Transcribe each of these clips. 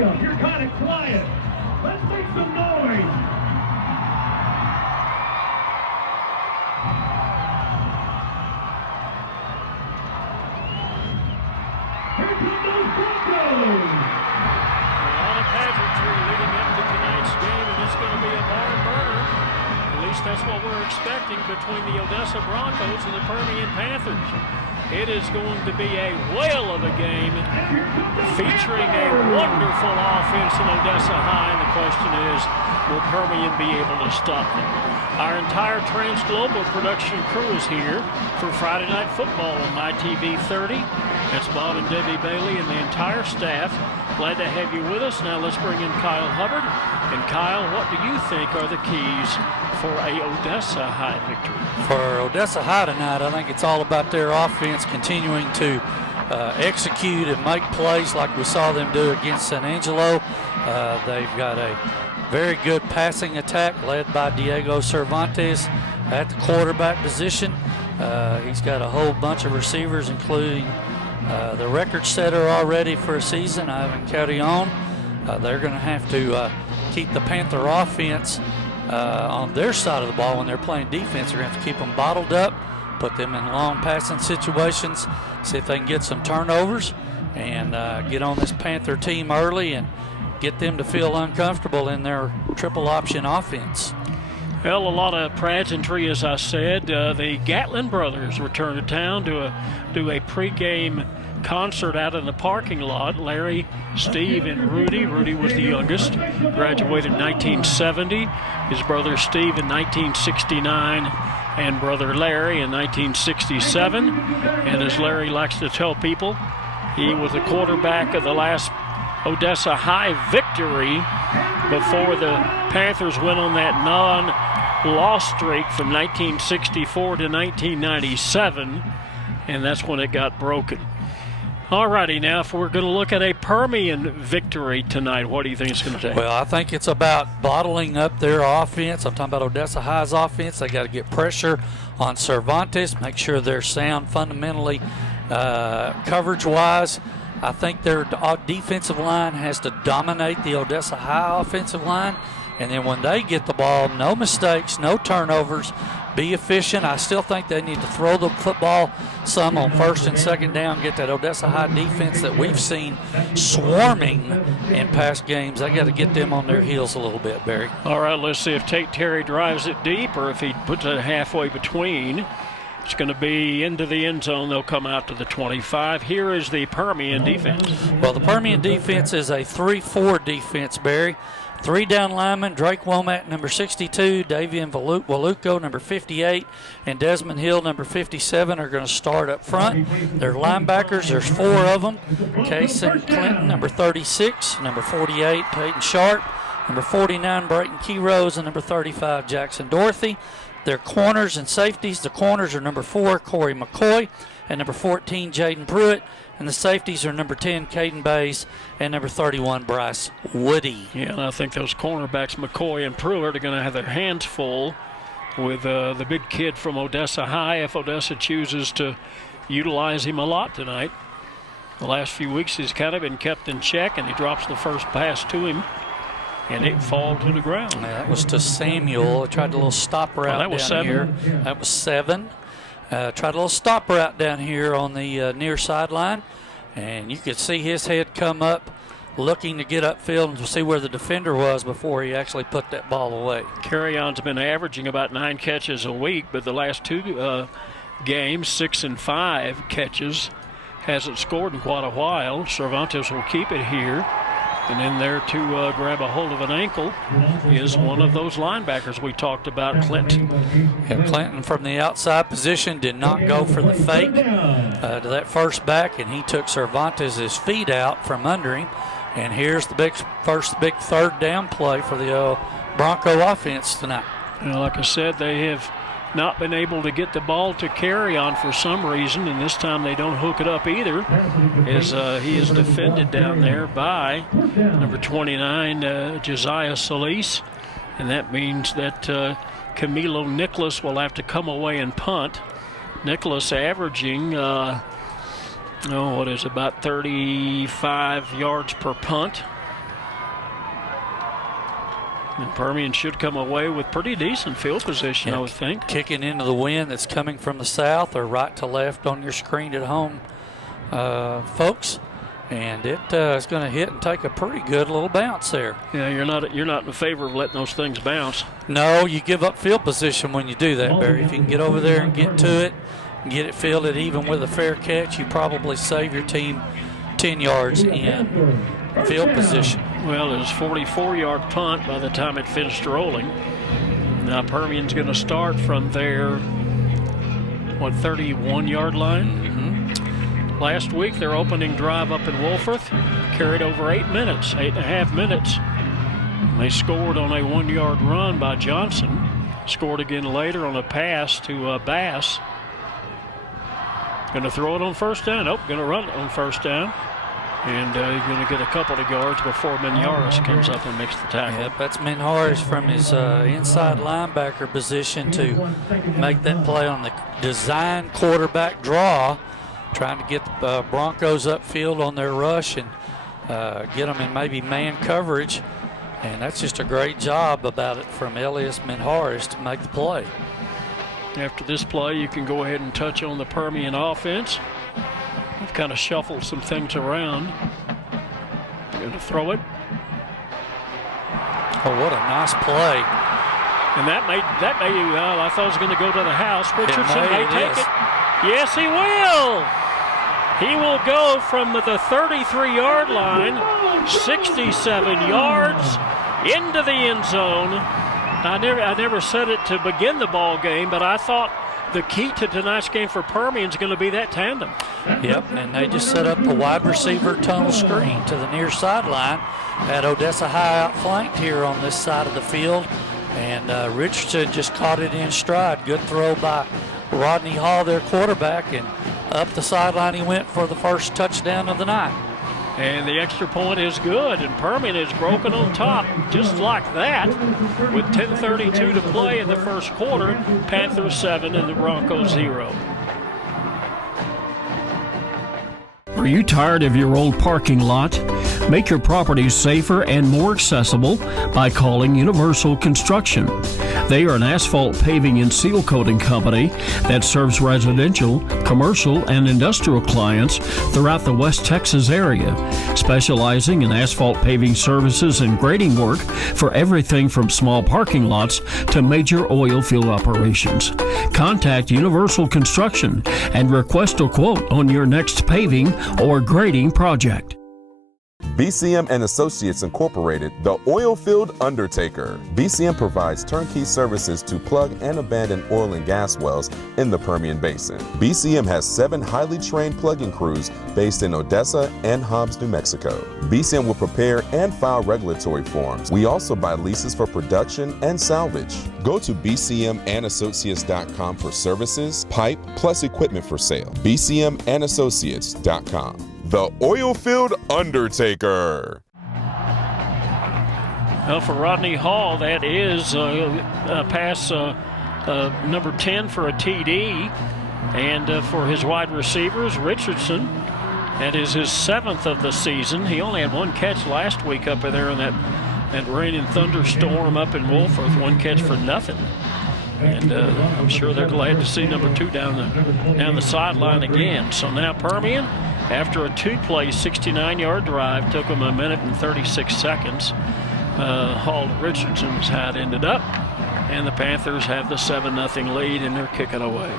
Stadium. You're kind of quiet. Let's make some noise. Here come those Broncos. A lot of pageantry leading up to tonight's game, and it's going to be a barn burner. At least that's what we're expecting between the Odessa Broncos and the Permian Panthers. It is going to be a whale of a game featuring a wonderful offense in Odessa High. And the question is, will Permian be able to stop them? Our entire Trans-Global production crew is here for Friday Night Football on MyTV 30. That's Bob and Debbie Bailey and the entire staff. Glad to have you with us. Now let's bring in Kyle Hubbard. And Kyle, what do you think are the keys for a Odessa High victory? For Odessa High tonight, I think it's all about their offense continuing to execute and make plays like we saw them do against San Angelo. They've got a very good passing attack led by Diego Cervantes at the quarterback position. He's got a whole bunch of receivers, including the record setter already for a season, Ivan Carrion. They're going to have to keep the Panther offense on their side of the ball when they're playing defense. They're going to have to keep them bottled up, put them in long passing situations, see if they can get some turnovers, and get on this Panther team early and get them to feel uncomfortable in their triple option offense. Well, a lot of pageantry, as I said. The Gatlin brothers return to town to do a pregame concert out in the parking lot. Larry, Steve, and Rudy. Rudy was the youngest, graduated in 1970. His brother Steve in 1969, and brother Larry in 1967. And as Larry likes to tell people, he was the quarterback of the last Odessa High victory before the Panthers went on that non-loss streak from 1964 to 1997, and that's when it got broken. All righty, now if we're going to look at a Permian victory tonight, what do you think it's going to take? Well, I think it's about bottling up their offense. I'm talking about Odessa High's offense. They got to get pressure on Cervantes, make sure they're sound fundamentally coverage-wise. I think their defensive line has to dominate the Odessa High offensive line. And then when they get the ball, no mistakes, no turnovers, be efficient. I still think they need to throw the football some on first and second down, get that Odessa High defense that we've seen swarming in past games. They got to get them on their heels a little bit, Barry. All right, let's see if Tate Terry drives it deep or if he puts it halfway between. It's going to be into the end zone. They'll come out to the 25. Here is the Permian defense. Well, the Permian defense is a 3-4 defense, Barry. 3 down linemen, Drake Womack, number 62, Davian Waluko, number 58, and Desmond Hill, number 57, are going to start up front. Their linebackers, there's 4 of them. Kason Clinton, number 36, number 48, Peyton Sharp, number 49, Brayton Keyrose, and number 35, Jackson Dorothy. Their corners and safeties, the corners are number 4, Corey McCoy, and number 14, Jaden Pruitt. And the safeties are number 10, Caden Bays, and number 31, Bryce Woody. Yeah, and I think those cornerbacks, McCoy and Pruitt, are going to have their hands full with the big kid from Odessa High if Odessa chooses to utilize him a lot tonight. The last few weeks he's kind of been kept in check, and he drops the first pass to him, and it falls to the ground. Yeah, that was to Samuel. He tried a little stop route that was down 7. here. That was 7. Tried a little stop route down here on the near sideline, and you could see his head come up looking to get upfield and see where the defender was before he actually put that ball away. Carrion's been averaging about 9 catches a week, but the last 2 games, 6 and 5 catches, hasn't scored in quite a while. Cervantes will keep it here. And in there to grab a hold of an ankle is one of those linebackers we talked about, Clinton. Yeah, Clinton from the outside position did not go for the fake to that first back, and he took Cervantes' feet out from under him. And here's the first big third down play for the Bronco offense tonight. Like I said, they have not been able to get the ball to Carrion for some reason, and this time they don't hook it up either, as he is defended down there by number 29, Josiah Solis, and that means that Camilo Nicholas will have to come away and punt. Nicholas averaging, about 35 yards per punt, And Permian should come away with pretty decent field position, I would think. Kicking into the wind that's coming from the south or right to left on your screen at home, folks. And it is going to hit and take a pretty good little bounce there. Yeah, you're not in favor of letting those things bounce. No, you give up field position when you do that, Barry. If you can get over there and get to it, and get it fielded even with a fair catch, you probably save your team 10 yards in field position. Well, it was a 44-yard punt by the time it finished rolling. Now Permian's going to start from their, 31-yard line? Last week, their opening drive up in Wolforth carried over 8.5 minutes. They scored on a 1-yard run by Johnson. Scored again later on a pass to Bass. Going to throw it on first down. Nope, going to run it on first down. And he's going to get a couple of yards before Minyaris comes up and makes the tackle. Yep, that's Minyaris from his inside linebacker position to make that play on the design quarterback draw, trying to get the Broncos upfield on their rush and get them in maybe man coverage. And that's just a great job about it from Elias Minyaris to make the play. After this play, you can go ahead and touch on the Permian offense. We've kind of shuffled some things around. Going to throw it. Oh, what a nice play. And that may I thought it was going to go to the house. Richardson may take it. Yes, he will. He will go from the 33-yard line, 67 yards into the end zone. I never said it to begin the ball game, but I thought the key to tonight's game for Permian is going to be that tandem. Yep, and they just set up the wide receiver tunnel screen to the near sideline. Had Odessa High outflanked here on this side of the field, and Richardson just caught it in stride. Good throw by Rodney Hall, their quarterback, and up the sideline he went for the first touchdown of the night. And the extra point is good, and Permian is broken on top just like that with 10:32 to play in the first quarter. Panthers 7 and the Broncos 0. Are you tired of your old parking lot? Make your property safer and more accessible by calling Universal Construction. They are an asphalt paving and seal coating company that serves residential, commercial, and industrial clients throughout the West Texas area, specializing in asphalt paving services and grading work for everything from small parking lots to major oil field operations. Contact Universal Construction and request a quote on your next paving or grading project. BCM and Associates Incorporated, the Oilfield Undertaker. BCM provides turnkey services to plug and abandon oil and gas wells in the Permian Basin. BCM has 7 highly trained plugging crews based in Odessa and Hobbs, New Mexico. BCM will prepare and file regulatory forms. We also buy leases for production and salvage. Go to bcmandassociates.com for services, pipe, plus equipment for sale. bcmandassociates.com. The Oilfield Undertaker. Well, for Rodney Hall, that is pass number 10 for a TD. And for his wide receivers, Richardson, that is his 7th of the season. He only had 1 catch last week up there in that rain and thunderstorm up in Wolforth. 1 catch for nothing. And I'm sure they're glad to see number 2 down the sideline again. So now Permian, after a 2-play 69-yard drive, took them 1 minute and 36 seconds. Hall Richardson is how it ended up. And the Panthers have the 7-0 lead, and they're kicking away.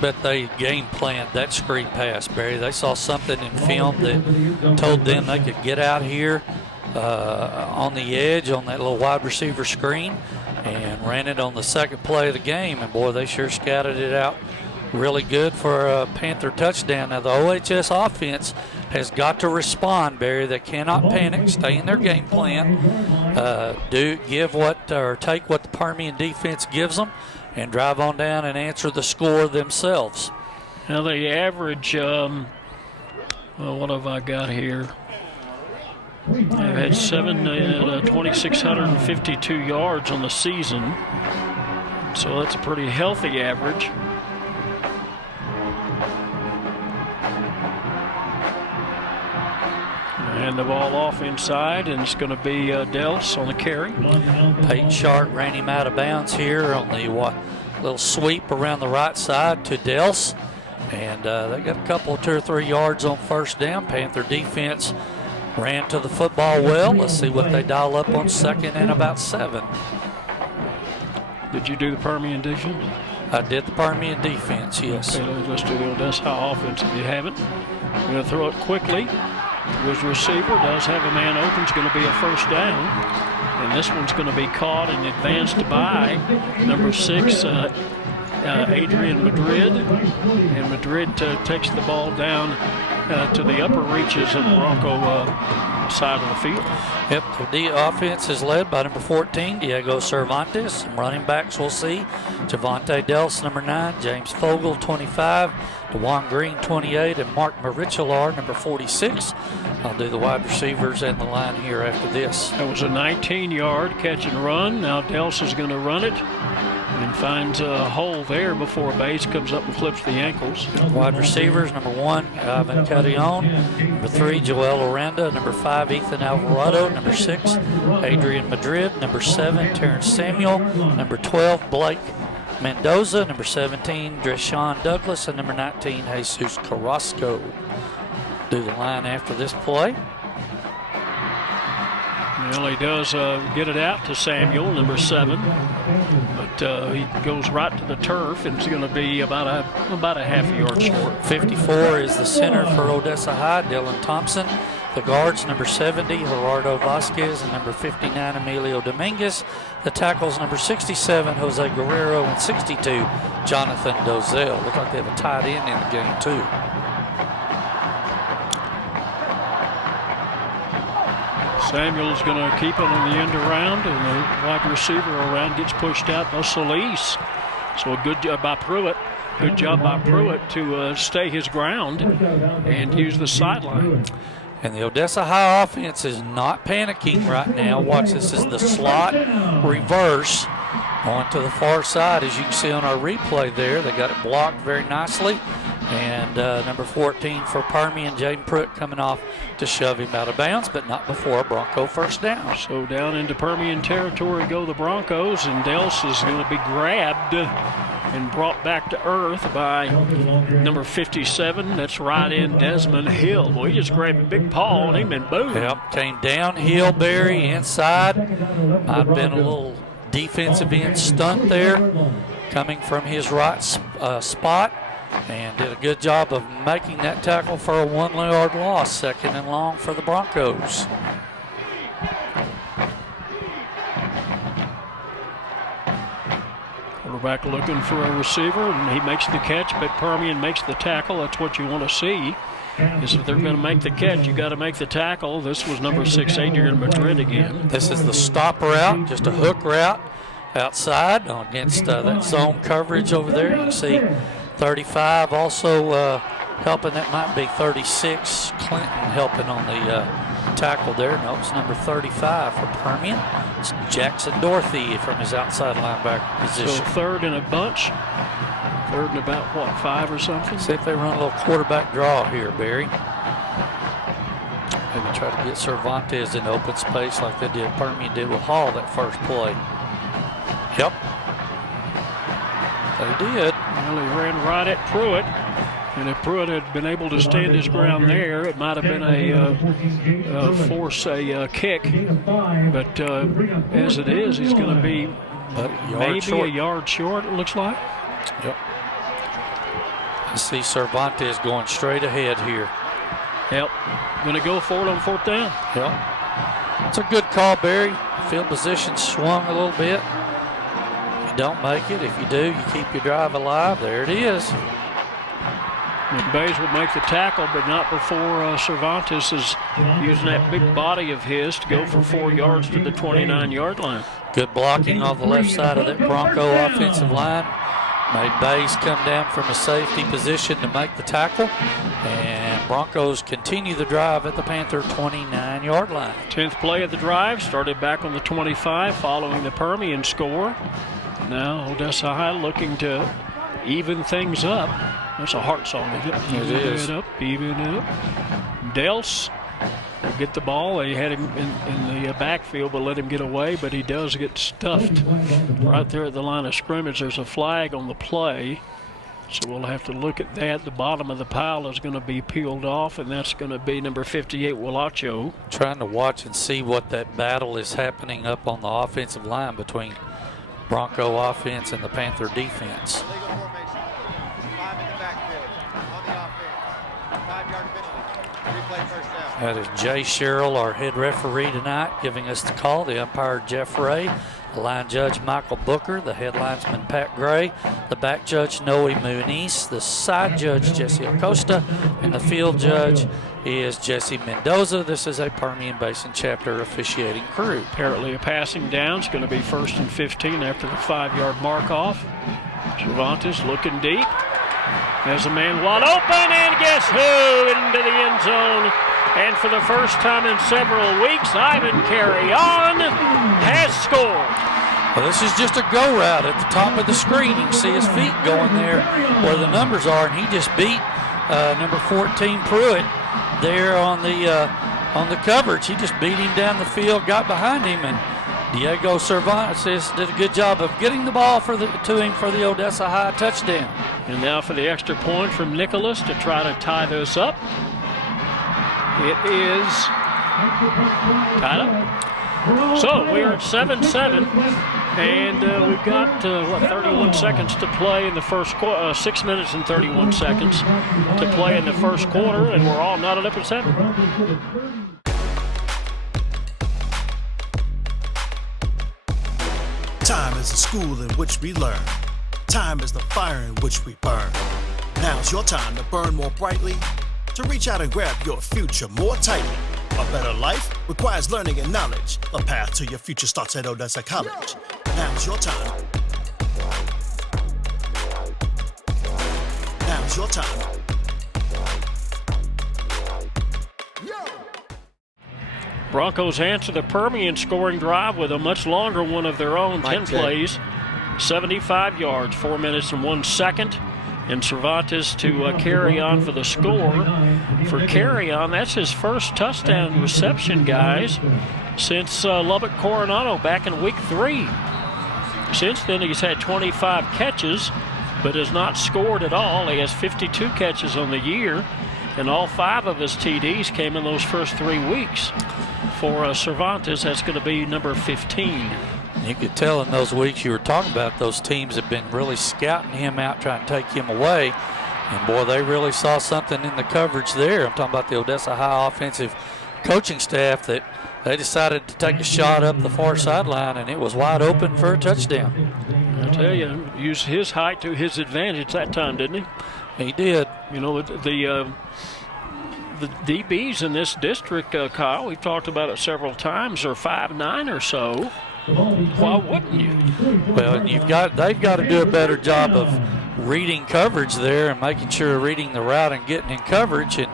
But they game planned that screen pass, Barry. They saw something in film that told them they could get out here on the edge on that little wide receiver screen and ran it on the second play of the game. And, boy, they sure scouted it out really good for a Panther touchdown. Now, the OHS offense has got to respond, Barry. They cannot panic, stay in their game plan, take what the Permian defense gives them, and drive on down and answer the score themselves. Now they average, what have I got here? They've had 2,652 yards on the season, so that's a pretty healthy average. And hand the ball off inside, and it's going to be Dels on the carry. Peyton Sharp ran him out of bounds here on the little sweep around the right side to Dels. And they got a couple of 2 or 3 yards on first down. Panther defense ran to the football well. Let's see what they dial up on 2nd and about 7. Did you do the Permian defense? I did the Permian defense, yes. Okay, let's do the Odessa High offense if you haven't. I'm going to throw it quickly. His receiver does have a man open. It's going to be a first down. And this one's going to be caught and advanced by number 6, Adrian Madrid. And Madrid takes the ball down to the upper reaches of the Bronco side of the field. Yep, the offense is led by number 14, Diego Cervantes. Some running backs we'll see. Javante Dels, number 9, James Fogle, 25, DeJuan Green, 28, and Mark Marichalar, number 46. I'll do the wide receivers and the line here after this. That was a 19-yard catch and run. Now Dels is going to run it and finds a hole there before Bates comes up and clips the ankles. Wide receivers, number 1, Ivan Carrion, number 3, Joel Aranda, number 5, Ethan Alvarado, number 6, Adrian Madrid, number 7, Terrence Samuel, number 12, Blake Mendoza, number 17, Dreshawn Douglas, and number 19, Jesus Carrasco. Do the line after this play. Well, he does get it out to Samuel, number 7, but he goes right to the turf, and it's going to be about a half a yard short. 54 is the center for Odessa High, Dylan Thompson. The guards, number 70, Gerardo Vasquez, and number 59, Emilio Dominguez. The tackles, number 67, Jose Guerrero, and 62, Jonathan Dozell. Look like they have a tight end in the game, too. Samuel's going to keep it on the end around, and the wide receiver around gets pushed out by Solis. So a good job by Pruitt. Good job by Pruitt to stay his ground and use the sideline. And the Odessa High offense is not panicking right now. Watch, this is the slot reverse going to the far side. As you can see on our replay there, they got it blocked very nicely. And number 14 for Permian, Jaden Pruitt coming off to shove him out of bounds, but not before a Bronco first down. So down into Permian territory go the Broncos, and Dels is going to be grabbed and brought back to earth by number 57. That's right in Desmond Hill. Well, he just grabbed a big paw on him and boom. Yep, came downhill, Barry, inside. Might have been a little defensive end stunt there coming from his right spot. And did a good job of making that tackle for a 1-yard loss. 2nd and long for the Broncos. Quarterback looking for a receiver, and he makes the catch, but Permian makes the tackle. That's what you want to see. Is if they're going to make the catch, you got to make the tackle. This was number 6, Adrian Madrid again. This is the stop route, just a hook route outside against that zone coverage over there. You can see 35 also helping. That might be 36, Clinton helping on the tackle there. No, it's number 35 for Permian. It's Jackson Dorothy from his outside linebacker position. So 3rd and a bunch. 3rd and about, what, 5 or something? See if they run a little quarterback draw here, Barry. Maybe try to get Cervantes in open space like they did, Permian did with Hall that first play. Yep. They did. Well, he ran right at Pruitt, and if Pruitt had been able to stand his ground there, it might have been a kick. But as it is, he's going to be maybe a yard short, it looks like. Yep. I see Cervantes going straight ahead here. Yep. Going to go for it on 4th down. Yep. It's a good call, Barry. Field position swung a little bit. Don't make it. If you do, you keep your drive alive. There it is. And Bays will make the tackle, but not before Cervantes is using that big body of his to go for 4 yards to the 29-yard line. Good blocking off the left side of that Bronco offensive line. Made Bays come down from a safety position to make the tackle. And Broncos continue the drive at the Panther 29-yard line. 10th play of the drive, started back on the 25 following the Permian score. Now Odessa High looking to even things up. That's a heart song, isn't it? It is. Even it up, even it up. Dels He'll get the ball. They had him in the backfield, but let him get away. But he does get stuffed right there at the line of scrimmage. There's a flag on the play, so we'll have to look at that. The bottom of the pile is going to be peeled off, and that's going to be number 58, Willacho. Trying to watch and see what that battle is happening up on the offensive line between Bronco offense and the Panther defense. That is Jay Sherrill, our head referee tonight, giving us the call. The umpire, Jeff Ray. The line judge, Michael Booker. The head linesman, Pat Gray. The back judge, Noe Muniz. The side judge, Jesse Acosta. And the field judge is Jesse Mendoza. This is a Permian Basin chapter officiating crew. Apparently a passing down. It's going to be 1st and 15 after the 5-yard mark off. Cervantes looking deep. There's a man wide open, and guess who? Into the end zone. And for the first time in several weeks, Ivan Carry-On has scored. Well, this is just a go route at the top of the screen. You can see his feet going there where the numbers are, and he just beat number 14 Pruitt there on the coverage. He just beat him down the field, got behind him, and Diego Cervantes did a good job of getting the ball to him for the Odessa High touchdown. And now for the extra point from Nicholas to try to tie this up. It is tied up. So we're at 7-7, and we've got 31 seconds to play in the first quarter. 6 minutes and 31 seconds to play in the first quarter, and we're all knotted up at 7. Time is a school in which we learn. Time is the fire in which we burn. Now's your time to burn more brightly, to reach out and grab your future more tightly. A better life requires learning and knowledge. A path to your future starts at Odessa College. Now's your time. Now's your time. Broncos answer the Permian scoring drive with a much longer one of their own, 10 plays, 75 yards, 4 minutes and 1 second. And Cervantes to carry on for the score. For carry on, that's his first touchdown reception, guys, since Lubbock Coronado back in week 3. Since then, he's had 25 catches, but has not scored at all. He has 52 catches on the year, and all 5 of his TDs came in those first 3 weeks. For Cervantes, that's going to be number 15. You could tell in those weeks you were talking about, those teams have been really scouting him out, trying to take him away. And, boy, they really saw something in the coverage there. I'm talking about the Odessa High offensive coaching staff, that they decided to take a shot up the far sideline, and it was wide open for a touchdown. I tell you, used his height to his advantage that time, didn't he? He did. You know, the DBs in this district, Kyle, we've talked about it several times, are 5'9" or so. Why wouldn't you? Well, they've got to do a better job of reading coverage there and making sure reading the route and getting in coverage. And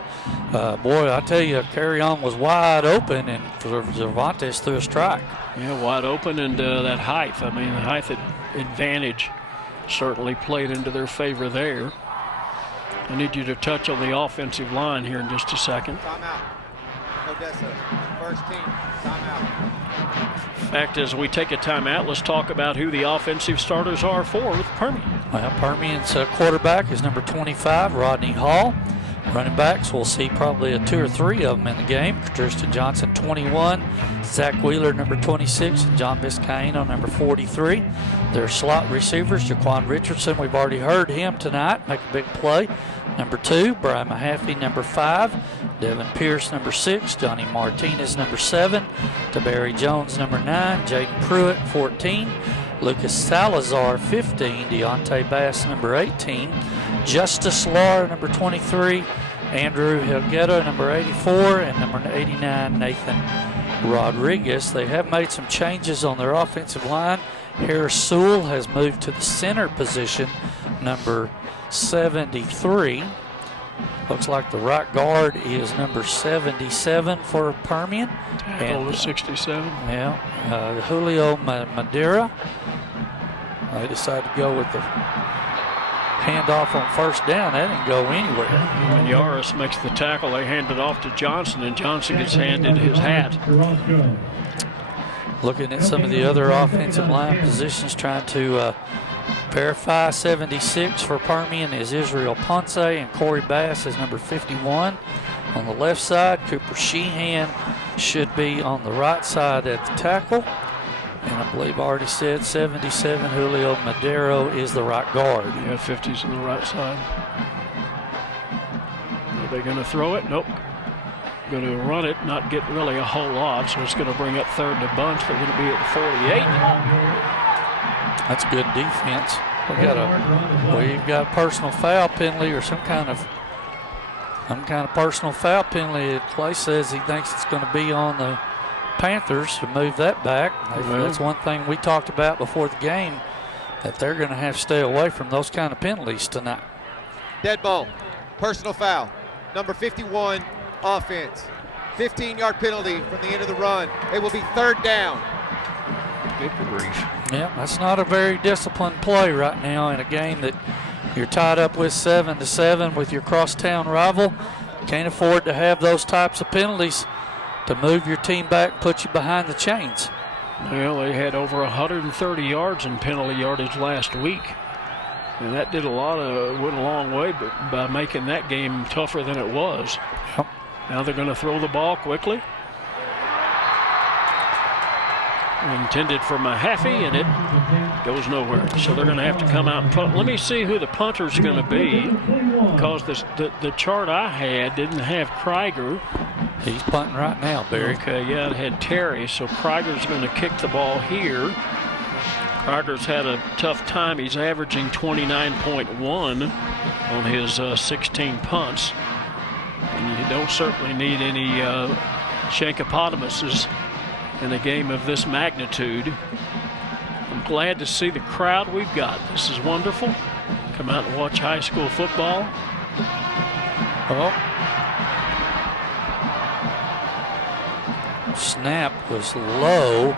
boy, I tell you, Carry On was wide open, and Cervantes threw a strike. Yeah, wide open, and that height. I mean, the height advantage certainly played into their favor there. I need you to touch on the offensive line here in just a second. Timeout. Odessa, first team, timeout. In fact, as we take a timeout, let's talk about who the offensive starters are for Permian. Well, Permian's quarterback is number 25, Rodney Hall. Running backs, we'll see probably 2 or 3 of them in the game. Tristan Johnson, 21. Zach Wheeler, number 26. And John Biscayne, number 43. Their slot receivers, Jaquan Richardson, we've already heard him tonight make a big play. Number 2, Brian Mahaffey, number 5. Devin Pierce, number 6. Johnny Martinez, number 7. Tabari Jones, number 9. Jaden Pruitt, 14. Lucas Salazar, 15. Deontay Bass, number 18. Justice Lar, number 23. Andrew Helgetta, number 84. And number 89, Nathan Rodriguez. They have made some changes on their offensive line. Harris Sewell has moved to the center position, number 73. Looks like the right guard is number 77 for Permian. And 67. Yeah, Julio Madeira. They decided to go with the handoff on first down. That didn't go anywhere. When Yaris makes the tackle, they hand it off to Johnson, and Johnson gets handed his hat. Looking at some of the other offensive line positions, trying to verify 76 for Permian is Israel Ponce, and Corey Bass is number 51. On the left side, Cooper Sheehan should be on the right side at the tackle. And I believe I already said 77, Julio Madero is the right guard. Yeah, 50's on the right side. Are they going to throw it? Nope. Going to run it, not get really a whole lot, so it's going to bring up third and a bunch. They're going to be at the 48. That's good defense. We've got a personal foul penalty or some kind of personal foul penalty. Clay says he thinks it's going to be on the Panthers to move that back. That's one thing we talked about before the game, that they're going to have to stay away from those kind of penalties tonight. Dead ball, personal foul, number 51, offense. 15-yard penalty from the end of the run. It will be third down. Good grief. Yeah, that's not a very disciplined play right now in a game that you're tied up with 7-7 with your crosstown rival. Can't afford to have those types of penalties to move your team back, put you behind the chains. Well, they had over 130 yards in penalty yardage last week. And that went a long way by making that game tougher than it was. Yep. Now they're going to throw the ball quickly. Intended for Mahaffey, and it goes nowhere. So they're going to have to come out and punt. Let me see who the punter's going to be, because the chart I had didn't have Krieger. He's punting right now, Barry. Okay, yeah, it had Terry, so Krieger's going to kick the ball here. Krieger's had a tough time. He's averaging 29.1 on his 16 punts. And you don't certainly need any Shankopotamuses in a game of this magnitude. I'm glad to see the crowd we've got. This is wonderful. Come out and watch high school football. Oh. Snap was low.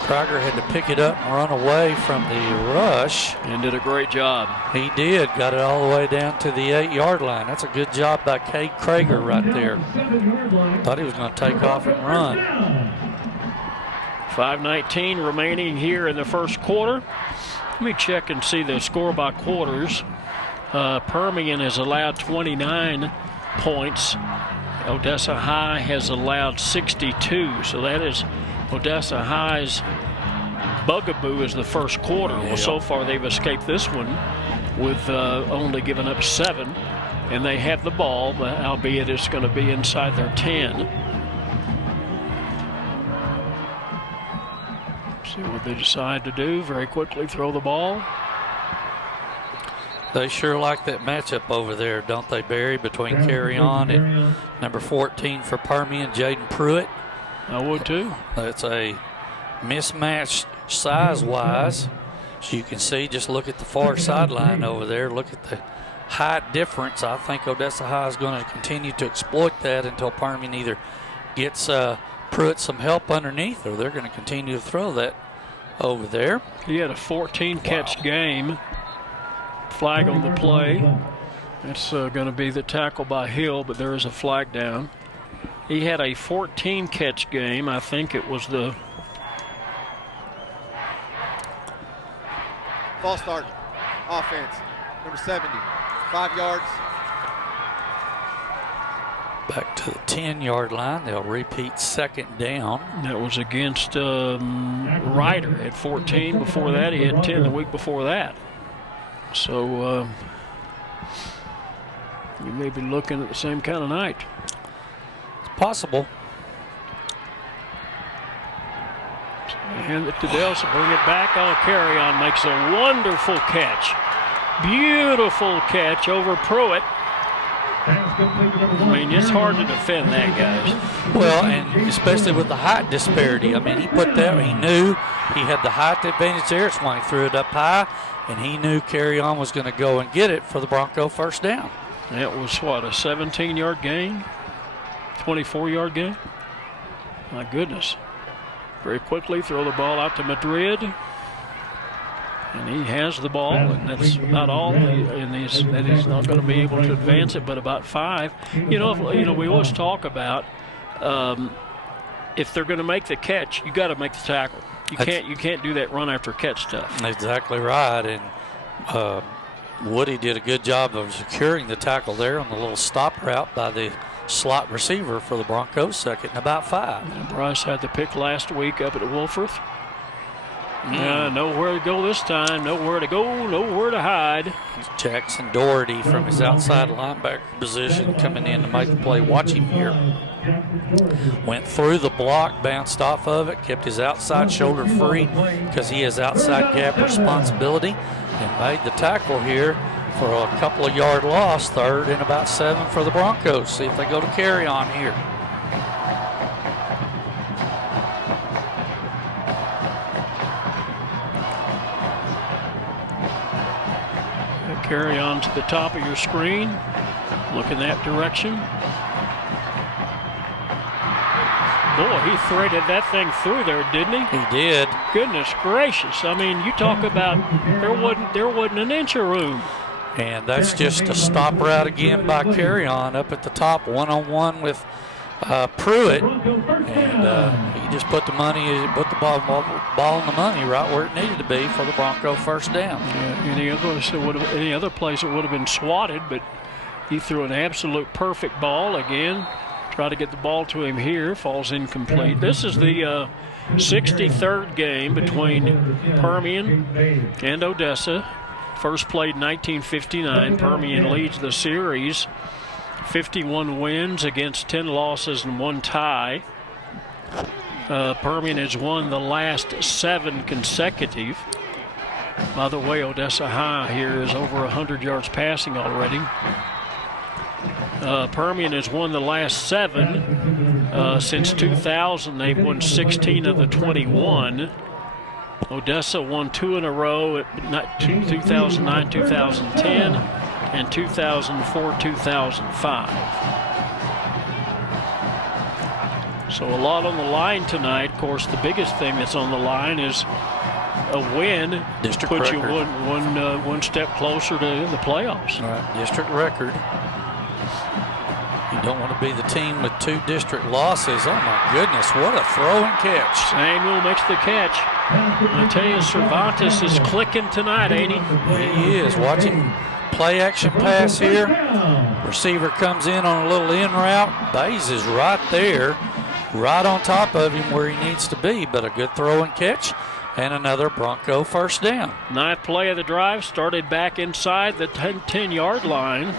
Krieger had to pick it up and run away from the rush. And did a great job. He did. Got it all the way down to the 8-yard line. That's a good job by Cade Krieger right there. Thought he was going to take off and run. 5:19 remaining here in the first quarter. Let me check and see the score by quarters. Permian has allowed 29 points. Odessa High has allowed 62. So that is Odessa High's bugaboo is the first quarter. Well, so far they've escaped this one with only giving up 7. And they have the ball, albeit it's going to be inside their 10. See what they decide to do. Very quickly throw the ball. They sure like that matchup over there, don't they, Barry, between Carry On and number 14 for Permian, Jaden Pruitt. I would too. It's a mismatch size-wise. As you can see, just look at the far sideline over there. Look at the height difference. I think Odessa High is going to continue to exploit that until Permian either gets Pruitt some help underneath, or they're going to continue to throw that over there. He had a 14-catch game. Flag on the play. That's going to be the tackle by Hill, but there is a flag down. He had a 14-catch game. I think it was the False start, offense, number 70, 5 yards. Back to the 10-yard line. They'll repeat second down. That was against Ryder at 14. Before that, he had 10 the week before that. So you may be looking at the same kind of night. It's possible. So they hand it to Delson, bring it back. Carry On makes a wonderful catch. Beautiful catch over Pruitt. I mean, it's hard to defend that, guys. Well, and especially with the height disparity. I mean, he put that, he knew he had the height advantage there. It's why he threw it up high, and he knew Carry On was going to go and get it for the Bronco first down. That was, what, a 17-yard gain? 24-yard gain? My goodness. Very quickly, throw the ball out to Madrid. And he has the ball, and that's about all. And he's not going to be able to advance it, but about 5. We always talk about if they're going to make the catch, you got to make the tackle. You can't do that run after catch stuff. Exactly right. And Woody did a good job of securing the tackle there on the little stop route by the slot receiver for the Broncos, second and about 5. And Bryce had the pick last week up at Wolford. Nowhere to go this time. Nowhere to go. Nowhere to hide. Jackson Doherty from his outside linebacker position coming in to make the play. Watch him here. Went through the block, bounced off of it, kept his outside shoulder free because he has outside gap responsibility, and made the tackle here for a couple of yard loss. 3rd and about 7 for the Broncos. See if they go to carry on here. Carry on to the top of your screen. Look in that direction. Boy, he threaded that thing through there, didn't he? He did. Goodness gracious. I mean, you talk about there wasn't an inch of room. And that's just a stop route again by Carry On up at the top, one-on-one with Pruitt. And he just put the ball in the money right where it needed to be for the Bronco first down. Yeah, any other place it would have been swatted, but he threw an absolute perfect ball again. Try to get the ball to him here, falls incomplete. This is the 63rd game between Permian and Odessa. First played in 1959. Permian leads the series, 51 wins against 10 losses and 1 tie. Permian has won the last 7 consecutive. By the way, Odessa High here is over 100 yards passing already. Permian has won the last 7. Since 2000, they've won 16 of the 21. Odessa won 2 in a row at 2009, 2010, and 2004, 2005. So a lot on the line tonight. Of course, the biggest thing that's on the line is a win. District puts record. You one step closer to the playoffs. All right, district record. You don't want to be the team with 2 district losses. Oh, my goodness, what a throw and catch. Samuel makes the catch. I tell you, Cervantes is clicking tonight, ain't he? He is. Watching play action pass here. Receiver comes in on a little in route. Bays is right there, right on top of him where he needs to be, but a good throw and catch. And another Bronco first down. 9th play of the drive started back inside the 10-yard line.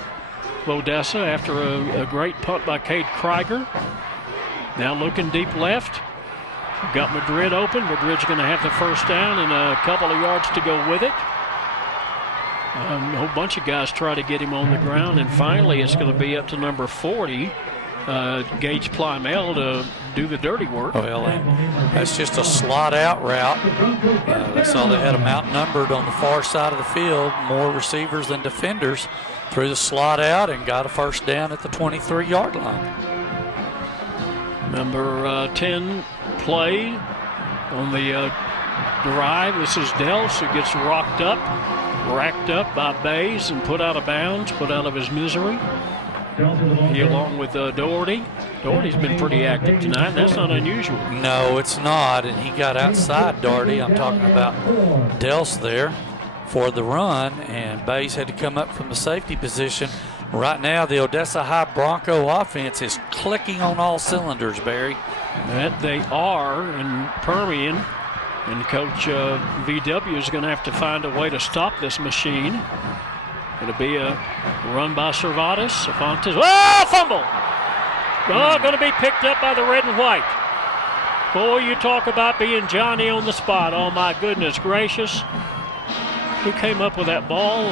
Odessa after a great punt by Cade Krieger. Now looking deep left. Got Madrid open. Madrid's going to have the first down and a couple of yards to go with it. A whole bunch of guys try to get him on the ground, and finally it's going to be up to number 40, Gage Plymell, to do the dirty work. Well, that's just a slot out route. They saw they had them outnumbered on the far side of the field, more receivers than defenders. Threw the slot out and got a first down at the 23-yard line. Number 10 play on the drive. This is Dels, who gets racked up by Bays and put out of bounds, put out of his misery. He along with Doherty. Doherty's been pretty active tonight. That's not unusual. No, it's not, and he got outside Doherty. I'm talking about Dels there for the run, and Bays had to come up from the safety position. Right now, the Odessa High Bronco offense is clicking on all cylinders, Barry. That they are, and Permian and Coach VW is going to have to find a way to stop this machine. It'll be a run by Cervantes. Oh, fumble! Oh, going to be picked up by the red and white. Boy, you talk about being Johnny on the spot. Oh, my goodness gracious. Who came up with that ball?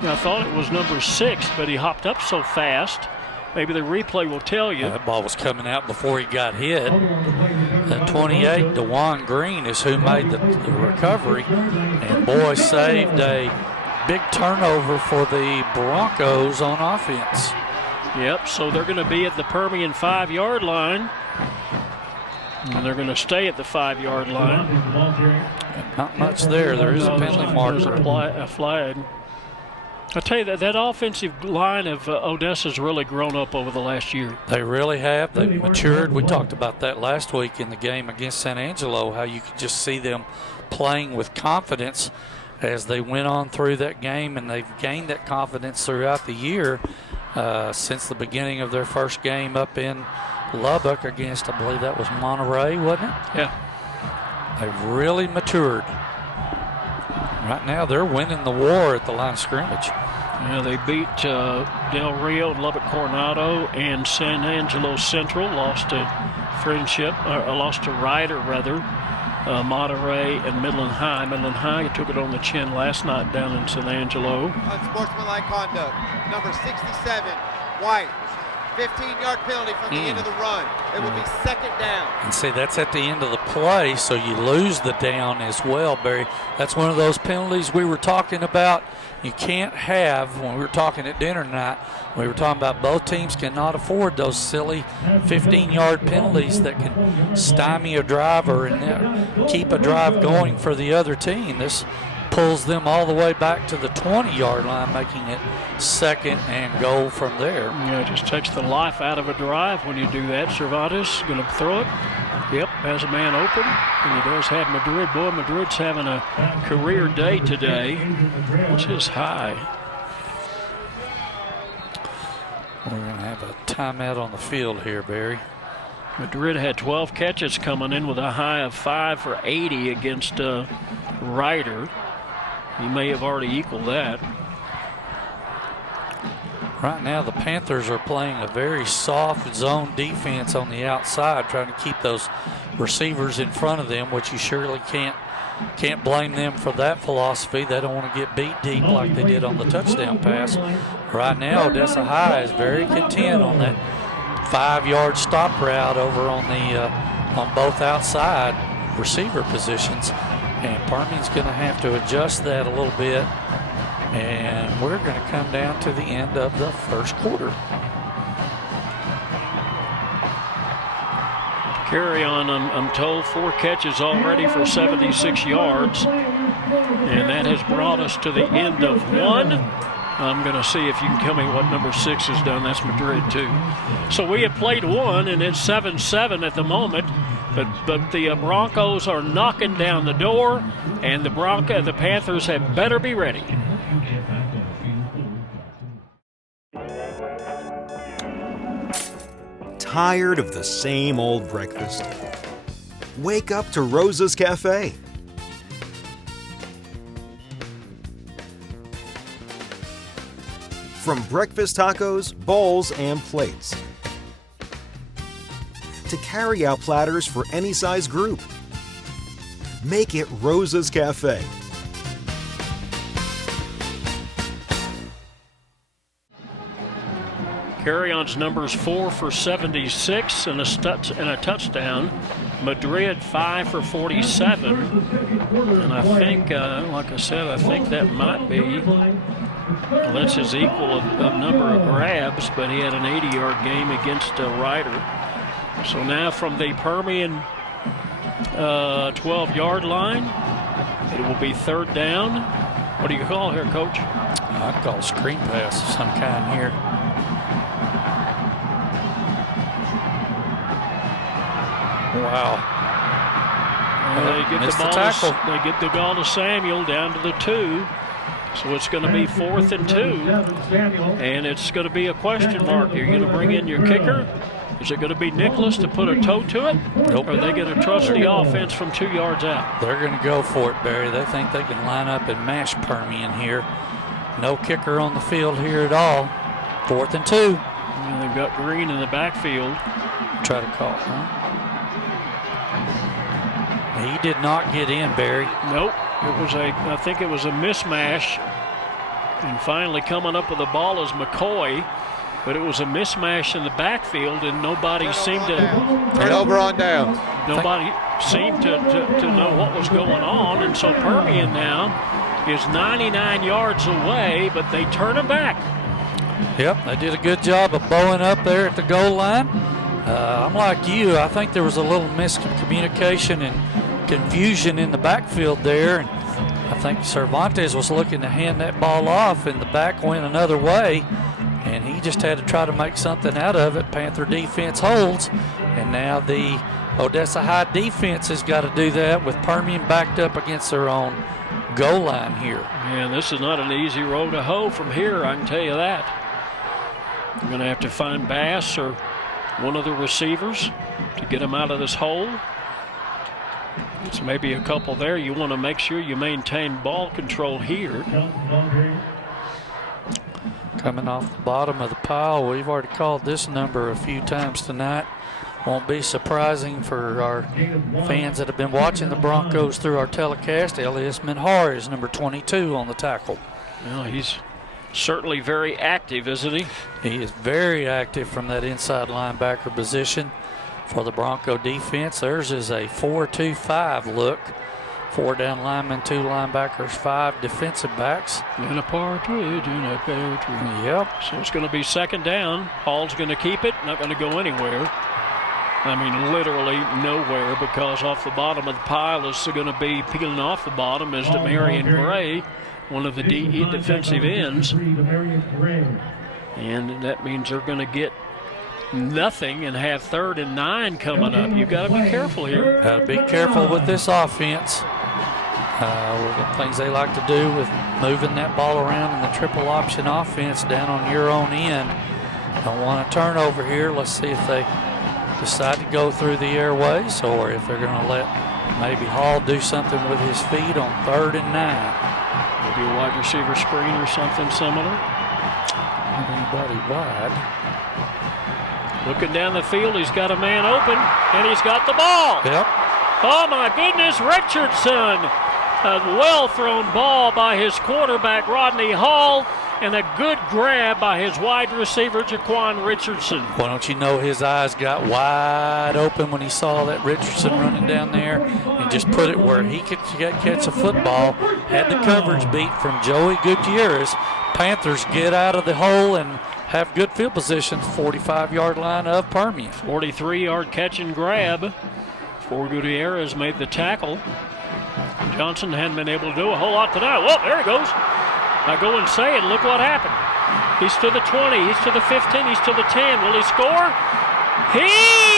I thought it was number 6, but he hopped up so fast. Maybe the replay will tell you. That ball was coming out before he got hit. At 28, DeJuan Green is who made the recovery. And boy, saved a big turnover for the Broncos on offense. Yep, so they're going to be at the Permian 5-yard line. And they're going to stay at the 5-yard line. Not much there. There is a penalty marker. There's a flag. I tell you that offensive line of Odessa's really grown up over the last year. They really have. They've matured. We talked about that last week in the game against San Angelo, how you could just see them playing with confidence as they went on through that game, and they've gained that confidence throughout the year since the beginning of their first game up in Lubbock against, I believe that was Monterey, wasn't it? Yeah. They've really matured. Right now, they're winning the war at the line of scrimmage. Yeah, they beat Del Rio, Lubbock Coronado, and San Angelo Central. Lost to Ryder, Monterey and Midland High. Midland High took it on the chin last night down in San Angelo. Unsportsmanlike conduct. Number 67, White. 15-yard penalty from the end of the run. It will be second down. And see, that's at the end of the play, so you lose the down as well, Barry. That's one of those penalties we were talking about. You can't have, when we were talking at dinner tonight, we were talking about both teams cannot afford those silly 15-yard penalties that can stymie a driver and keep a drive going for the other team. This pulls them all the way back to the 20-yard line, making it second and goal from there. Yeah, it just takes the life out of a drive when you do that. Cervantes going to throw it. Yep, has a man open, and he does have Madrid. Boy, Madrid's having a career day today, which is high. We're going to have a timeout on the field here, Barry. Madrid had 12 catches coming in with a high of 5 for 80 against Ryder. He may have already equaled that. Right now, the Panthers are playing a very soft zone defense on the outside, trying to keep those receivers in front of them, which you surely can't blame them for that philosophy. They don't want to get beat deep like they did on the touchdown pass. Right now, Odessa High is very content on that 5-yard stop route over on the on both outside receiver positions. And Permian's going to have to adjust that a little bit. And we're going to come down to the end of the first quarter. Carry on, I'm told, 4 catches already for 76 yards. And that has brought us to the end of 1. I'm going to see if you can tell me what number 6 has done. That's Madrid, too. So we have played 1, and it's 7-7 at the moment. But the Broncos are knocking down the door, and the Panthers had better be ready. Tired of the same old breakfast? Wake up to Rosa's Cafe. From breakfast tacos, bowls, and plates, to carry-out platters for any size group. Make it Rosa's Cafe. Carry-on's numbers 4 for 76 and a touchdown. Madrid 5 for 47. And I think, like I said, I think that might be, well, that's his equal of number of grabs, but he had an 80-yard game against Ryder. So now from the Permian 12-yard line, it will be third down. What do you call here, Coach? I'd call a screen pass of some kind here. Wow. They get the ball. They get the ball to Samuel down to the 2. So it's going to be 4th and 2. And it's going to be a question mark. You're going to bring in your kicker. Is it going to be Nicholas to put a toe to it? Nope. Or are they going to trust the offense from 2 yards out? They're going to go for it, Barry. They think they can line up and mash Permian here. No kicker on the field here at all. 4th and 2. And they've got Green in the backfield. Try to call, huh? He did not get in, Barry. Nope. I think it was a mismatch. And finally coming up with the ball is McCoy. But it was a mismatch in the backfield, and nobody seemed to. Turnover on down. Nobody seemed to know what was going on, and so Permian now is 99 yards away, but they turn it back. Yep, they did a good job of bowing up there at the goal line. I'm like you. I think there was a little miscommunication in confusion in the backfield there. And I think Cervantes was looking to hand that ball off, and the back went another way, and he just had to try to make something out of it. Panther defense holds, and now the Odessa High defense has got to do that with Permian backed up against their own goal line here. Man, this is not an easy road to hoe from here, I can tell you that. You're going to have to find Bass or one of the receivers to get him out of this hole. It's maybe a couple there. You want to make sure you maintain ball control here. Coming off the bottom of the pile, we've already called this number a few times tonight. Won't be surprising for our fans that have been watching the Broncos through our telecast. Elias Minhar is number 22 on the tackle. Well, he's certainly very active, isn't he? He is very active from that inside linebacker position for the Bronco defense. Theirs is a 4-2-5 look. 4 down linemen, 2 linebackers, 5 defensive backs. In a partridge, in a pear tree. Yep. So it's going to be second down. Hall's going to keep it, not going to go anywhere. I mean, literally nowhere, because off the bottom of the pile is going to be peeling off the bottom is Demarion Gray, one of the DE defensive ends. And that means they're going to get nothing and have 3rd and 9 coming up. You've got to be careful here. Got to be careful with this offense. With the things they like to do with moving that ball around in the triple option offense down on your own end. Don't want a turnover here. Let's see if they decide to go through the airways or if they're going to let maybe Hall do something with his feet on 3rd and 9. Maybe a wide receiver screen or something similar. Anybody wide. Looking down the field, he's got a man open, and he's got the ball. Yep. Oh, my goodness, Richardson. A well-thrown ball by his quarterback, Rodney Hall, and a good grab by his wide receiver, Jaquan Richardson. Well, don't you know his eyes got wide open when he saw that Richardson running down there and just put it where he could catch a football. Had the coverage beat from Joey Gutierrez. Panthers get out of the hole and have good field position, 45-yard line of Permian. 43-yard catch and grab. Gutierrez made the tackle. Johnson hadn't been able to do a whole lot tonight. Whoa, there he goes. I go and say it, look what happened. He's to the 20, he's to the 15, he's to the 10. Will he score? He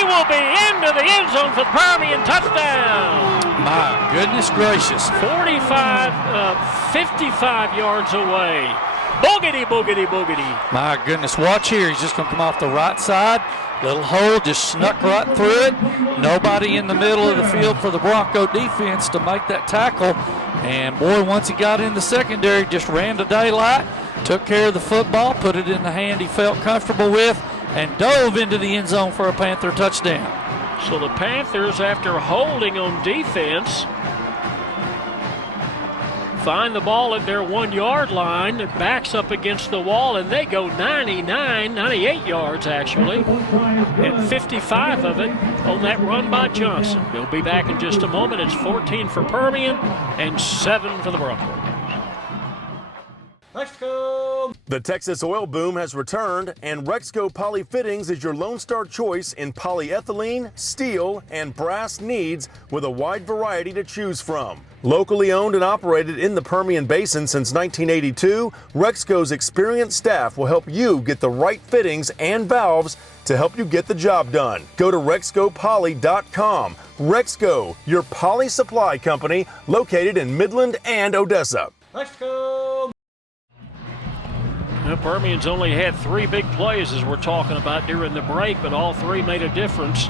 will be into the end zone for the Permian touchdown. My goodness gracious. 55 yards away. Boogity, boogity, boogity. My goodness, watch here. He's just going to come off the right side. Little hole, just snuck right through it. Nobody in the middle of the field for the Bronco defense to make that tackle. And boy, once he got in the secondary, just ran to daylight, took care of the football, put it in the hand he felt comfortable with, and dove into the end zone for a Panther touchdown. So the Panthers, after holding on defense, find the ball at their 1-yard line. It backs up against the wall, and they go 98 yards, actually, and 55 of it on that run by Johnson. We'll be back in just a moment. It's 14 for Permian and 7 for the Broncos. The Texas oil boom has returned, and Rexco Poly Fittings is your Lone Star choice in polyethylene, steel, and brass needs with a wide variety to choose from. Locally owned and operated in the Permian Basin since 1982, Rexco's experienced staff will help you get the right fittings and valves to help you get the job done. Go to RexcoPoly.com. Rexco, your poly supply company located in Midland and Odessa. Now, Permian's only had 3 big plays, as we're talking about during the break, but all 3 made a difference.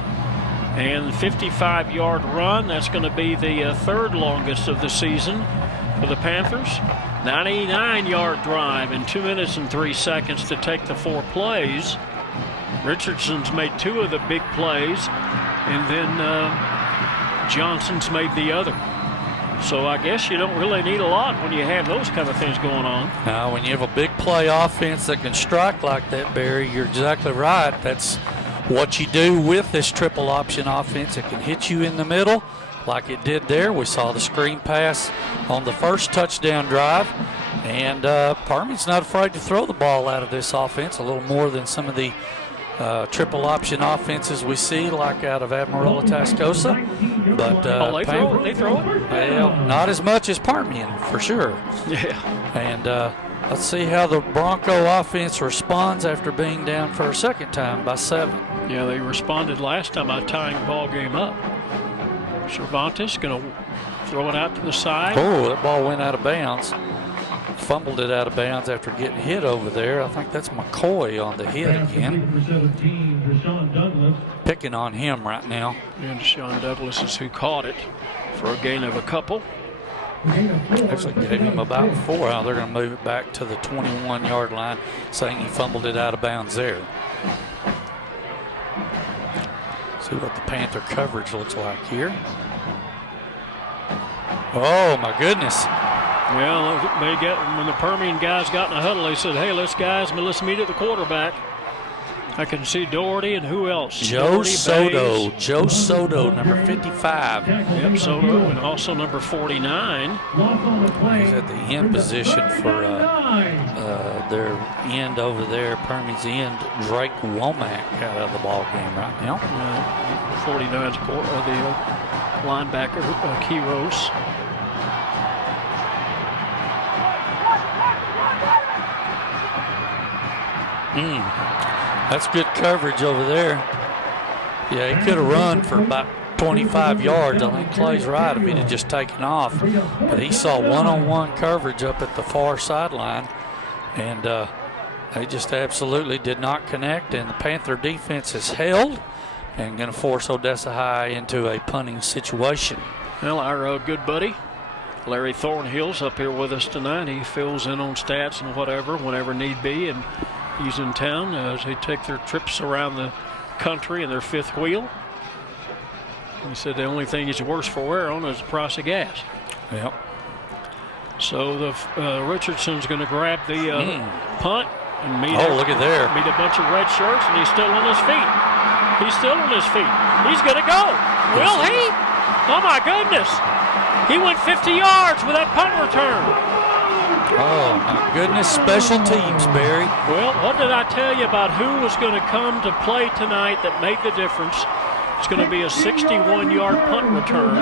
And 55-yard run, that's going to be the 3rd longest of the season for the Panthers. 99-yard drive in 2 minutes and 3 seconds to take the 4 plays. Richardson's made 2 of the big plays, and then Johnson's made the other. So I guess you don't really need a lot when you have those kind of things going on. Now, when you have a big play offense that can strike like that, Barry, you're exactly right. That's what you do with this triple option offense. It can hit you in the middle like it did there. We saw the screen pass on the first touchdown drive. And Permian's not afraid to throw the ball out of this offense, a little more than some of the triple option offenses we see, like out of Amarillo, Tascosa. But they throw it. Well, not as much as Permian, for sure. Yeah. And let's see how the Bronco offense responds after being down for a second time by 7. Yeah, they responded last time by tying the ball game up. Cervantes going to throw it out to the side. Oh, that ball went out of bounds. Fumbled it out of bounds after getting hit over there. I think that's McCoy on the hit again. Picking on him right now. And Deshaun Douglas is who caught it for a gain of a couple. Actually gave him about 4. Now they're going to move it back to the 21-yard line, saying he fumbled it out of bounds there. See what the Panther coverage looks like here. Oh, my goodness. Yeah, when the Permian guys got in a huddle, they said, hey, let's meet at the quarterback. I can see Doherty and who else? Joe Soto. Joe Soto, number 55. Yep, Soto, and also number 49. He's at the end position for their end over there, Permian's end, Drake Womack out of the ball game right now. 49's the linebacker, Quiros. That's good coverage over there. Yeah, he could have run for about 25 yards. I think Clay's right if he'd have just taken off. But he saw one-on-one coverage up at the far sideline, and they just absolutely did not connect. And the Panther defense is held and going to force Odessa High into a punting situation. Well, our good buddy Larry Thornhill's up here with us tonight. He fills in on stats and whatever whenever need be, and he's in town as they take their trips around the country in their fifth wheel. He said the only thing he's worse for wear on is the price of gas. Yep. So the Richardson's going to grab the punt and meet. Look at there! Meet a bunch of red shirts, and he's still on his feet. He's still on his feet. He's going to go. Will he? Oh my goodness! He went 50 yards with that punt return. Oh, my goodness. Special teams, Barry. Well, what did I tell you about who was going to come to play tonight that made the difference? It's going to be a 61-yard punt return.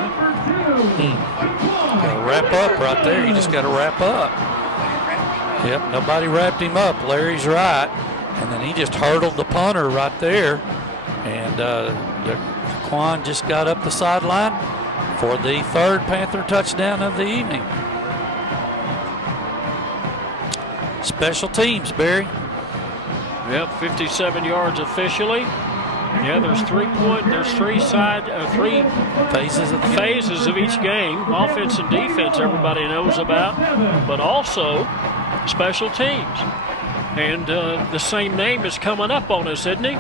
Got to wrap up right there. You just got to wrap up. Yep, nobody wrapped him up. Larry's right. And then he just hurdled the punter right there. And Quan just got up the sideline for the third Panther touchdown of the evening. Special teams, Barry. Yep, 57 yards officially. Yeah, there's three phases of each game. Offense and defense, everybody knows about, but also special teams. And the same name is coming up on us, isn't he?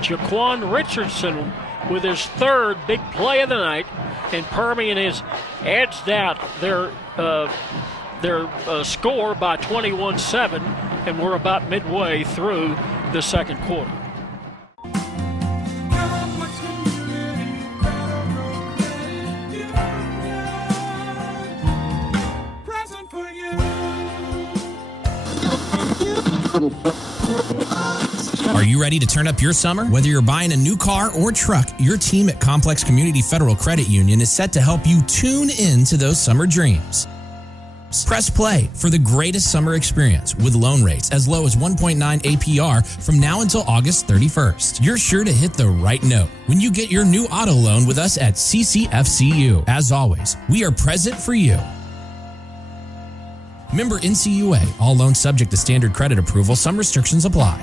Jaquan Richardson with his third big play of the night, and Permian has edged out their score by 21-7, and we're about midway through the second quarter. Are you ready to turn up your summer? Whether you're buying a new car or truck, your team at Complex Community Federal Credit Union is set to help you tune in to those summer dreams. Press play for the greatest summer experience with loan rates as low as 1.9 APR from now until August 31st. You're sure to hit the right note when you get your new auto loan with us at CCFCU. As always, we are present for you. Member NCUA. All loans subject to standard credit approval. Some restrictions apply.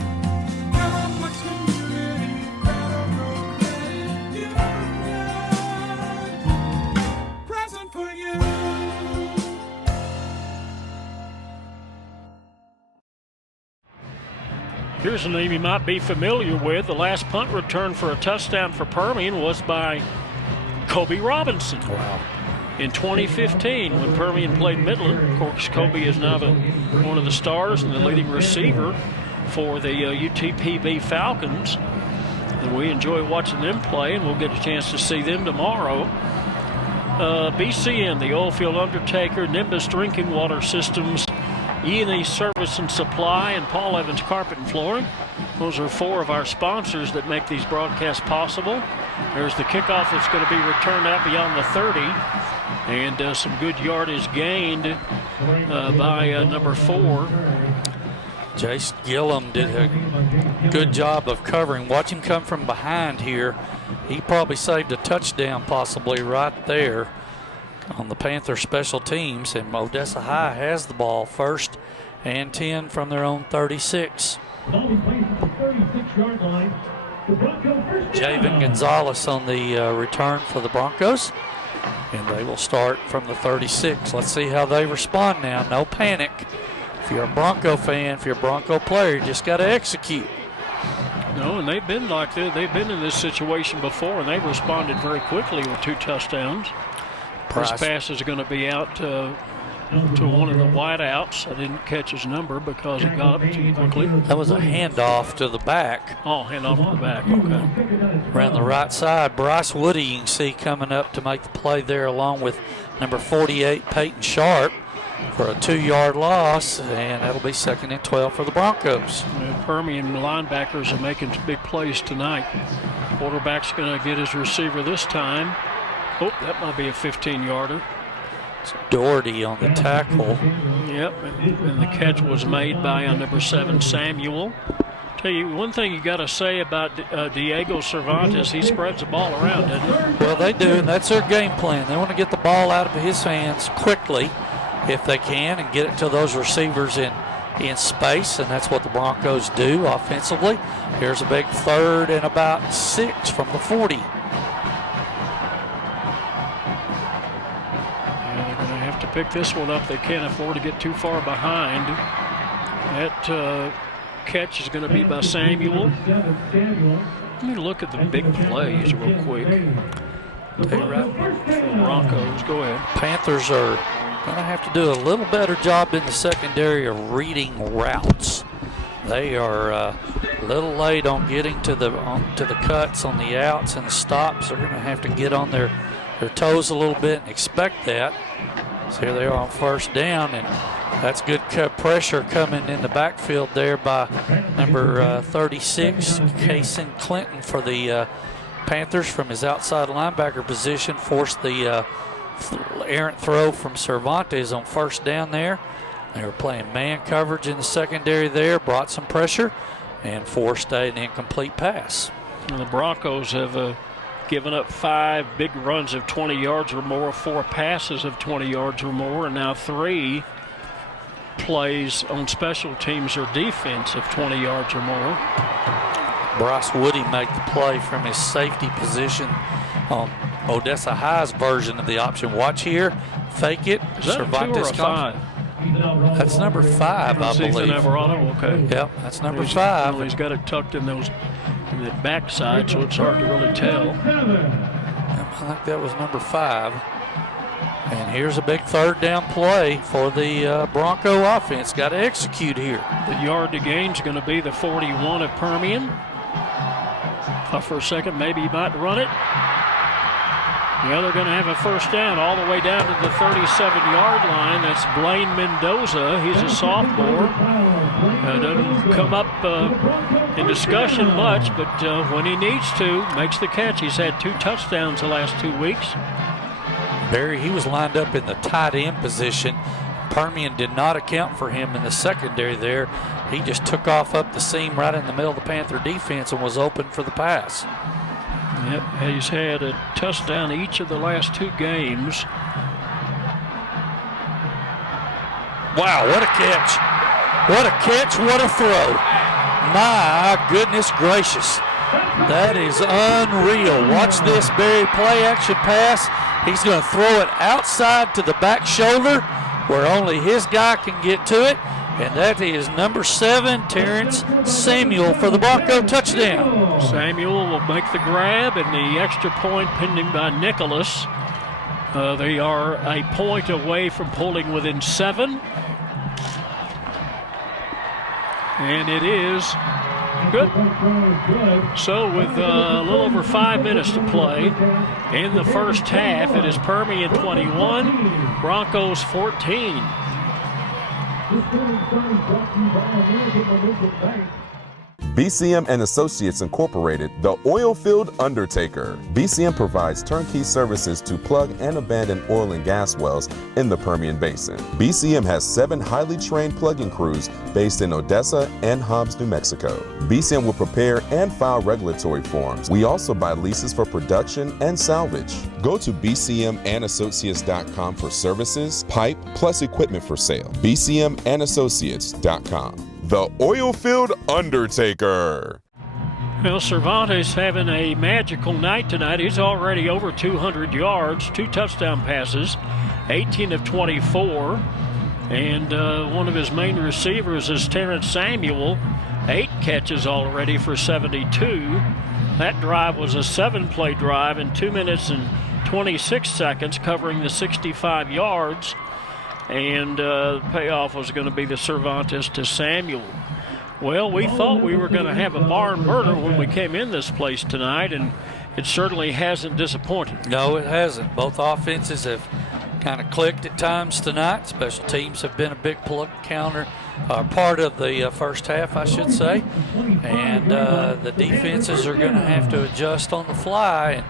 Here's a name you might be familiar with. The last punt return for a touchdown for Permian was by Kobe Robinson. Wow. In 2015, when Permian played Midland. Of course, Kobe is now one of the stars and the leading receiver for the UTPB Falcons. And we enjoy watching them play, and we'll get a chance to see them tomorrow. BCN, the Oilfield Undertaker, Nimbus Drinking Water Systems, E&E Service and Supply, and Paul Evans Carpet and Flooring. Those are 4 of our sponsors that make these broadcasts possible. There's the kickoff that's going to be returned out beyond the 30. And some good yardage gained by number 4. Jace Gillum did a good job of covering. Watch him come from behind here. He probably saved a touchdown possibly right there on the Panther special teams. And Odessa High has the ball, 1st and 10 from their own 36. Javen Gonzalez on the return for the Broncos. And they will start from the 36. Let's see how they respond now. No panic. If you're a Bronco fan, if you're a Bronco player, you just got to execute. No, and they've been like this. They've been in this situation before, and they've responded very quickly with 2 touchdowns. This pass is going to be out to one of the wideouts. I didn't catch his number because it got up too quickly. That was a handoff to the back. Oh, handoff to the back, okay. Around the right side, Bryce Woody, you can see coming up to make the play there along with number 48, Peyton Sharp, for a 2-yard loss, and that'll be 2nd and 12 for the Broncos. The Permian linebackers are making some big plays tonight. Quarterback's going to get his receiver this time. Oh, that might be a 15-yarder. It's Doherty on the tackle. Yep, and the catch was made by number 7, Samuel. Tell you one thing you got to say about Diego Cervantes, he spreads the ball around, doesn't he? Well, they do, and that's their game plan. They want to get the ball out of his hands quickly if they can and get it to those receivers in space, and that's what the Broncos do offensively. Here's a big 3rd and about 6 from the 40. Pick this one up. They can't afford to get too far behind. That catch is going to be by Samuel. Let me look at the big plays real quick. Broncos, go ahead. Panthers are going to have to do a little better job in the secondary of reading routes. They are a little late on getting to the cuts on the outs and the stops. They're going to have to get on their toes a little bit and expect that. So here they are on 1st down, and that's good pressure coming in the backfield there by number 36, Kason Clinton for the Panthers from his outside linebacker position. Forced the errant throw from Cervantes on 1st down there. They were playing man coverage in the secondary there, brought some pressure, and forced an incomplete pass. And the Broncos have given up 5 big runs of 20 yards or more, 4 passes of 20 yards or more, and now 3 plays on special teams or defense of 20 yards or more. Bryce Woody made the play from his safety position on Odessa High's version of the option. Watch here, fake it. Is that Cervantes a 2 or a 5? That's number 5, I believe. Alvarado, okay. Yep, that's number 5. Well, he's got it tucked in the backside, so it's hard to really tell. I think that was number 5. And here's a big 3rd down play for the Bronco offense. Got to execute here. The yard to gain is going to be the 41 of Permian. Thought for a second maybe he might run it. Yeah, they're going to have a 1st down all the way down to the 37-yard line. That's Blaine Mendoza. He's a sophomore. Doesn't come up in discussion much, but when he needs to, makes the catch. He's had 2 touchdowns the last 2 weeks. Barry, he was lined up in the tight end position. Permian did not account for him in the secondary there. He just took off up the seam right in the middle of the Panther defense and was open for the pass. Yep, he's had a touchdown each of the last 2 games. Wow, what a catch. What a catch, what a throw. My goodness gracious. That is unreal. Watch this, Barry, play action pass. He's going to throw it outside to the back shoulder where only his guy can get to it. And that is number 7, Terrence Samuel for the Bronco touchdown. Samuel will make the grab, and the extra point pending by Nicholas. They are a point away from pulling within 7. And it is good. So with a little over 5 minutes to play in the first half, it is Permian 21, Broncos 14. BCM and Associates Incorporated, the Oilfield Undertaker. BCM provides turnkey services to plug and abandon oil and gas wells in the Permian Basin. BCM has 7 highly trained plugging crews based in Odessa and Hobbs, New Mexico. BCM will prepare and file regulatory forms. We also buy leases for production and salvage. Go to bcmandassociates.com for services, pipe, plus equipment for sale. bcmandassociates.com. The Oilfield Undertaker. Well, Cervantes having a magical night tonight. He's already over 200 yards, 2 touchdown passes, 18 of 24. And one of his main receivers is Terrence Samuel, 8 catches already for 72. That drive was a 7-play drive in 2 minutes and 26 seconds, covering the 65 yards. And the payoff was going to be the Cervantes to Samuel. Well, we thought we were going to have a barn burner when we came in this place tonight, and it certainly hasn't disappointed. No, it hasn't. Both offenses have kind of clicked at times tonight. Special teams have been a big plug counter, part of the first half, I should say. And the defenses are going to have to adjust on the fly. And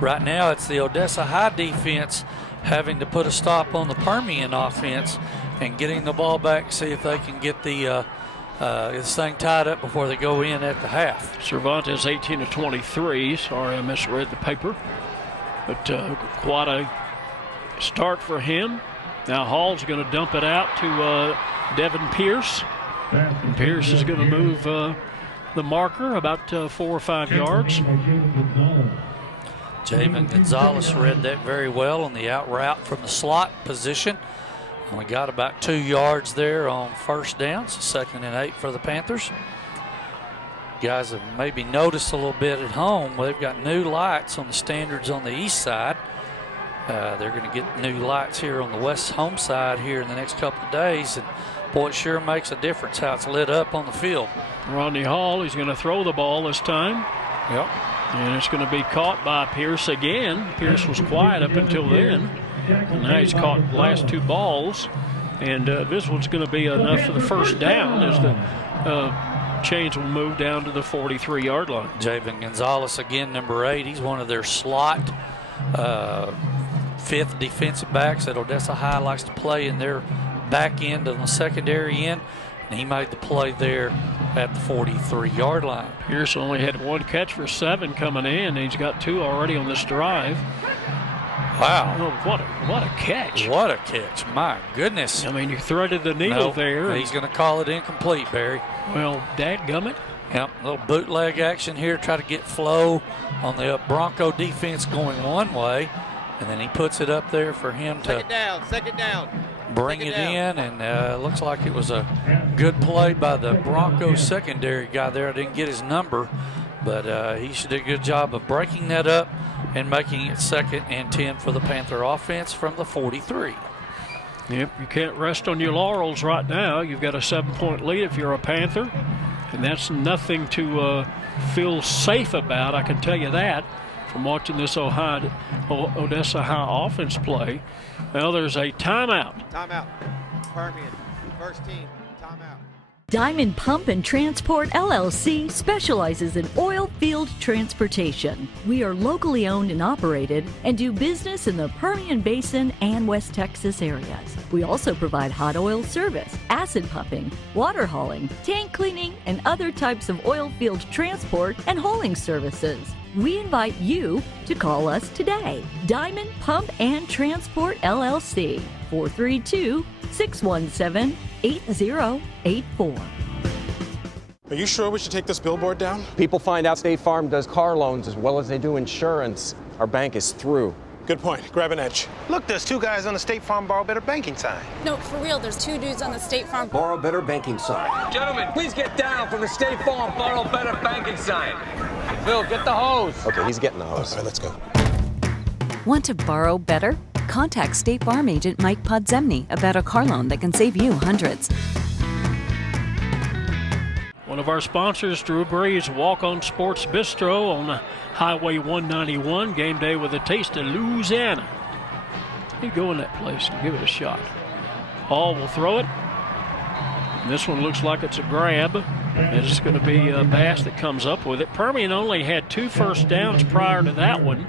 right now it's the Odessa High defense having to put a stop on the Permian offense and getting the ball back, see if they can get this thing tied up before they go in at the half. Cervantes 18 of 23. Sorry, I misread the paper. But quite a start for him. Now Hall's going to dump it out to Devin Pierce. And Pierce is going to move the marker about 4 or 5 yards. Javen Gonzalez read that very well on the out route from the slot position. Only got about 2 yards there on first down, so 2nd and 8 for the Panthers. Guys have maybe noticed a little bit at home. Well, they've got new lights on the standards on the east side. They're going to get new lights here on the west home side here in the next couple of days. And boy, it sure makes a difference how it's lit up on the field. Rodney Hall, he's going to throw the ball this time. Yep. And it's going to be caught by Pierce again. Pierce was quiet up until then. And now he's caught the last 2 balls. And this one's going to be enough for the first down as the chains will move down to the 43-yard line. Javen Gonzalez again, number 8. He's one of their slot 5th defensive backs that Odessa High likes to play in their back end on the secondary end. And he made the play there at the 43-yard line. Pierce only had 1 catch for 7 coming in. He's got 2 already on this drive. Wow. Oh, what a catch. What a catch. My goodness. I mean, you threaded the needle there. He's going to call it incomplete, Barry. Well, dadgummit. Yep, a little bootleg action here. Try to get flow on the Bronco defense going one way. And then he puts it up there for him to second down. Bring it in, and looks like it was a good play by the Broncos secondary guy there. I didn't get his number, but he should do a good job of breaking that up and making it 2nd and 10 for the Panther offense from the 43. Yep, you can't rest on your laurels right now. You've got a 7-point lead if you're a Panther, and that's nothing to feel safe about, I can tell you that, from watching this Odessa High offense play. Well, there's a timeout. Timeout. Permian, first team, timeout. Diamond Pump and Transport LLC specializes in oil field transportation. We are locally owned and operated and do business in the Permian Basin and West Texas areas. We also provide hot oil service, acid pumping, water hauling, tank cleaning, and other types of oil field transport and hauling services. We invite you to call us today. Diamond Pump and Transport LLC, 432-617-8084. Are you sure we should take this billboard down? People find out State Farm does car loans as well as they do insurance. Our bank is through. Good point. Grab an edge. Look, there's 2 guys on the State Farm Borrow Better banking sign. No, for real, there's 2 dudes on the State Farm Borrow Better banking sign. Gentlemen, please get down from the State Farm Borrow Better banking sign. Phil, get the hose. Okay, he's getting the hose. All right, let's go. Want to borrow better? Contact State Farm agent Mike Podzemny about a car loan that can save you hundreds. One of our sponsors, Drew Brees Walk-On Sports Bistro on Highway 191. Game day with a taste of Louisiana. You go in that place and give it a shot. Hall will throw it. This one looks like it's a grab. It's going to be Bass that comes up with it. Permian only had 2 first downs prior to that one.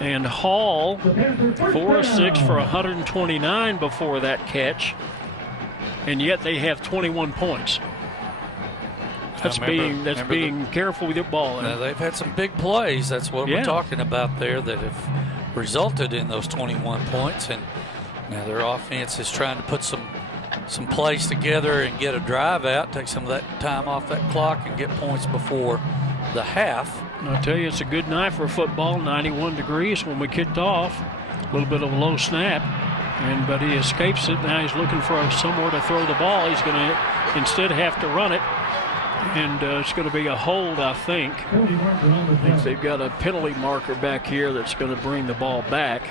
And Hall, 4 of 6 for 129 before that catch. And yet they have 21 points. That's being careful with your ball. Now they've had some big plays. That's what we're talking about there that have resulted in those 21 points. And now their offense is trying to put some plays together and get a drive out, take some of that time off that clock and get points before the half. I'll tell you, it's a good night for football. 91 degrees when we kicked off. A little bit of a low snap, but he escapes it. Now he's looking for somewhere to throw the ball. He's going to instead have to run it. And it's going to be a hold, I think. I think they've got a penalty marker back here that's going to bring the ball back.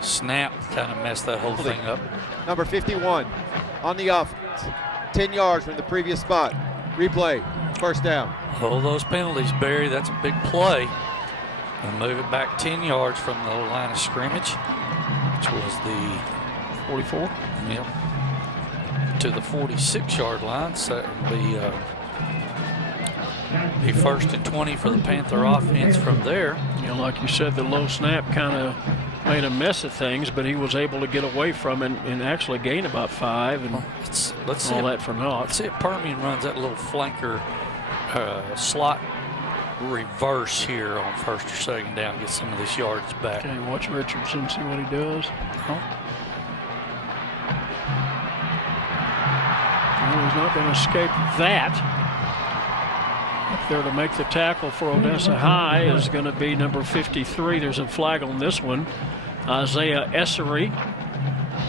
Snap kind of messed that whole thing up. Number 51 on the offense. 10 yards from the previous spot. Replay. First down. All those penalties, Barry. That's a big play. And move it back 10 yards from the line of scrimmage, which was the 44. Yep. To the 46-yard line. So that would be first and 20 for the Panther offense from there. Like you said, the low snap kind of made a mess of things, but he was able to get away from it and actually gain about 5 and let's all that for naught. Let's see if Permian runs that little flanker slot reverse here on first or second down, get some of this yardage back. Okay, watch Richardson, see what he does. Well, he's not going to escape that. Up there to make the tackle for Odessa High is going to be number 53. There's a flag on this one. Isaiah Essery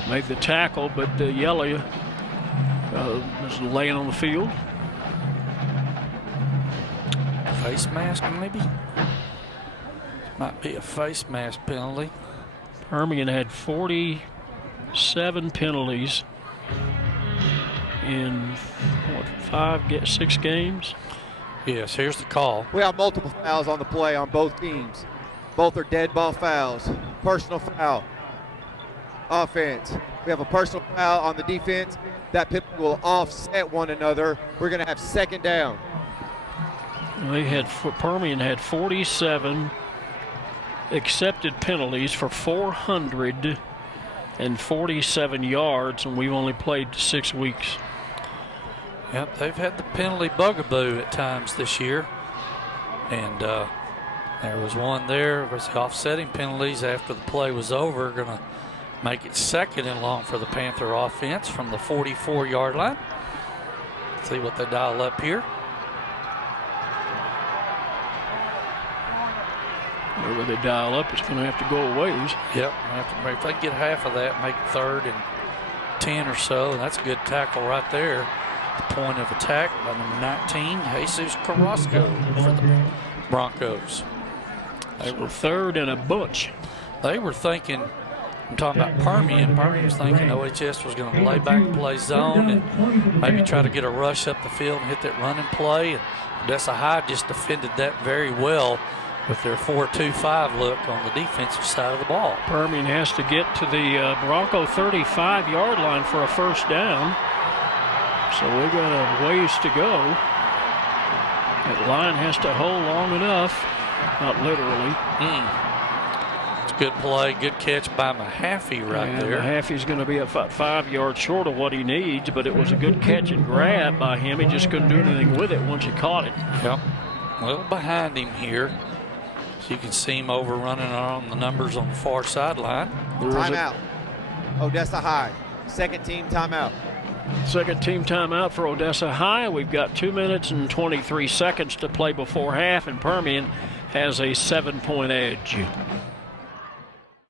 made the tackle, but Yelly is laying on the field. Face mask, maybe? Might be a face mask penalty. Permian had 47 penalties in 6 games. Yes, here's the call. We have multiple fouls on the play on both teams. Both are dead ball fouls. Personal foul. Offense. We have a personal foul on the defense. That penalty will offset one another. We're going to have second down. Permian had 47 accepted penalties for 447 yards, and we've only played 6 weeks. Yep, they've had the penalty bugaboo at times this year. And there was one there. It was the offsetting penalties after the play was over. Going to make it second and long for the Panther offense from the 44-yard line. Let's see what they dial up here. Wherever they dial up, it's going to have to go a ways. Yep, if they get half of that, make it 3rd and 10 or so, and that's a good tackle right there. The point of attack by number 19, Jesus Carrasco for the Broncos. They were 3rd and a bunch. They were thinking, I'm talking about Permian. Permian was thinking OHS was going to lay back and play zone and maybe try to get a rush up the field and hit that running play. And Odessa High just defended that very well with their 4-2-5 look on the defensive side of the ball. Permian has to get to the Bronco 35-yard line for a first down. So we got a ways to go. That line has to hold long enough, not literally. It's a good play, good catch by Mahaffey right there. Mahaffey's going to be about 5 yards short of what he needs, but it was a good catch and grab by him. He just couldn't do anything with it once he caught it. Yep. A little behind him here. So you can see him overrunning on the numbers on the far sideline. Timeout. Odessa High. Second team timeout. Second team timeout for Odessa High. We've got 2 minutes and 23 seconds to play before half, and Permian has a 7-point edge.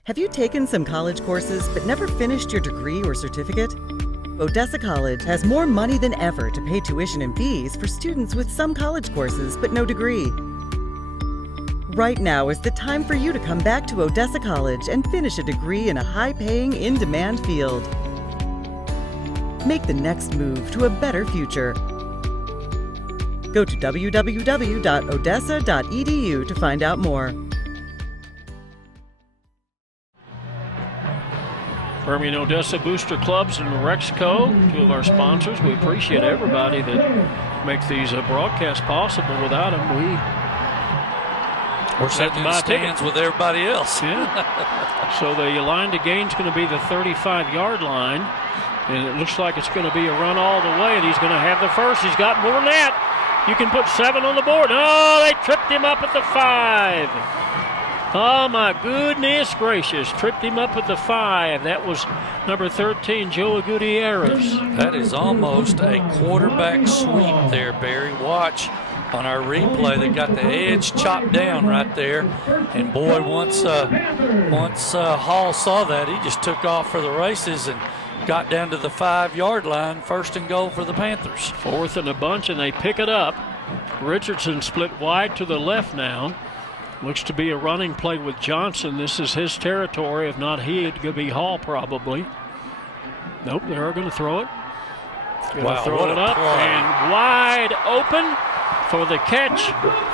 Have you taken some college courses but never finished your degree or certificate? Odessa College has more money than ever to pay tuition and fees for students with some college courses but no degree. Right now is the time for you to come back to Odessa College and finish a degree in a high-paying, in-demand field. Make the next move to a better future. Go to www.odessa.edu to find out more. Permian Odessa Booster Clubs and Rexco, two of our sponsors. We appreciate everybody that make these broadcasts possible. Without them, we're sitting in the stands with everybody else. Yeah. So the line to gain is going to be the 35-yard line. And it looks like it's going to be a run all the way, and he's going to have the first. He's got more than that. You can put 7 on the board. Oh, they tripped him up at the 5. Oh, my goodness gracious. Tripped him up at the 5. That was number 13, Joe Gutierrez. That is almost a quarterback sweep there, Barry. Watch on our replay. They got the edge chopped down right there. And, boy, once Hall saw that, he just took off for the races and got down to the 5-yard line. First and goal for the Panthers. 4th and a bunch, and they pick it up. Richardson split wide to the left now. Looks to be a running play with Johnson. This is his territory. If not he, it could be Hall probably. Nope, they're going to throw it. Throw it up and wide open for the catch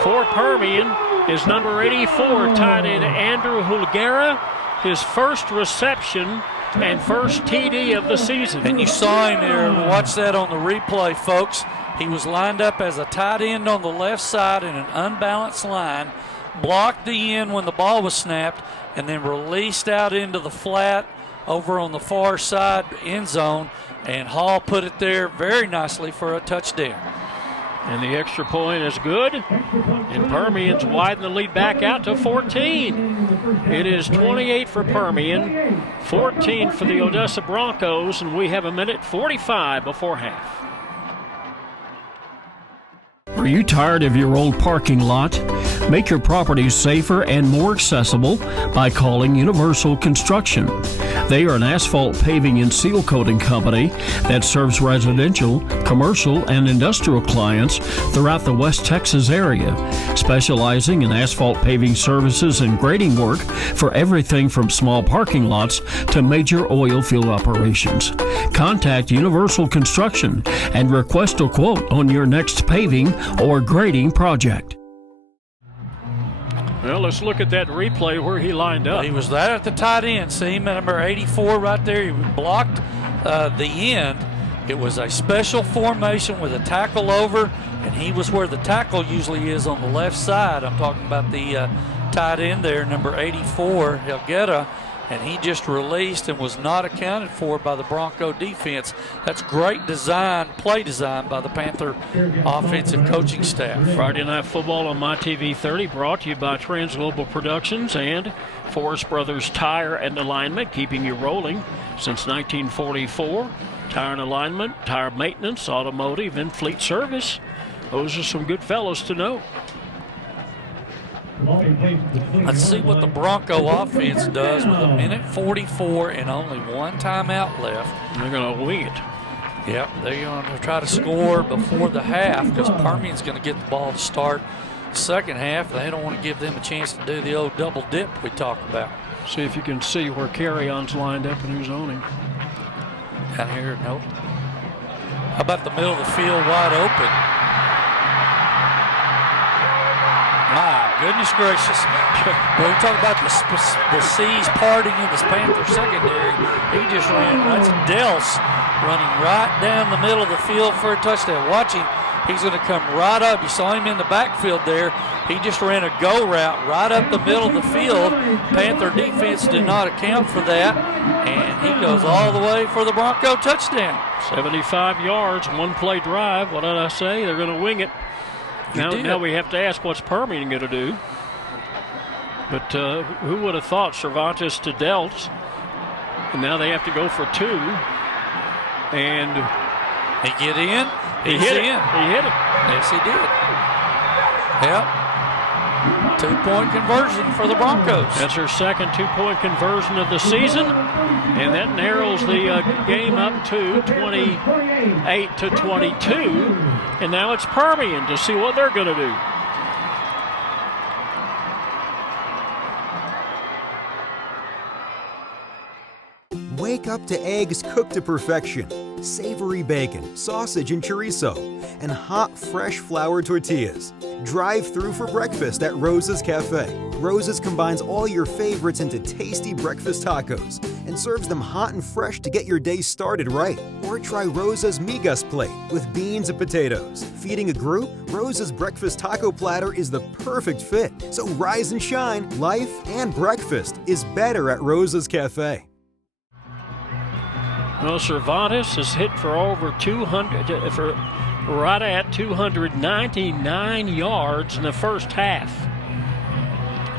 for Permian is number 84, tight end Andrew Hulgera. His first reception and first TD of the season. And you saw him there. Watch that on the replay, folks. He was lined up as a tight end on the left side in an unbalanced line, blocked the end when the ball was snapped, and then released out into the flat over on the far side end zone, and Hall put it there very nicely for a touchdown. And the extra point is good, and Permian's widen the lead back out to 14. It is 28 for Permian, 14 for the Odessa Broncos, and we have a minute 45 before half. Are you tired of your old parking lot? Make your properties safer and more accessible by calling Universal Construction. They are an asphalt paving and seal coating company that serves residential, commercial, and industrial clients throughout the West Texas area, specializing in asphalt paving services and grading work for everything from small parking lots to major oil field operations. Contact Universal Construction and request a quote on your next paving or grading project. Well, let's look at that replay where he lined up. He was there at the tight end. See him at number 84 right there. He blocked the end. It was a special formation with a tackle over, and he was where the tackle usually is on the left side. I'm talking about the tight end there, number 84, Helgeta, and he just released and was not accounted for by the Bronco defense. That's great design, play design by the Panther offensive coaching staff. Friday Night Football on MyTV 30 brought to you by Trans Global Productions and Forrest Brothers Tire and Alignment, keeping you rolling since 1944. Tire and alignment, tire maintenance, automotive, and fleet service. Those are some good fellows to know. Let's see what the Bronco offense does with a minute 44 and only one timeout left. They're going to wing it. Yep, they're going to try to score before the half because Permian's going to get the ball to start the second half. They don't want to give them a chance to do the old double dip we talked about. See if you can see where Carry-On's lined up and who's on him. Down here, nope. How about the middle of the field wide open? My goodness gracious. When we talk about the C's parting in this Panther secondary, he just ran, that's Dels running right down the middle of the field for a touchdown. Watch him. He's going to come right up. You saw him in the backfield there. He just ran a go route right up the middle of the field. Panther defense did not account for that, and he goes all the way for the Bronco touchdown. 75 yards, one-play drive. What did I say? They're going to wing it. Now we have to ask what's Permian going to do. But who would have thought Cervantes to Delts? And now they have to go for two. And he get in. He hit it. He hit it. Yes, he did. Yep. 2-point conversion for the Broncos. That's her second 2-point conversion of the season. And that narrows the game up to 28-22. And now it's Permian to see what they're going to do. Wake up to eggs cooked to perfection, savory bacon, sausage and chorizo, and hot, fresh flour tortillas. Drive through for breakfast at Rosa's Cafe. Rosa's combines all your favorites into tasty breakfast tacos and serves them hot and fresh to get your day started right. Or try Rosa's Migas plate with beans and potatoes. Feeding a group? Rosa's breakfast taco platter is the perfect fit. So rise and shine. Life and breakfast is better at Rosa's Cafe. Well, Cervantes has hit for over 200, for right at 299 yards in the first half.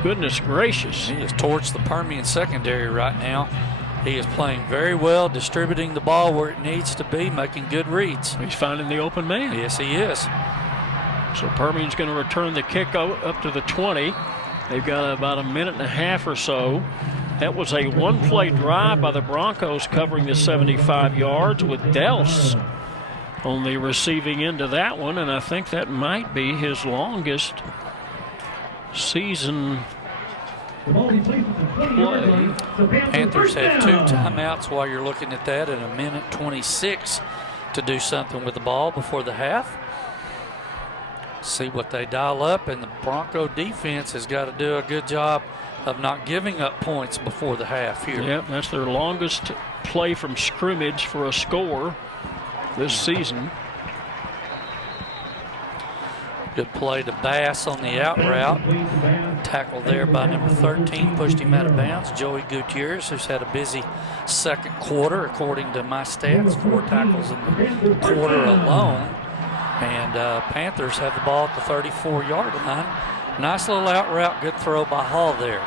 Goodness gracious. He has torched the Permian secondary right now. He is playing very well, distributing the ball where it needs to be, making good reads. He's finding the open man. Yes, he is. So Permian's going to return the kick up to the 20. They've got about a minute and a half or so. That was a one-play drive by the Broncos covering the 75 yards with Dels on the receiving end of that one, and I think that might be his longest season play. Panthers have 2 timeouts while you're looking at that, and a minute 26 to do something with the ball before the half. See what they dial up, and the Bronco defense has got to do a good job of not giving up points before the half here. Yep, that's their longest play from scrimmage for a score this season. Good play to Bass on the out route. Tackle there by number 13, pushed him out of bounds. Joey Gutierrez, who's had a busy second quarter, according to my stats, 4 tackles in the quarter alone. And Panthers have the ball at the 34-yard line. Nice little out route, good throw by Hall there.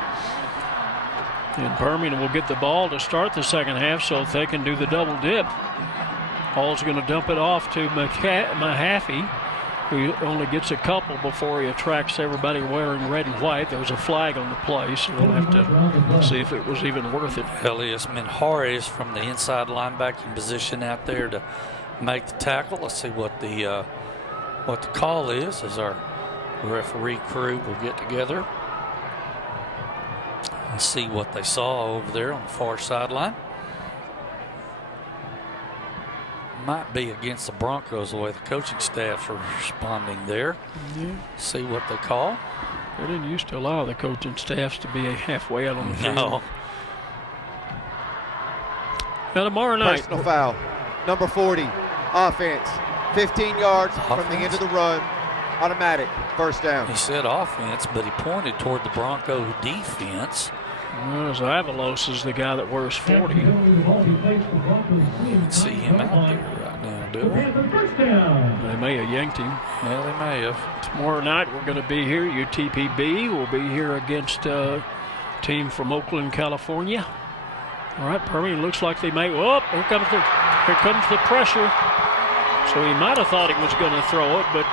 And Permian will get the ball to start the second half so if they can do the double dip. Hall's going to dump it off to Mahaffey, who only gets a couple before he attracts everybody wearing red and white. There was a flag on the play, so we'll have to see if it was even worth it. Elias Minhares from the inside linebacking position out there to make the tackle. Let's see what the call is as our referee crew will get together and see what they saw over there on the far sideline. Might be against the Broncos the way the coaching staffs are responding there. Yeah. See what they call. They didn't used to allow the coaching staffs to be halfway out on the field. No. Now tomorrow night. Personal foul. Number 40. Offense. 15 yards from the end of the run. Automatic. First down. He said offense, but he pointed toward the Bronco defense. Well, Avalos is the guy that wears 40. You can see him out there right now, do we? They may have yanked him. Yeah, they may have. Tomorrow night we're going to be here. UTPB will be here against a team from Oakland, California. All right, Permian looks like they may. Oh, here comes the pressure. So he might have thought he was going to throw it, but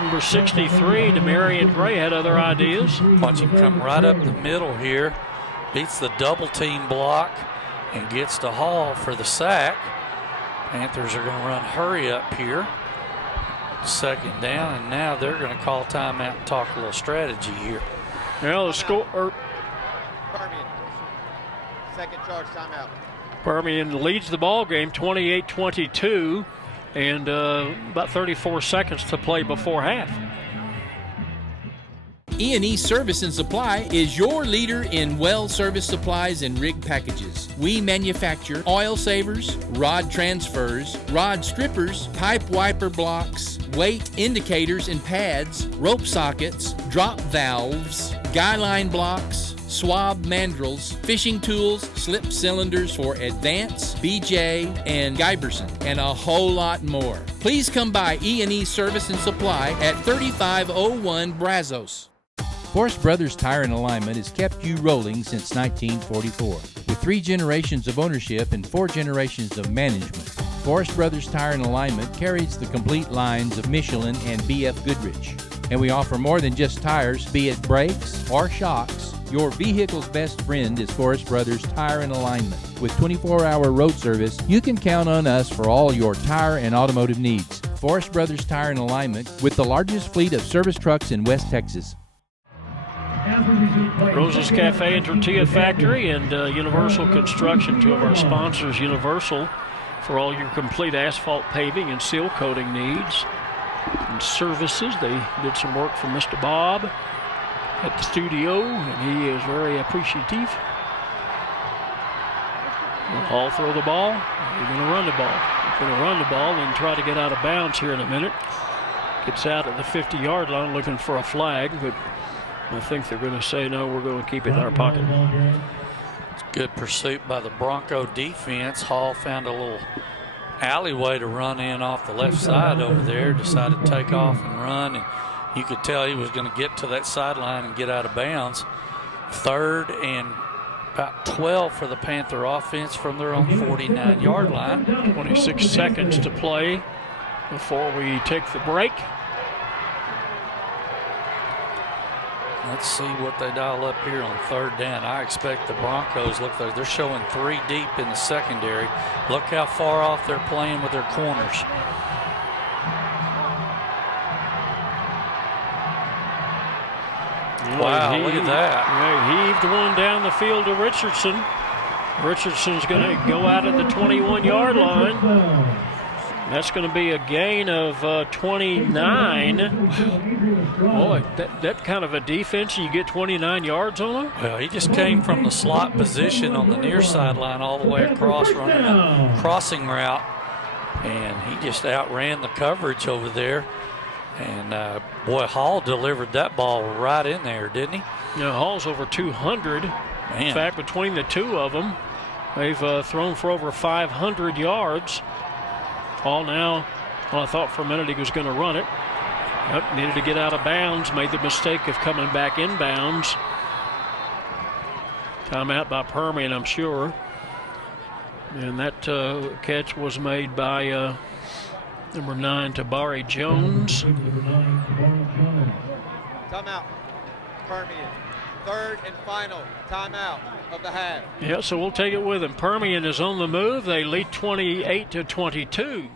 number 63, Demarion Gray, had other ideas. Watch him come right up the middle here, beats the double team block, and gets to Hall for the sack. Panthers are going to run hurry up here. Second down, and now they're going to call timeout and talk a little strategy here. Well, the score. Permian. Second charge timeout. Permian leads the ball game 28-22, and about 34 seconds to play before half. E&E Service and Supply is your leader in well service supplies and rig packages. We manufacture oil savers, rod transfers, rod strippers, pipe wiper blocks, weight indicators and pads, rope sockets, drop valves, guy line blocks, swab mandrels, fishing tools, slip cylinders for Advance, BJ, and Giberson, and a whole lot more. Please come by E&E Service and Supply at 3501 Brazos. Forrest Brothers Tire and Alignment has kept you rolling since 1944. With 3 generations of ownership and 4 generations of management, Forrest Brothers Tire and Alignment carries the complete lines of Michelin and BF Goodrich. And we offer more than just tires, be it brakes or shocks. Your vehicle's best friend is Forrest Brothers Tire and Alignment. With 24-hour road service, you can count on us for all your tire and automotive needs. Forrest Brothers Tire and Alignment, with the largest fleet of service trucks in West Texas. Rosa's Cafe and Tortilla Factory and Universal Construction, 2 of our sponsors. Universal for all your complete asphalt paving and seal coating needs and services. They did some work for Mr. Bob at the studio, and he is very appreciative. Will Hall throw the ball? He's going to run the ball. He's going to run the ball and try to get out of bounds here in a minute. Gets out at the 50-yard line looking for a flag, but I think they're going to say, no, we're going to keep it in our pocket. It's good pursuit by the Bronco defense. Hall found a little alleyway to run in off the left side over there, decided to take off and run, and you could tell he was going to get to that sideline and get out of bounds. 3rd and about 12 for the Panther offense from their own 49-yard line. 26 seconds to play before we take the break. Let's see what they dial up here on 3rd down. I expect the Broncos, look, they're showing 3 deep in the secondary. Look how far off they're playing with their corners. Wow, look at that. Yeah, heaved one down the field to Richardson. Richardson's going to go out at the 21-yard line. That's going to be a gain of 29. Boy, that kind of a defense, you get 29 yards on them? Well, he just came from the slot position on the near sideline all the way across, running a crossing route, and he just outran the coverage over there. And, boy, Hall delivered that ball right in there, didn't he? Yeah, Hall's over 200. Man. In fact, between the two of them, they've thrown for over 500 yards. Hall now, well, I thought for a minute he was going to run it. Yep, needed to get out of bounds, made the mistake of coming back in bounds. Timeout by Permian, I'm sure. And that catch was made by number 9, Tabari Jones. Timeout. Permian. 3rd and final timeout of the half. Yeah, so we'll take it with him. Permian is on the move. They lead 28-22.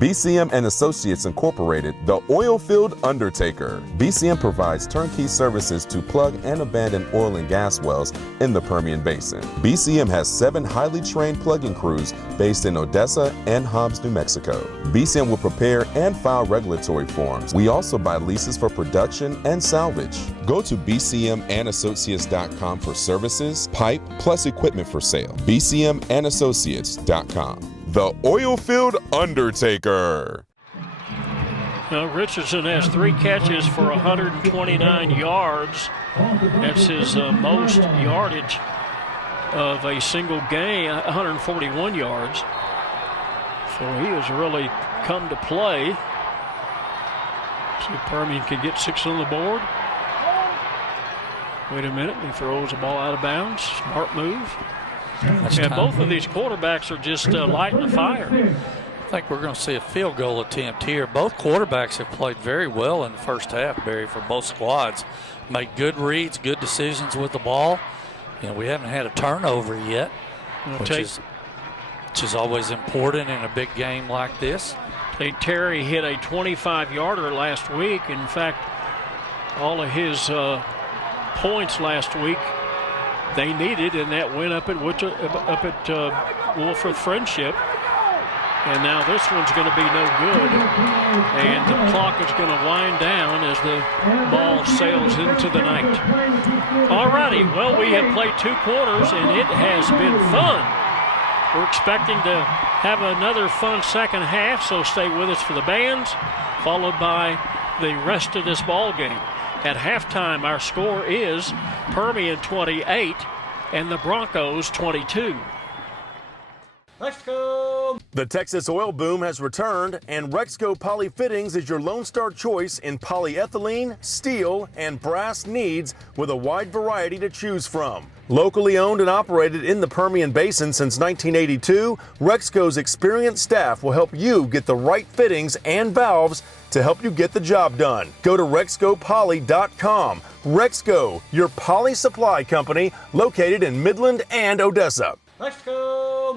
BCM and Associates Incorporated, the Oilfield Undertaker. BCM provides turnkey services to plug and abandon oil and gas wells in the Permian Basin. BCM has 7 highly trained plugging crews based in Odessa and Hobbs, New Mexico. BCM will prepare and file regulatory forms. We also buy leases for production and salvage. Go to bcmandassociates.com for services, pipe, plus equipment for sale. bcmandassociates.com. The Oilfield Undertaker. Now Richardson has 3 catches for 129 yards. That's his most yardage of a single game, 141 yards. So he has really come to play. See if Permian can get 6 on the board. Wait a minute, he throws the ball out of bounds. Smart move. And both of these quarterbacks are just lighting the fire. I think we're going to see a field goal attempt here. Both quarterbacks have played very well in the first half, Barry, for both squads. Made good reads, good decisions with the ball. You know, we haven't had a turnover yet, which is always important in a big game like this. Tate Terry hit a 25-yarder last week. In fact, all of his points last week they needed, and that went up at Wolford Friendship. And now this one's going to be no good. And the clock is going to wind down as the ball sails into the night. All righty, well, we have played 2 quarters, and it has been fun. We're expecting to have another fun second half, so stay with us for the bands, followed by the rest of this ball game. At halftime, our score is Permian 28 and the Broncos 22. Let's go! The Texas oil boom has returned, and Rexco Poly Fittings is your Lone Star choice in polyethylene, steel, and brass needs with a wide variety to choose from. Locally owned and operated in the Permian Basin since 1982, Rexco's experienced staff will help you get the right fittings and valves to help you get the job done. Go to RexcoPoly.com. Rexco, your poly supply company located in Midland and Odessa. Let's go!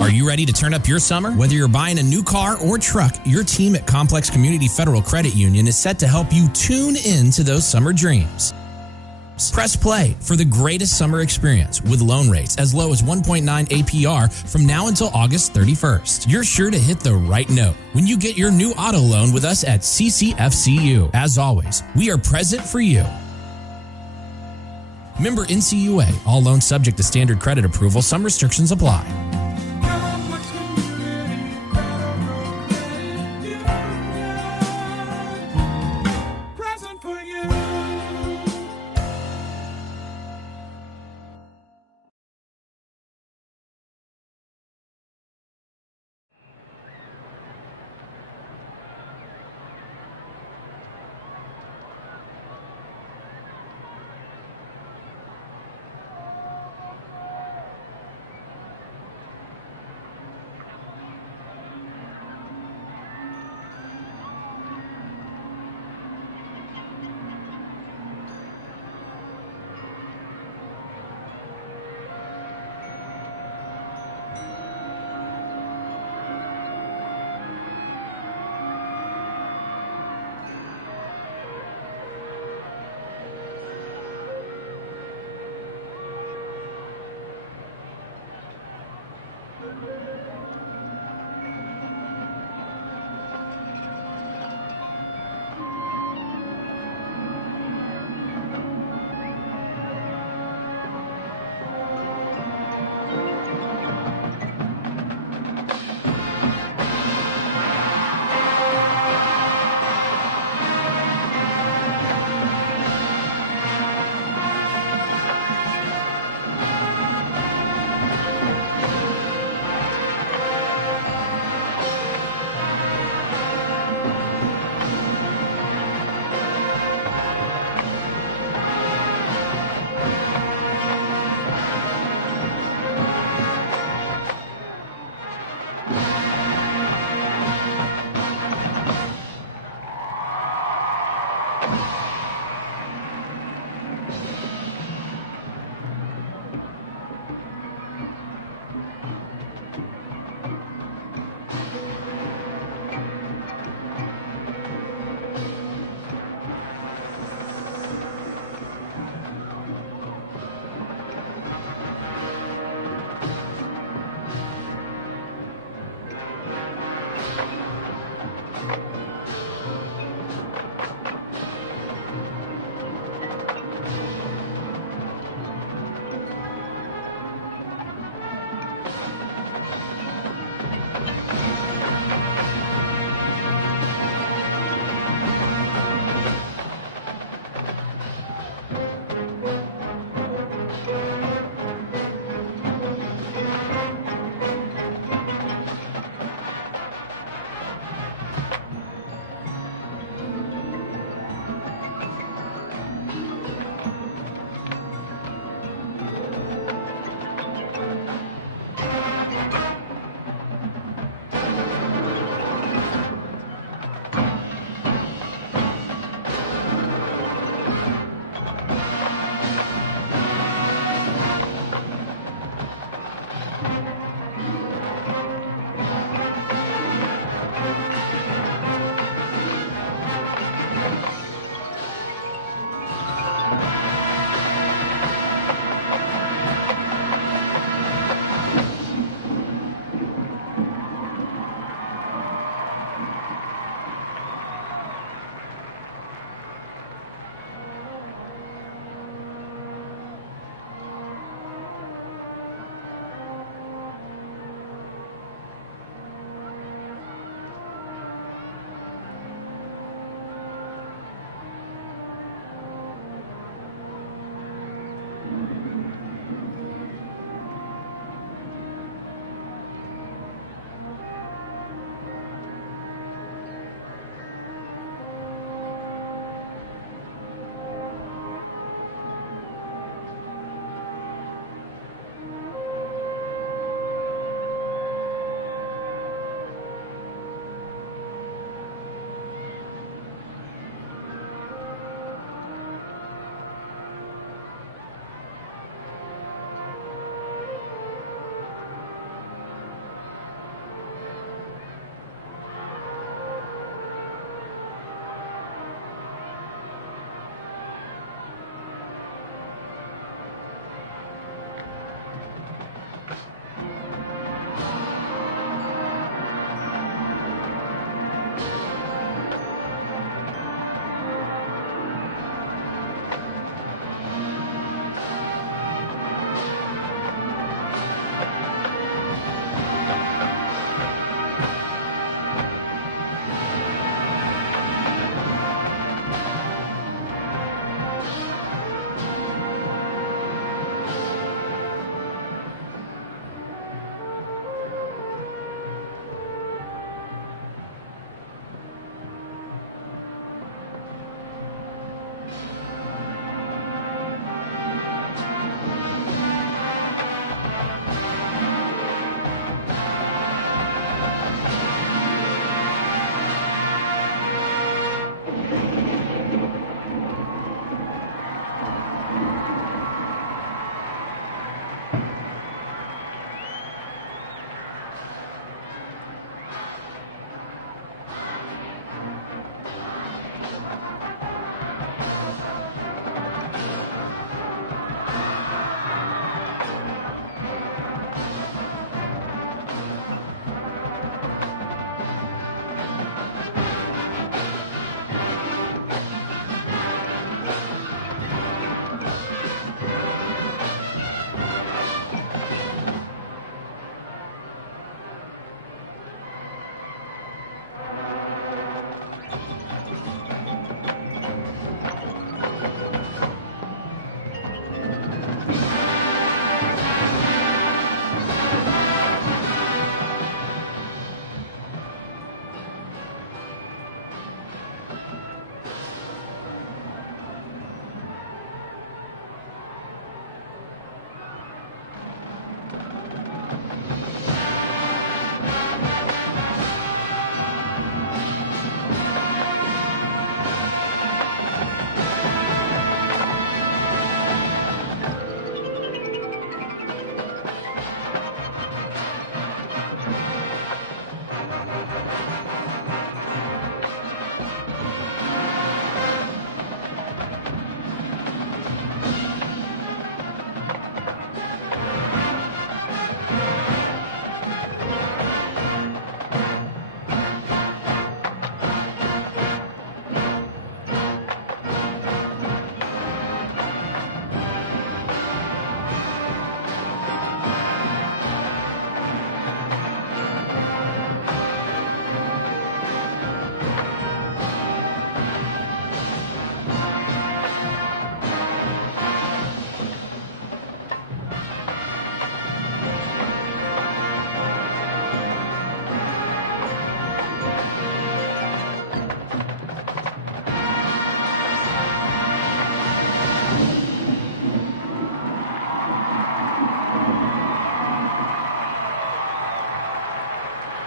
Are you ready to turn up your summer? Whether you're buying a new car or truck, your team at Complex Community Federal Credit Union is set to help you tune in to those summer dreams. Press play for the greatest summer experience with loan rates as low as 1.9 APR from now until August 31st. You're sure to hit the right note when you get your new auto loan with us at CCFCU. As always, we are present for you. Member NCUA. All loans subject to standard credit approval. Some restrictions apply.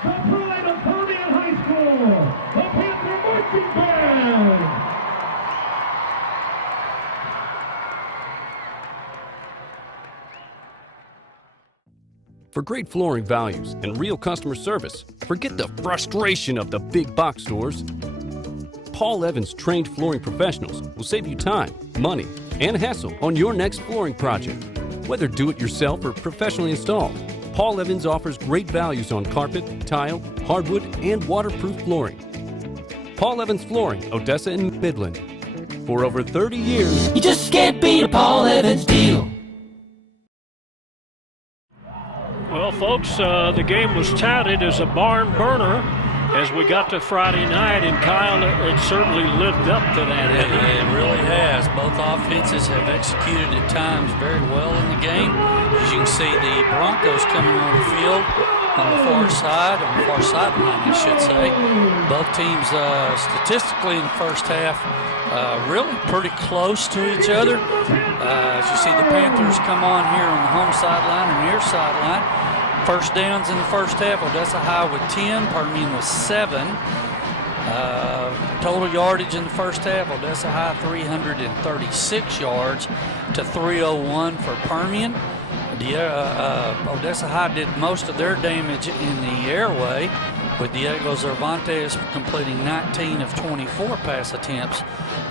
the pride of Permian High School, the Panther Marching Band. For great flooring values and real customer service, forget the frustration of the big box stores. Paul Evans trained flooring professionals will save you time, money, and hassle on your next flooring project. Whether do-it-yourself or professionally installed, Paul Evans offers great values on carpet, tile, hardwood, and waterproof flooring. Paul Evans Flooring, Odessa and Midland. For over 30 years, you just can't beat a Paul Evans deal. Well, folks, the game was touted as a barn burner as we got to Friday night, and Kyle, it certainly lived up to that. It really has. Both offenses have executed at times very well in the game. As you can see, the Broncos coming on the field on the far sideline, I should say. Both teams statistically in the first half really pretty close to each other. As you see the Panthers come on here on the home sideline and near sideline. First downs in the first half, Odessa High with 10, Permian with 7. Total yardage in the first half, Odessa High 336 yards to 301 for Permian. Odessa High did most of their damage in the airway, with Diego Cervantes completing 19 of 24 pass attempts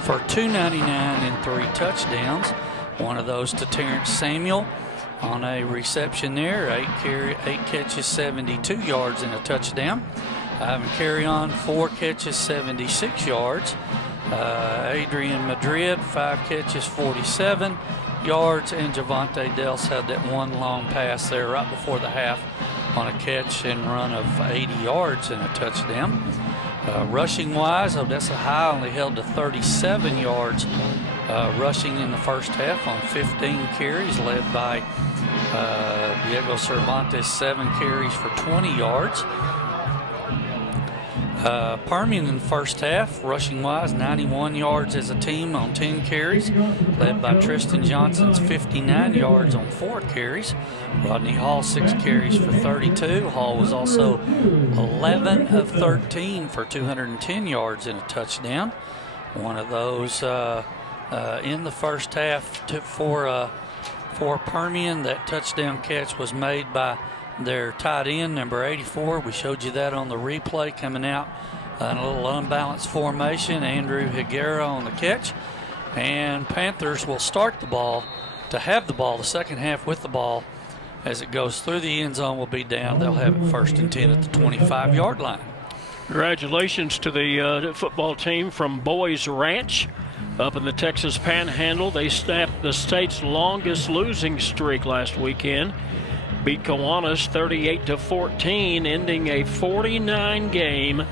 for 299 and 3 touchdowns. One of those to Terrence Samuel on a reception there, 8 catches, 72 yards and a touchdown. Ivan Carry-On, 4 catches, 76 yards. Adrian Madrid, 5 catches, 47 yards, and Javante Dels had that one long pass there right before the half on a catch and run of 80 yards and a touchdown. Rushing-wise, Odessa High only held to 37 yards rushing in the first half on 15 carries, led by Diego Cervantes, 7 carries for 20 yards. Permian in the first half, rushing-wise, 91 yards as a team on 10 carries, led by Tristan Johnson's 59 yards on 4 carries. Rodney Hall, 6 carries for 32. Hall was also 11 of 13 for 210 yards and a touchdown. One of those in the first half for Permian. That touchdown catch was made by their tight end, number 84. We showed you that on the replay coming out in a little unbalanced formation. Andrew Higuera on the catch. And Panthers will start the ball to have the ball the second half with the ball. As it goes through the end zone, will be down. They'll have it 1st and 10 at the 25-yard line. Congratulations to the football team from Boys Ranch up in the Texas Panhandle. They snapped the state's longest losing streak last weekend. Beat Kiwanis 38-14, ending a 49-game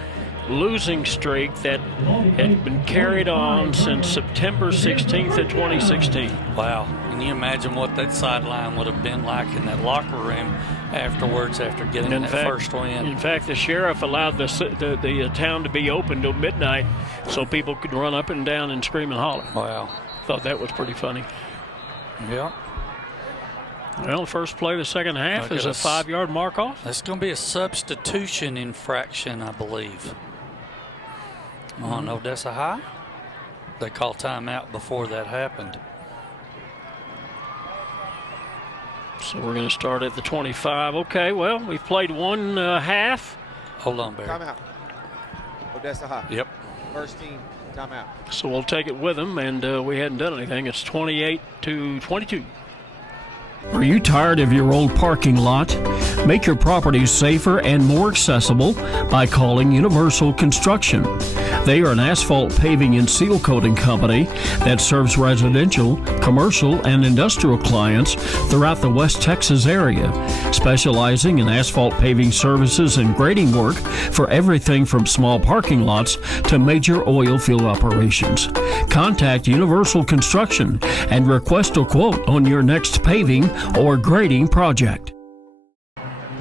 losing streak that had been carried on since September 16th of 2016. Wow. Can you imagine what that sideline would have been like in that locker room afterwards after getting that first win? In fact, the sheriff allowed the town to be open till midnight so people could run up and down and scream and holler. Wow. Thought that was pretty funny. Yeah. Well, the first play of the second half is a 5-yard mark off. That's going to be a substitution infraction, I believe, on Odessa High. They called timeout before that happened. So we're going to start at the 25. Okay, well, we've played one half. Hold on, Barry. Timeout. Odessa High. Yep. First team, timeout. So we'll take it with them, and we hadn't done anything. It's 28-22. Are you tired of your old parking lot? Make your properties safer and more accessible by calling Universal Construction. They are an asphalt paving and seal coating company that serves residential, commercial, and industrial clients throughout the West Texas area, specializing in asphalt paving services and grading work for everything from small parking lots to major oil field operations. Contact Universal Construction and request a quote on your next paving or grading project.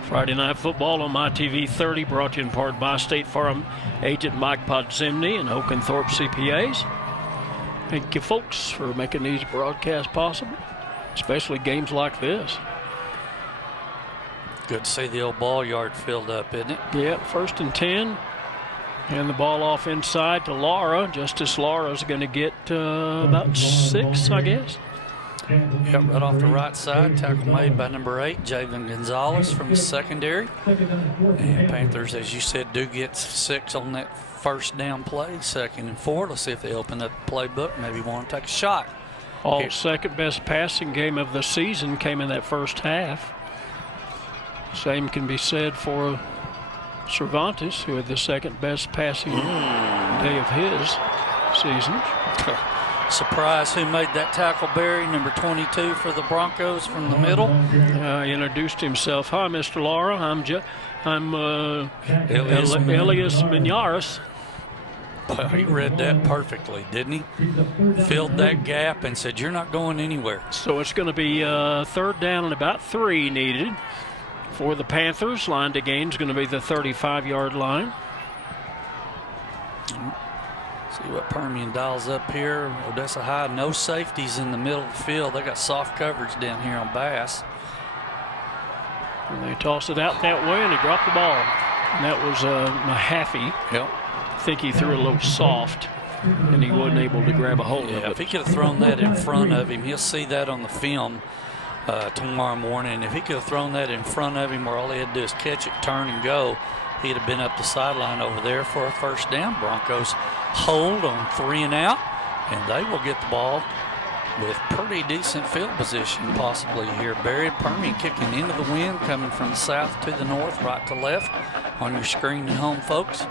Friday Night Football on MyTV 30, brought to you in part by State Farm agent Mike Podzimny and Oakenthorpe CPAs. Thank you, folks, for making these broadcasts possible, especially games like this. Good to see the old ball yard filled up, isn't it? Yeah, 1st and 10. And the ball off inside to Laura. Justice Laura's going to get about 6, I guess. Yep, right off the right side. Tackle made by number 8, Javen Gonzalez from the secondary. And Panthers, as you said, do get 6 on that first down play, 2nd and 4. Let's see if they open up the playbook. Maybe want to take a shot. All second best passing game of the season came in that first half. Same can be said for Cervantes, who had the second best passing day of his season. Surprise who made that tackle, Barry, number 22 for the Broncos from the middle. Introduced himself. Hi, Mr. Laura. I'm Elias Minares. Well, he read that perfectly, didn't he? Filled that gap and said, "You're not going anywhere." So it's going to be 3rd down and about 3 needed for the Panthers. Line to gain is going to be the 35-yard line. See what Permian dials up here. Odessa High, no safeties in the middle of the field. They got soft coverage down here on Bass. And they tossed it out that way, and he dropped the ball. And that was Mahaffey. Yep. I think he threw a little soft, and he wasn't able to grab a hold of it. If he could have thrown that in front of him, he'll see that on the film tomorrow morning. If he could have thrown that in front of him where all he had to do is catch it, turn, and go, he'd have been up the sideline over there for a 1st down. Broncos hold on 3 and out, and they will get the ball with pretty decent field position possibly here. Barry, Permian kicking into the wind, coming from the south to the north, right to left on your screen at home, folks.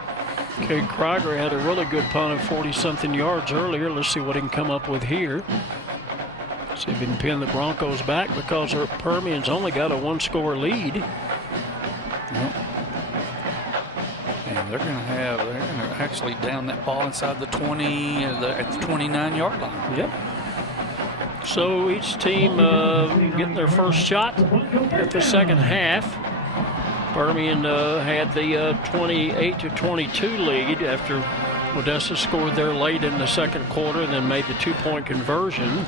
Okay, Krieger had a really good punt of 40-something yards earlier. Let's see what he can come up with here. See if he can pin the Broncos back because Permian's only got a 1-score lead. Yep. And they're going to actually down that ball inside the 20, at the 29-yard line. Yep. So each team getting their first shot at the second half. Permian had the 28-22 lead after Odessa scored there late in the second quarter and then made the 2-point conversion.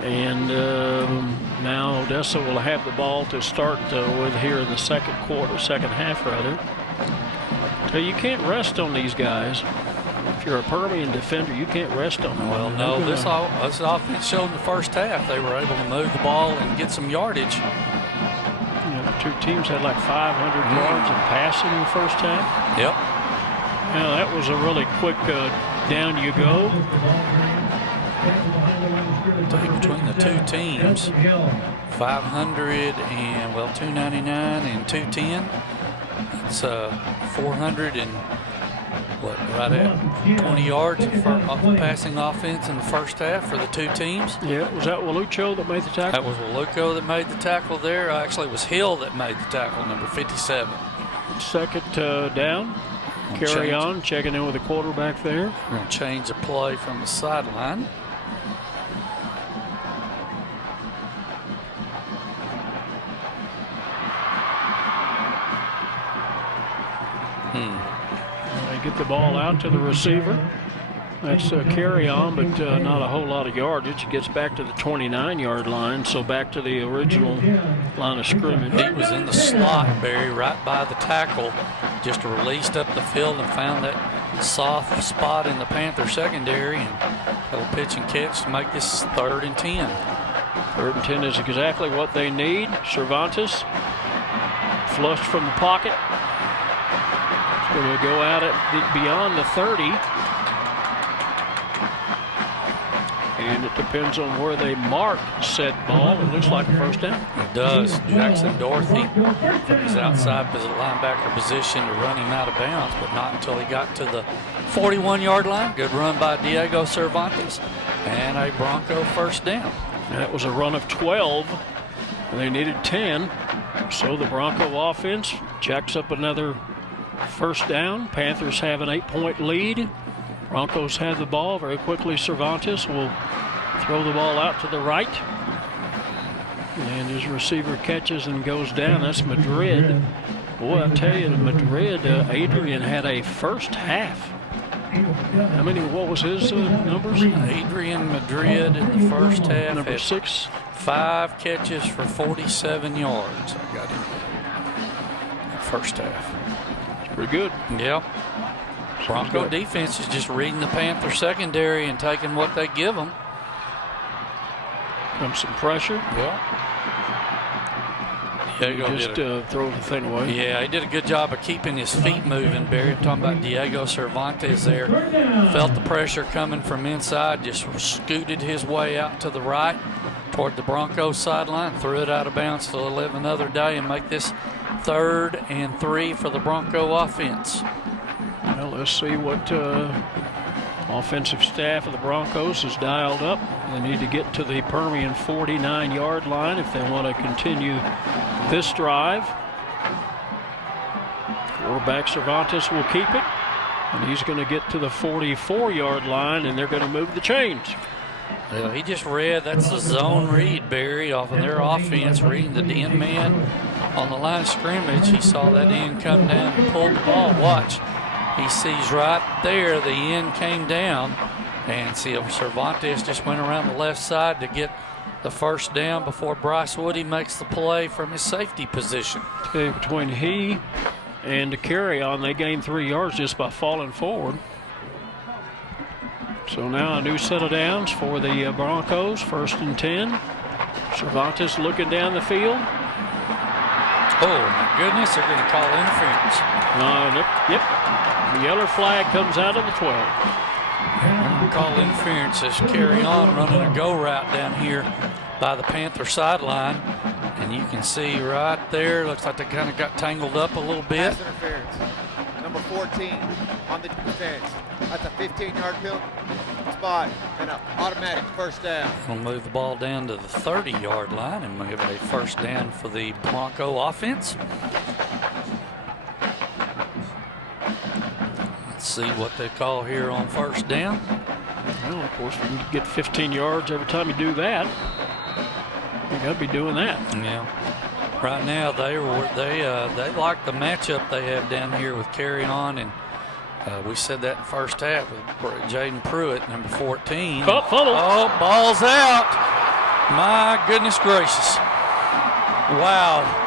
And now Odessa will have the ball to start with here in the second half rather. So you can't rest on these guys. If you're a Permian defender, you can't rest on them. Well, no, this offense showed in the first half they were able to move the ball and get some yardage. The two teams had like 500 yards of passing in the first half. Yep. Yeah, that was a really quick down you go. Between the two teams, 500 and 299 and 210. It's 400 and right at 20 yards of passing offense in the first half for the two teams. Yeah, was that Walucho that made the tackle? That was Walucho that made the tackle there. Actually, it was Hill that made the tackle, number 57. Second down. Carry on, checking in with the quarterback there. We're going to change the play from the sideline. They get the ball out to the receiver. That's a carry on, but not a whole lot of yardage. It gets back to the 29-yard line, so back to the original line of scrimmage. He was in the slot, Barry, right by the tackle, just released up the field and found that soft spot in the Panther secondary and a little pitch and catch to make this 3rd and 10. 3rd and 10 is exactly what they need. Cervantes flushed from the pocket. It's going to go out at beyond the 30. And it depends on where they mark said ball. It looks like a first down. It does. Jackson Dorothy from his outside linebacker position to run him out of bounds, but not until he got to the 41-yard line. Good run by Diego Cervantes. And a Bronco first down. That was a run of 12. And they needed 10. So the Bronco offense jacks up another first down. Panthers have an 8-point lead. Broncos have the ball very quickly. Cervantes will throw the ball out to the right. And his receiver catches and goes down. That's Madrid. Boy, I tell you, Madrid, Adrian had a first half. How many, what was his numbers? Adrian Madrid in the first half. Number had 6. 5 catches for 47 yards. I got him. First half. It's pretty good. Yeah. Bronco defense is just reading the Panther secondary and taking what they give them. Comes some pressure. Yeah. Just throw the thing away. Yeah, he did a good job of keeping his feet moving, Barry. I'm talking about Diego Cervantes there. Felt the pressure coming from inside, just scooted his way out to the right toward the Broncos sideline, threw it out of bounds to live another day and make this 3rd and 3 for the Bronco offense. Well, let's see what offensive staff of the Broncos is dialed up. They need to get to the Permian 49-yard line if they want to continue this drive. Quarterback Cervantes will keep it, and he's going to get to the 44-yard line, and they're going to move the chains. Well, he just read, that's the zone read, Barry, off of their offense, reading the end man on the line of scrimmage. He saw that end come down and pulled the ball. Watch. He sees right there the end came down, and see Cervantes just went around the left side to get the first down before Bryce Woody makes the play from his safety position. Okay, between he and the carry on, they gained 3 yards just by falling forward. So now a new set of downs for the Broncos, 1st and 10. Cervantes looking down the field. Oh my goodness, they're going to call interference. Yep. The yellow flag comes out of the 12. Call interference as carry on running a go route down here by the Panther sideline. And you can see right there, looks like they kind of got tangled up a little bit. Pass interference. Number 14 on the defense. That's a 15-yard penalty spot and an automatic first down. We'll move the ball down to the 30-yard line and give a first down for the Bronco offense. Let's see what they call here on first down. Well, of course, when you get 15 yards every time you do that, you got to be doing that. Yeah. Right now, they like the matchup they have down here with Carry On, and we said that in the first half with Jaden Pruitt, number 14. Oh, ball's out. My goodness gracious. Wow.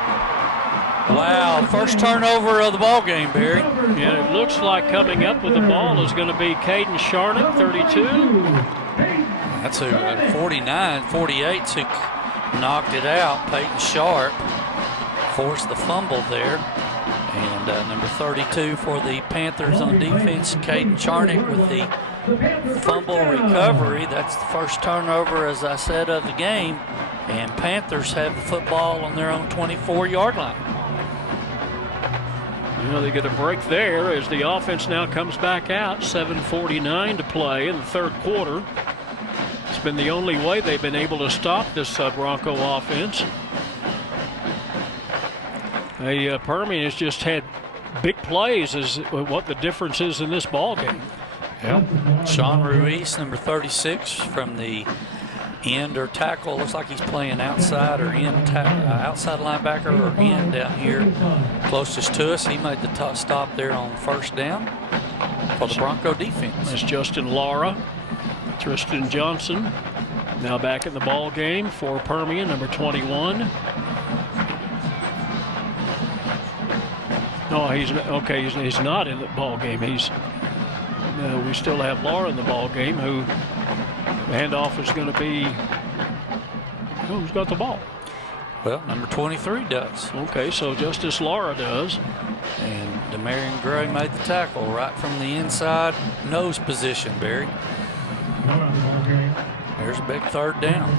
First turnover of the ball game, Barry. And it looks like coming up with the ball is going to be Caden Sharnick, 32. That's who, 48's who knocked it out. Peyton Sharp forced the fumble there. And number 32 for the Panthers on defense, Caden Sharnick with the fumble recovery. That's the first turnover, as I said, of the game. And Panthers have the football on their own 24-yard line. You know, they get a break there as the offense now comes back out. 7:49 to play in the 3rd quarter. It's been the only way they've been able to stop this Bronco offense. Permian has just had big plays is what the difference is in this ball game. Yep. Sean Ruiz, number 36, from the end or tackle. Looks like he's playing outside or outside linebacker or end down here closest to us. He made the tough stop there on first down for the Bronco defense. That's Justin Lara. Tristan Johnson now back in the ball game for Permian, number 21. No, he's not in the ball game. We still have Lara in the ball game, who the handoff is going to be. Who's got the ball? Well, number 23 does. Okay, so Justice Lara does. And Demarion Gray made the tackle right from the inside nose position, Barry. There's a big 3rd down.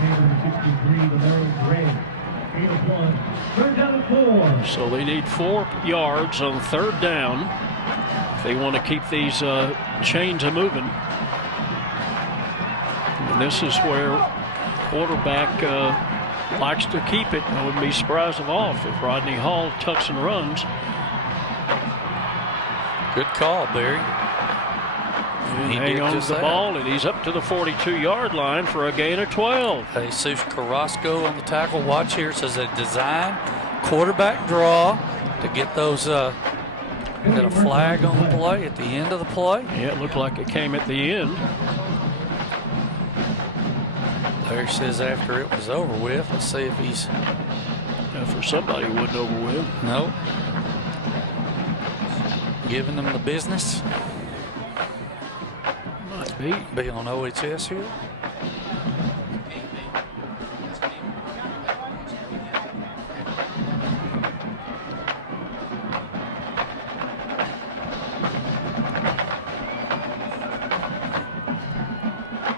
So they need 4 yards on 3rd down if they want to keep these chains moving. And this is where quarterback likes to keep it. I wouldn't be surprised at all if Rodney Hall tucks and runs. Good call, Barry. He hang on to the ball, and he's up to the 42-yard line for a gain of 12. Jesus Carrasco on the tackle. Watch here. It says a design quarterback draw to get those Got a flag on the play at the end of the play. Yeah, it looked like it came at the end. Larry says after it was over with. Let's see if he's... for somebody it wasn't over with. Nope. Giving them the business. Might be on OHS here.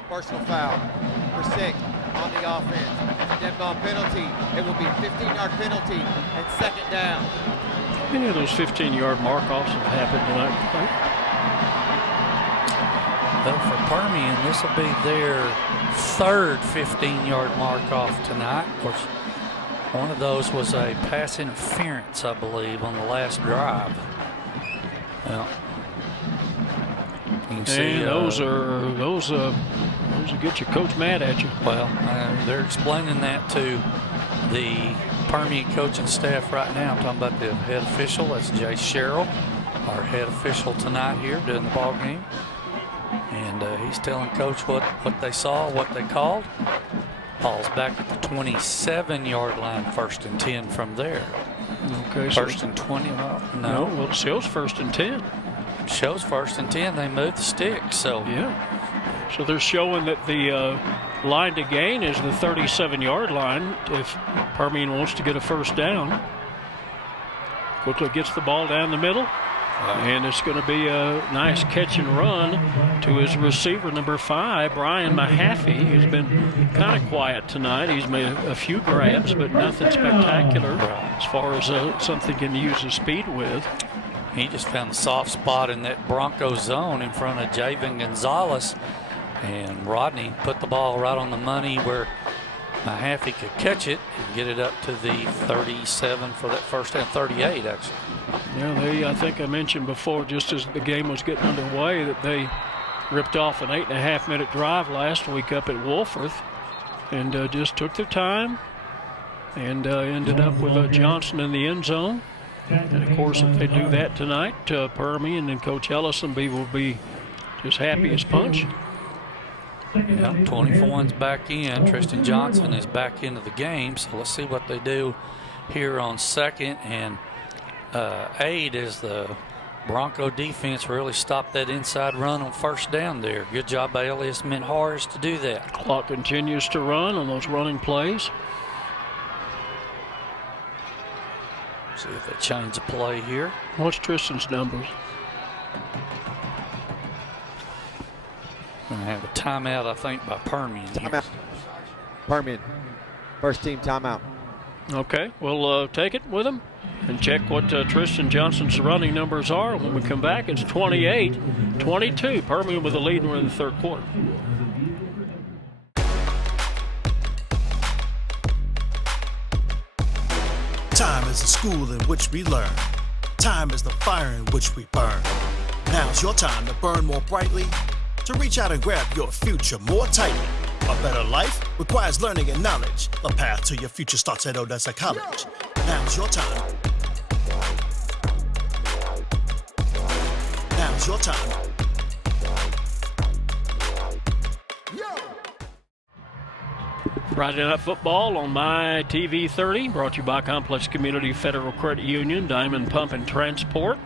Personal foul for 6 on the offense. Dead ball penalty. It will be 15-yard penalty and second down. Many of those 15-yard mark-offs have happened tonight. Well, for Permian, this will be their third 15-yard mark-off tonight. Of course, one of those was a pass interference, I believe, on the last drive. Well, you can see those will get your coach mad at you. Well, they're explaining that to the Permian coaching staff right now. I'm talking about the head official. That's Jay Sherrill, our head official tonight here during the ball game. And he's telling Coach what they saw, what they called. Ball's back at the 27-yard line, 1st and 10 from there. Okay. First and 20. No, well, it shows 1st and 10. Shows 1st and 10. They moved the stick. So yeah. So they're showing that the line to gain is the 37-yard line if Permian wants to get a first down. Quickly gets the ball down the middle. And it's going to be a nice catch and run to his receiver, number 5, Brian Mahaffey. He's been kind of quiet tonight. He's made a few grabs, but nothing spectacular as far as something he can use his speed with. He just found the soft spot in that Bronco zone in front of Javen Gonzalez. And Rodney put the ball right on the money where Mahaffey could catch it and get it up to the 37 for that first down, 38 actually. Yeah, I think I mentioned before, just as the game was getting underway, that they ripped off an 8.5-minute drive last week up at Wolforth and just took their time and ended up with Johnson in the end zone. And of course, if they do that tonight, Permian and Coach Ellison will be just happy as punch. Yeah, 24's back in. Tristan Johnson is back into the game. So let's see what they do here on second and 8 as the Bronco defense really stopped that inside run on first down there. Good job by Elias Mint-Harris to do that. Clock continues to run on those running plays. See if they change the play here. What's Tristan's numbers? Going to have a timeout, I think, by Permian. Timeout. Permian. First team timeout. Okay, we'll take it with him and check what Tristan Johnson's running numbers are. When we come back, it's 28-22. Permian with the lead, and we're in the third quarter. Time is the school in which we learn. Time is the fire in which we burn. Now's your time to burn more brightly, to reach out and grab your future more tightly. A better life requires learning and knowledge. The path to your future starts at Odessa College. Now's your time. Now's your time. Friday Night Football on My TV 30, brought to you by Complex Community Federal Credit Union, Diamond Pump and Transport.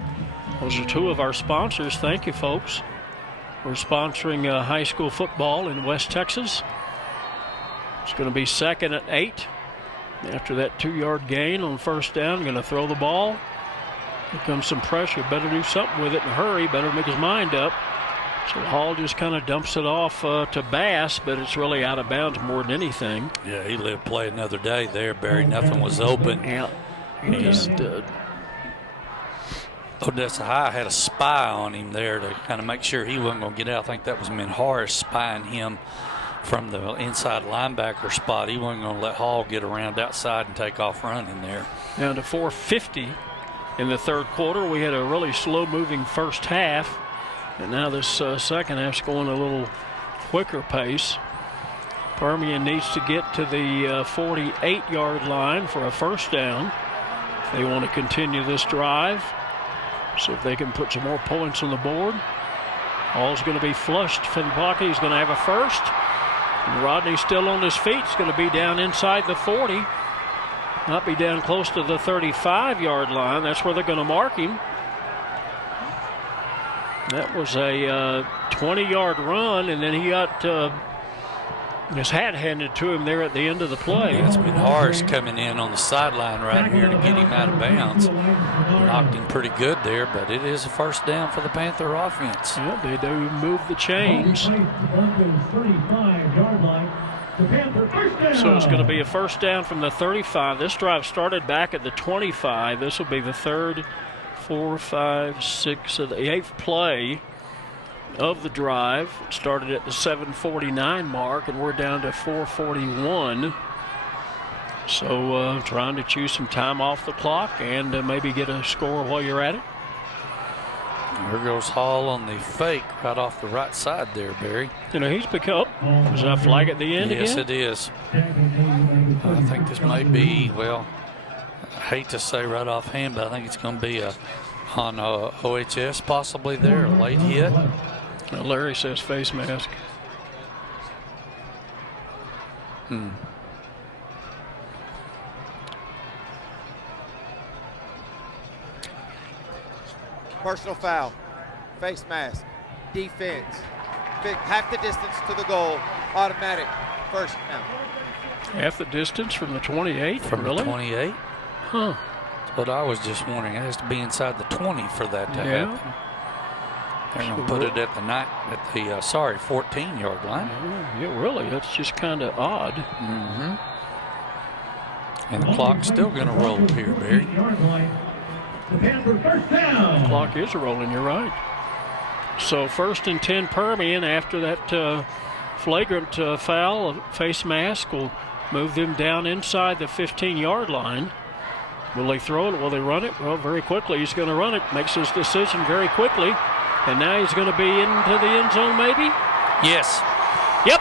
Those are two of our sponsors. Thank you, folks. We're sponsoring high school football in West Texas. It's going to be second at 8. After that 2-yard gain on first down, going to throw the ball. Here comes some pressure. Better do something with it in a hurry. Better make his mind up. So Hall just kind of dumps it off to Bass, but it's really out of bounds more than anything. Yeah, he lived play another day there, Barry. Nothing was open. Yeah, he just Odessa High had a spy on him there to kind of make sure he wasn't going to get out. I think that was Mint-Harris spying him from the inside linebacker spot. He wasn't going to let Hall get around outside and take off running there. Down to 4:50 in the third quarter. We had a really slow-moving first half, and now this second half's going a little quicker pace. Permian needs to get to the 48-yard line for a first down if they want to continue this drive. See if they can put some more points on the board. Ball's going to be flushed from the pocket. He's going to have a first. And Rodney's still on his feet. He's going to be down inside the 40. Not be down close to the 35-yard line. That's where they're going to mark him. That was a 20-yard run, and then he got his hat handed to him there at the end of the play. Yeah, it's been harsh coming in on the sideline right here to get him out of bounds. Knocked him pretty good there, but it is a first down for the Panther offense. Yeah, they do move the chains. So it's going to be a first down from the 35. This drive started back at the 25. This will be the third, 4, 5, 6 of the 8th play of the drive. It started at the 7:49 mark, and we're down to 4:41. So trying to choose some time off the clock and maybe get a score while you're at it. There goes Hall on the fake right off the right side there, Barry. You know, he's picked up. Is that a flag at the end again? Yes, it is. I think this may be, well, I hate to say right offhand, but I think it's going to be on OHS possibly there, a late hit. Larry says face mask. Personal foul, face mask, defense, half the distance to the goal, automatic, first down. Half the distance from the 28? From really? the 28? Huh. That's what I was just wondering. It has to be inside the 20 for that to happen. They're going to put it at the 14-yard line. Yeah, really. That's just kind of odd. And the clock's still going to roll here, Barry. The clock is rolling, you're right. So 1st and 10 Permian after that flagrant foul. Face mask will move them down inside the 15-yard line. Will they throw it? Will they run it? Well, very quickly he's going to run it. Makes his decision very quickly. And now he's going to be into the end zone, maybe? Yes. Yep.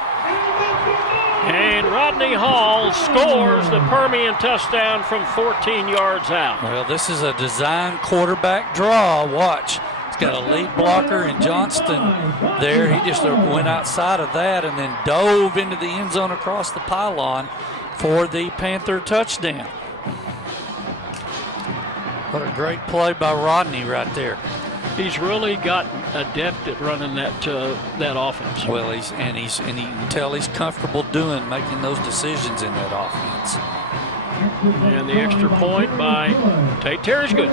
And Rodney Hall scores the Permian touchdown from 14 yards out. Well, this is a design quarterback draw. Watch. He's got a lead blocker in Johnston there. He just went outside of that and then dove into the end zone across the pylon for the Panther touchdown. What a great play by Rodney right there. He's really got adept at running that offense. Well, you can tell he's comfortable making those decisions in that offense. And the extra point by Tate Terry's good.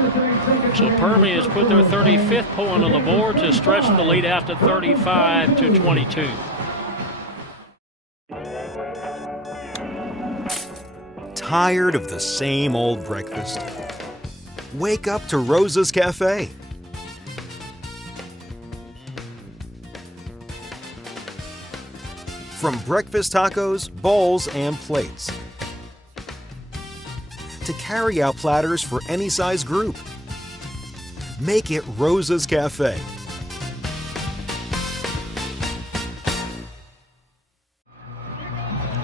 So Permian has put their 35th point on the board to stretch the lead out to 35-22. Tired of the same old breakfast? Wake up to Rosa's Cafe. From breakfast tacos, bowls, and plates, to carry-out platters for any size group, make it Rosa's Cafe.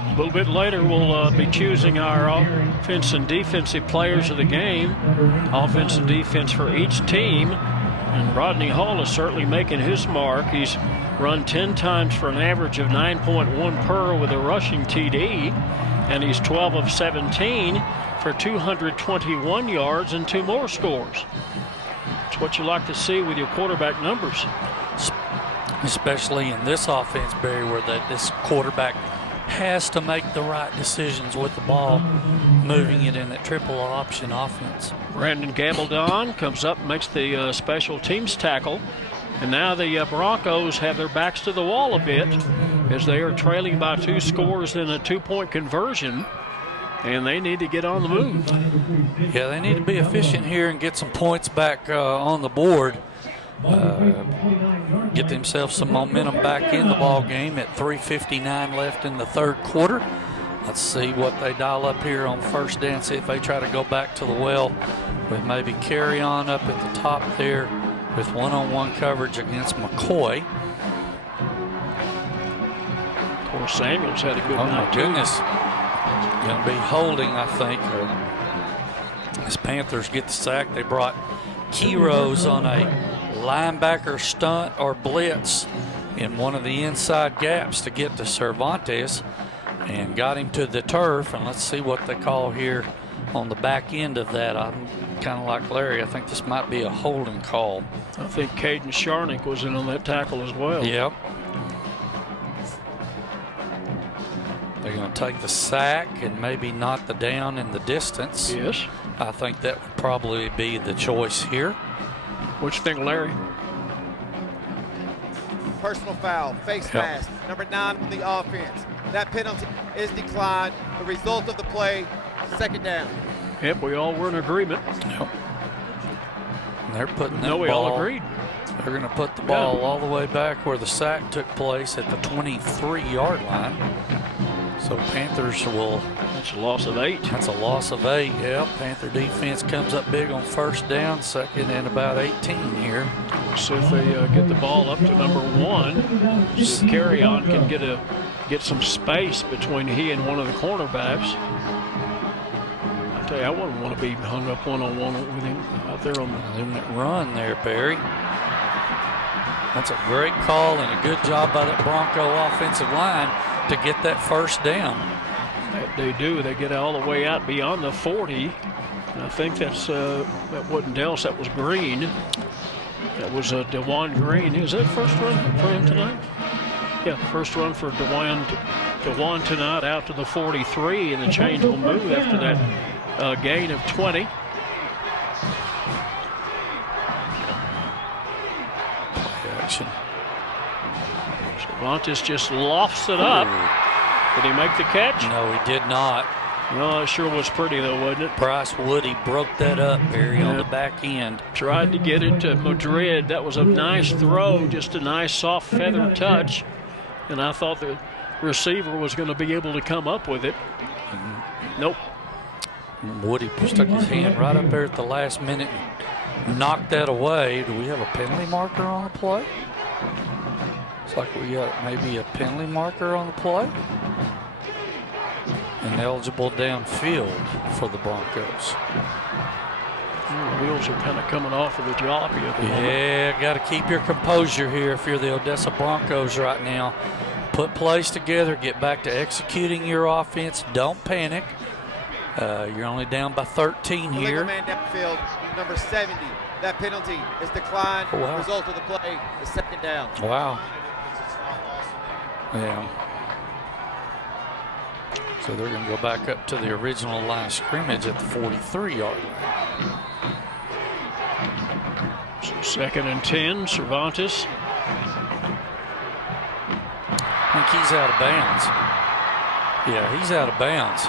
A little bit later, we'll be choosing our offense and defensive players of the game. Offense and defense for each team. And Rodney Hall is certainly making his mark. He's run 10 times for an average of 9.1 per with a rushing TD. And he's 12 of 17 for 221 yards and 2 more scores. It's what you like to see with your quarterback numbers. Especially in this offense, Barry, where this quarterback has to make the right decisions with the ball, moving it in that triple option offense. Brandon Gabaldon comes up and makes the special teams tackle. And now the Broncos have their backs to the wall a bit as they are trailing by 2 scores in a 2-point conversion. And they need to get on the move. Yeah, they need to be efficient here and get some points back on the board. Get themselves some momentum back in the ball game at 3:59 left in the third quarter. Let's see what they dial up here on first down, see if they try to go back to the well with maybe carry on up at the top there with one-on-one coverage against McCoy. Of course, Samuels had a good night. Oh, my goodness. Going to be holding, I think. As Panthers get the sack, they brought Kiros on a linebacker stunt or blitz in one of the inside gaps to get to Cervantes and got him to the turf. And let's see what they call here on the back end of that. I'm kind of like Larry. I think this might be a holding call. I think Caden Sharnick was in on that tackle as well. Yep. They're going to take the sack and maybe knock the down in the distance. Yes. I think that would probably be the choice here. What you think, Larry? Personal foul, face mask, number 9 on the offense. That penalty is declined. The result of the play, second down. Yep, we all were in agreement. Yep. And they're putting that No, we ball, all agreed. They're going to put the ball all the way back where the sack took place at the 23-yard line. So Panthers will. That's a loss of 8. That's a loss of 8. Yep. Panther defense comes up big on first down, second and about 18 here. So if they get the ball up to number 1, so Carry On can get some space between he and one of the cornerbacks. I tell you, I wouldn't want to be hung up one-on-one with him out there on the run there, Barry. That's a great call and a good job by that Bronco offensive line to get that first down. They do. They get all the way out beyond the 40. And I think that wasn't Dells. That was Green. That was DeJuan Green. Is that first run for him tonight? Yeah, first run for DeJuan tonight out to the 43, and the change will move after that gain of 20. Action. Cervantes just lofts it up. Did he make the catch? No, he did not. No, it sure was pretty though, wasn't it? Bryce Woody broke that up, Barry, on the back end. Tried to get it to Madrid. That was a nice throw, just a nice soft feather touch. And I thought the receiver was going to be able to come up with it. Nope. Woody stuck his hand right up there at the last minute and knocked that away. Do we have a penalty marker on the play? Looks like we got maybe a penalty marker on the play. And eligible downfield for the Broncos. The wheels are kind of coming off of the jalopy at the moment. Yeah, got to keep your composure here if you're the Odessa Broncos right now. Put plays together, get back to executing your offense. Don't panic. You're only down by 13 here. Illegal man downfield, number 70. That penalty is declined. Oh, wow. Result of the play is second down. Wow. Yeah. So they're going to go back up to the original line of scrimmage at the 43-yard line. So 2nd and 10, Cervantes. I think he's out of bounds. Yeah, he's out of bounds.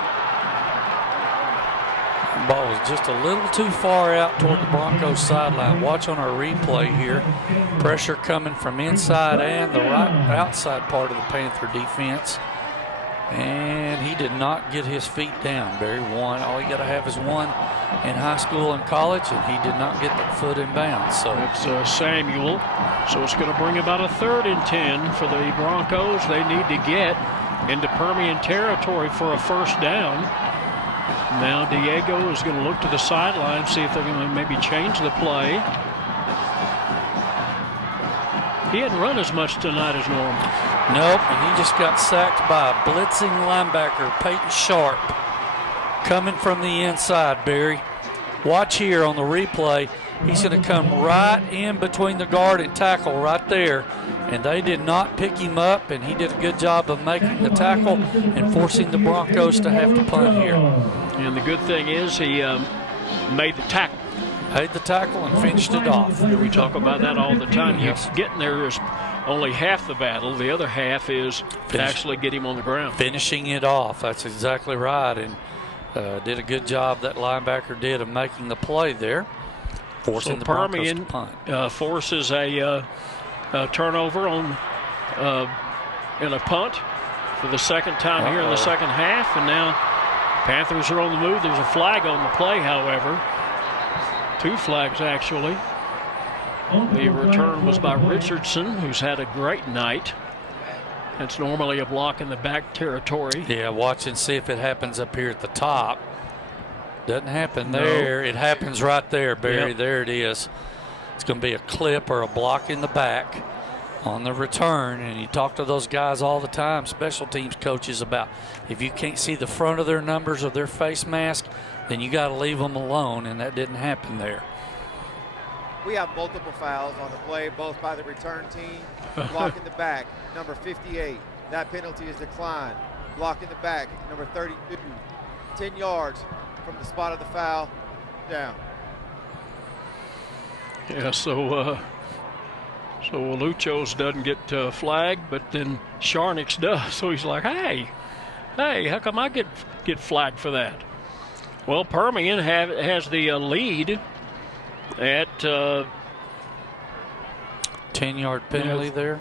The ball was just a little too far out toward the Broncos sideline. Watch on our replay here. Pressure coming from inside and the right outside part of the Panther defense. And he did not get his feet down, Barry. All you got to have is one in high school and college, and he did not get that foot in bounds. So it's Samuel. So it's going to bring about a 3rd and 10 for the Broncos. They need to get into Permian territory for a first down. Now Diego is going to look to the sideline, see if they're going to maybe change the play. He hadn't run as much tonight as normal. Nope, and he just got sacked by a blitzing linebacker, Peyton Sharp, coming from the inside, Barry. Watch here on the replay. He's going to come right in between the guard and tackle right there. And they did not pick him up, and he did a good job of making the tackle and forcing the Broncos to have to punt here. And the good thing is he made the tackle. Made the tackle and finished it off. We talk about that all the time. Yes. Getting there is only half the battle. The other half is to actually get him on the ground. Finishing it off. That's exactly right. And did a good job, that linebacker did, of making the play there. Forcing the Broncos to punt. Forces a turnover on in a punt for the second time here in the second half. And now Panthers are on the move. There's a flag on the play, however. 2 flags, actually. The return was by Richardson, who's had a great night. That's normally a block in the back territory. Yeah, watch and see if it happens up here at the top. Doesn't happen there. It happens right there, Barry. Yep. There it is. It's going to be a clip or a block in the back on the return. And you talk to those guys all the time, special teams coaches, about if you can't see the front of their numbers or their face mask, then you got to leave them alone, and that didn't happen there. We have multiple fouls on the play, both by the return team. Block in the back, number 58. That penalty is declined. Block in the back, number 32. 10 yards from the spot of the foul, down. Yeah, so Luchos doesn't get flagged, but then Sharnix does. So he's like, hey, how come I get flagged for that? Well, Permian has the lead at 10-yard penalty there.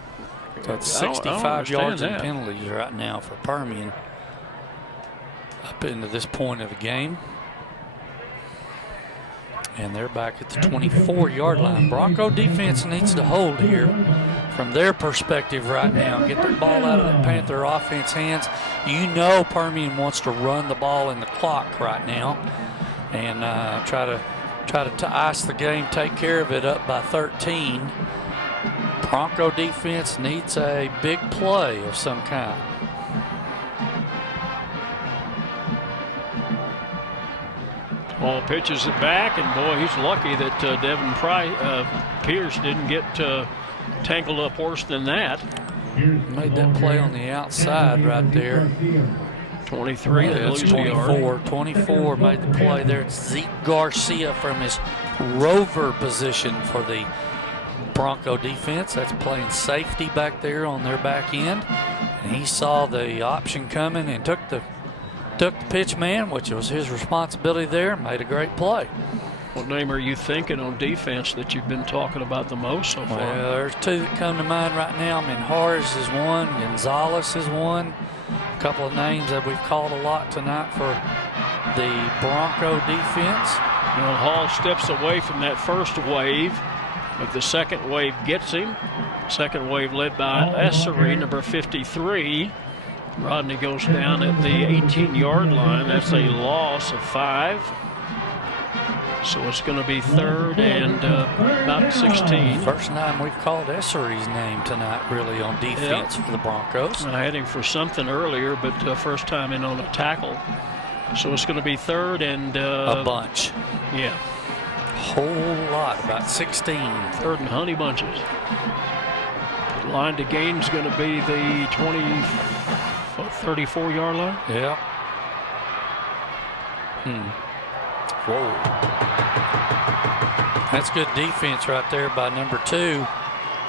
That's 65 yards in penalties right now for Permian up into this point of the game. And they're back at the 24-yard line. Bronco defense needs to hold here from their perspective right now. Get the ball out of the Panther offense hands. You know Permian wants to run the ball in the clock right now and try to ice the game, take care of it up by 13. Bronco defense needs a big play of some kind. Ball pitches it back, and boy, he's lucky that Devin Pierce didn't get tangled up worse than that. Made that play on the outside right there. 23, that's 24. 24 made the play there. It's Zeke Garcia from his rover position for the Bronco defense. That's playing safety back there on their back end. And he saw the option coming and took the pitch man, which was his responsibility there, made a great play. What name are you thinking on defense that you've been talking about the most so far? Well, there's two that come to mind right now. Minhares is one, Gonzalez is one. A couple of names that we've called a lot tonight for the Bronco defense. Well, Hall steps away from that first wave, but the second wave gets him. Second wave led by Essery, number 53. Rodney goes down at the 18-yard line. That's a loss of 5. So it's going to be third and about 16. First time we've called Essery's name tonight, really, on defense for the Broncos. I had him for something earlier, but first time in on a tackle. So it's going to be third and a bunch. Yeah. Whole lot, about 16. Third and honey bunches. The line to gain is going to be the 34-yard line. Yeah. Whoa. That's good defense right there by number 2,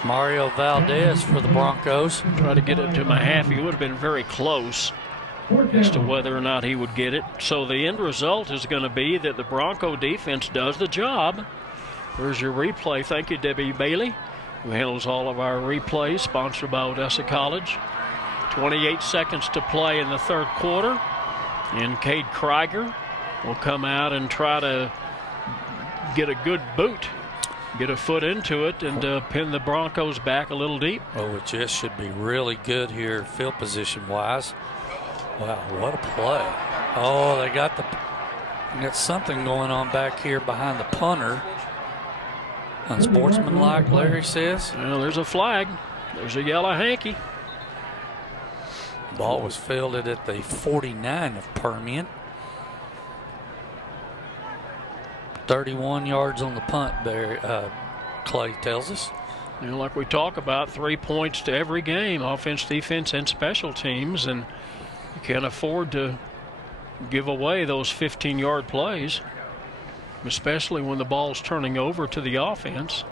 Mario Valdez for the Broncos. Try to get it to my half. He would have been very close as to whether or not he would get it. So the end result is going to be that the Bronco defense does the job. There's your replay. Thank you, Debbie Bailey, who handles all of our replays, sponsored by Odessa College. 28 seconds to play in the third quarter. And Cade Krieger will come out and try to get a good boot, get a foot into it, and pin the Broncos back a little deep. OHS should be really good here field position-wise. Wow, what a play. Oh, they got something going on back here behind the punter. Unsportsmanlike, Larry says. Well, there's a flag. There's a yellow hanky. Ball was fielded at the 49 of Permian. 31 yards on the punt, Clay tells us. You know, like we talk about, 3 points to every game, offense, defense, and special teams, and you can't afford to give away those 15-yard plays, especially when the ball's turning over to the offense.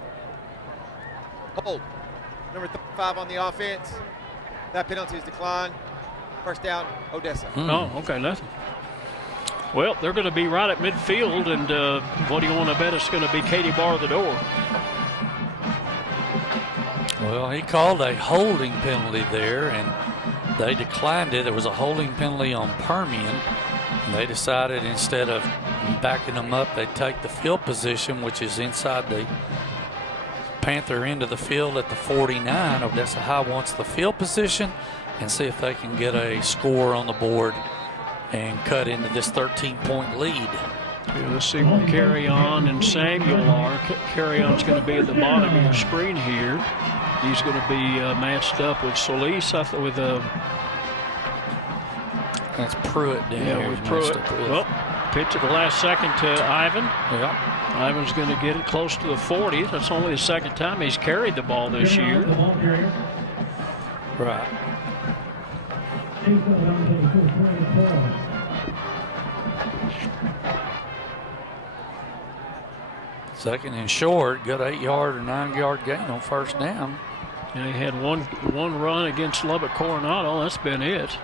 Hold. Number 35 on the offense. That penalty is declined. First down, Odessa. Oh, okay, nothing. Well, they're going to be right at midfield, and what do you want to bet it's going to be Katie bar the door? Well, he called a holding penalty there, and they declined it. It was a holding penalty on Permian. And they decided instead of backing them up, they'd take the field position, which is inside the Panther end of the field at the 49. Odessa High wants the field position and see if they can get a score on the board and cut into this 13-point lead. Yeah, let's see where Carry On and Samuel are. Carry On's going to be at the bottom of your screen here. He's going to be matched up with Solis, with that's Pruitt down here. With Pruitt. Well, pitch at the last second to Ivan. Yeah. Ivan's going to get it close to the 40. That's only the second time he's carried the ball this year. Right. Second and short, good 8-yard or 9-yard gain on first down. And he had one run against Lubbock Coronado. That's been it.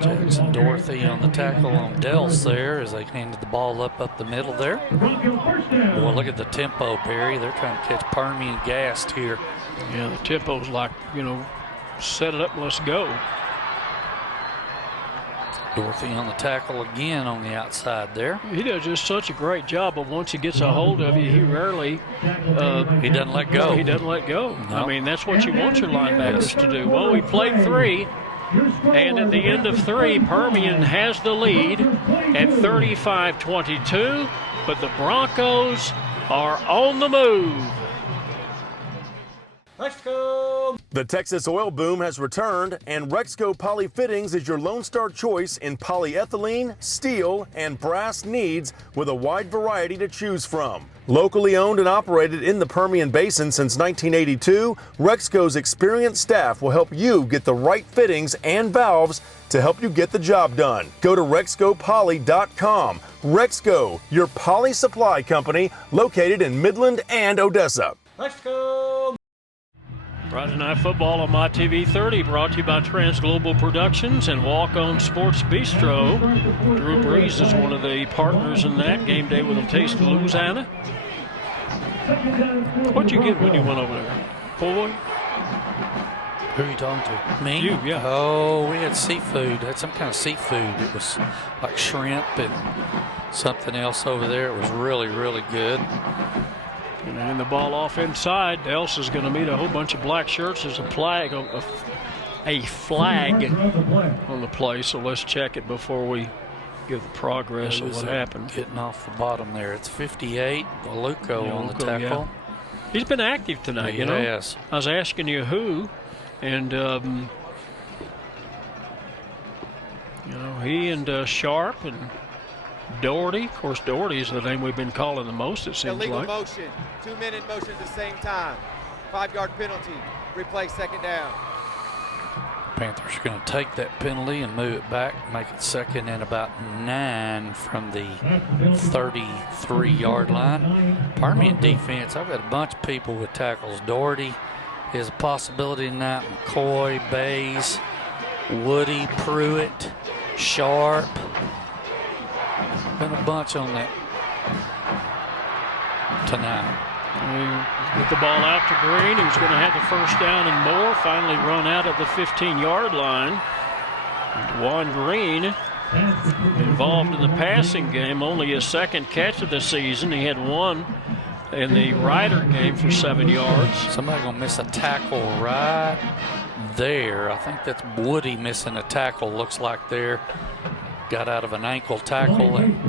Jackson Dorothy on the tackle on Dels there as they handed the ball up the middle there. Boy, look at the tempo, Barry. They're trying to catch Permian gassed here. Yeah, the tempo's like, set it up and let's go. Dorothy on the tackle again on the outside there. He does just such a great job, but once he gets a hold of you, he rarely... he doesn't let go. He doesn't let go. No. I mean, that's what you want your linebackers to do. Well, we played 3, and at the end of 3, Permian has the lead at 35-22, but the Broncos are on the move. Let's go! The Texas oil boom has returned, and Rexco Poly Fittings is your Lone Star choice in polyethylene, steel, and brass needs with a wide variety to choose from. Locally owned and operated in the Permian Basin since 1982, Rexco's experienced staff will help you get the right fittings and valves to help you get the job done. Go to RexcoPoly.com. Rexco, your poly supply company located in Midland and Odessa. Let's go! Friday Night Football on MyTV30 brought to you by Trans Global Productions and Walk On Sports Bistro. Drew Brees is one of the partners in that. Game day with a taste of Louisiana. What'd you get when you went over there? Boy? Who are you talking to? Me? You, yeah. Oh, we had seafood. Had some kind of seafood. It was like shrimp and something else over there. It was really, really good. And hand the ball off inside. Dels is going to meet a whole bunch of black shirts. There's a flag on the play, so let's check it before we give the progress of what happened. Getting off the bottom there. It's 58. Valuco on the tackle. Yeah. He's been active tonight, you know. Yes. I was asking you who, and he and Sharp and Doherty. Of course, Doherty is the name we've been calling the most, it seems Illegal like. motion. 2 men in motion at the same time. 5-yard penalty. Replay second down. Panthers are going to take that penalty and move it back, make it second and about 9 from the 33-yard line. Permian defense, I've got a bunch of people with tackles. Doherty is a possibility tonight. McCoy, Bays, Woody, Pruitt, Sharp. Been a bunch on that tonight. Get the ball out to Green, who's going to have the first down and more. Finally run out at the 15-yard line. Juwan Green involved in the passing game, only his second catch of the season. He had one in the Ryder game for 7 yards. Somebody going to miss a tackle right there. I think that's Woody missing a tackle, looks like there. Got out of an ankle tackle, and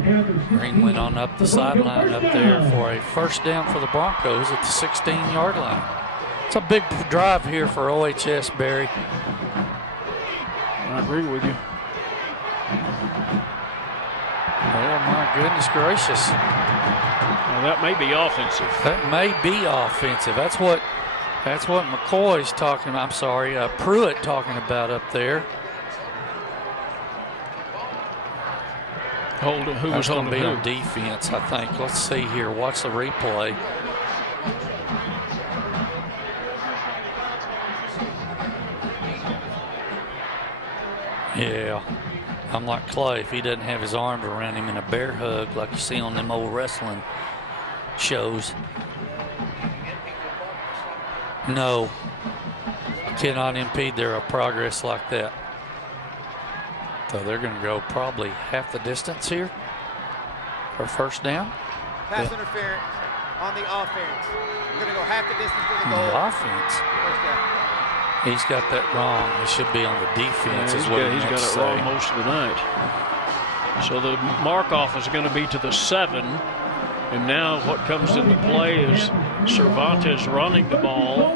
Green went on up the sideline up there for a first down for the Broncos at the 16-yard line. It's a big drive here for OHS, Barry. I agree with you. Oh, my goodness gracious. Well, that may be offensive. That may be offensive. That's what McCoy's talking. I'm sorry, Pruitt talking about up there. Who was going to be who? on defense, I think. Let's see here. Watch the replay. Yeah. I'm like Clay. If he doesn't have his arms around him in a bear hug like you see on them old wrestling shows. No. Cannot impede their progress like that. So they're going to go probably half the distance here for first down. Pass interference on the offense. We're going to go half the distance for the goal. The offense. He's got that wrong. It should be on the defense, is what he's got it wrong most of the night. So the mark-off is going to be to the 7. And now what comes into play is Cervantes running the ball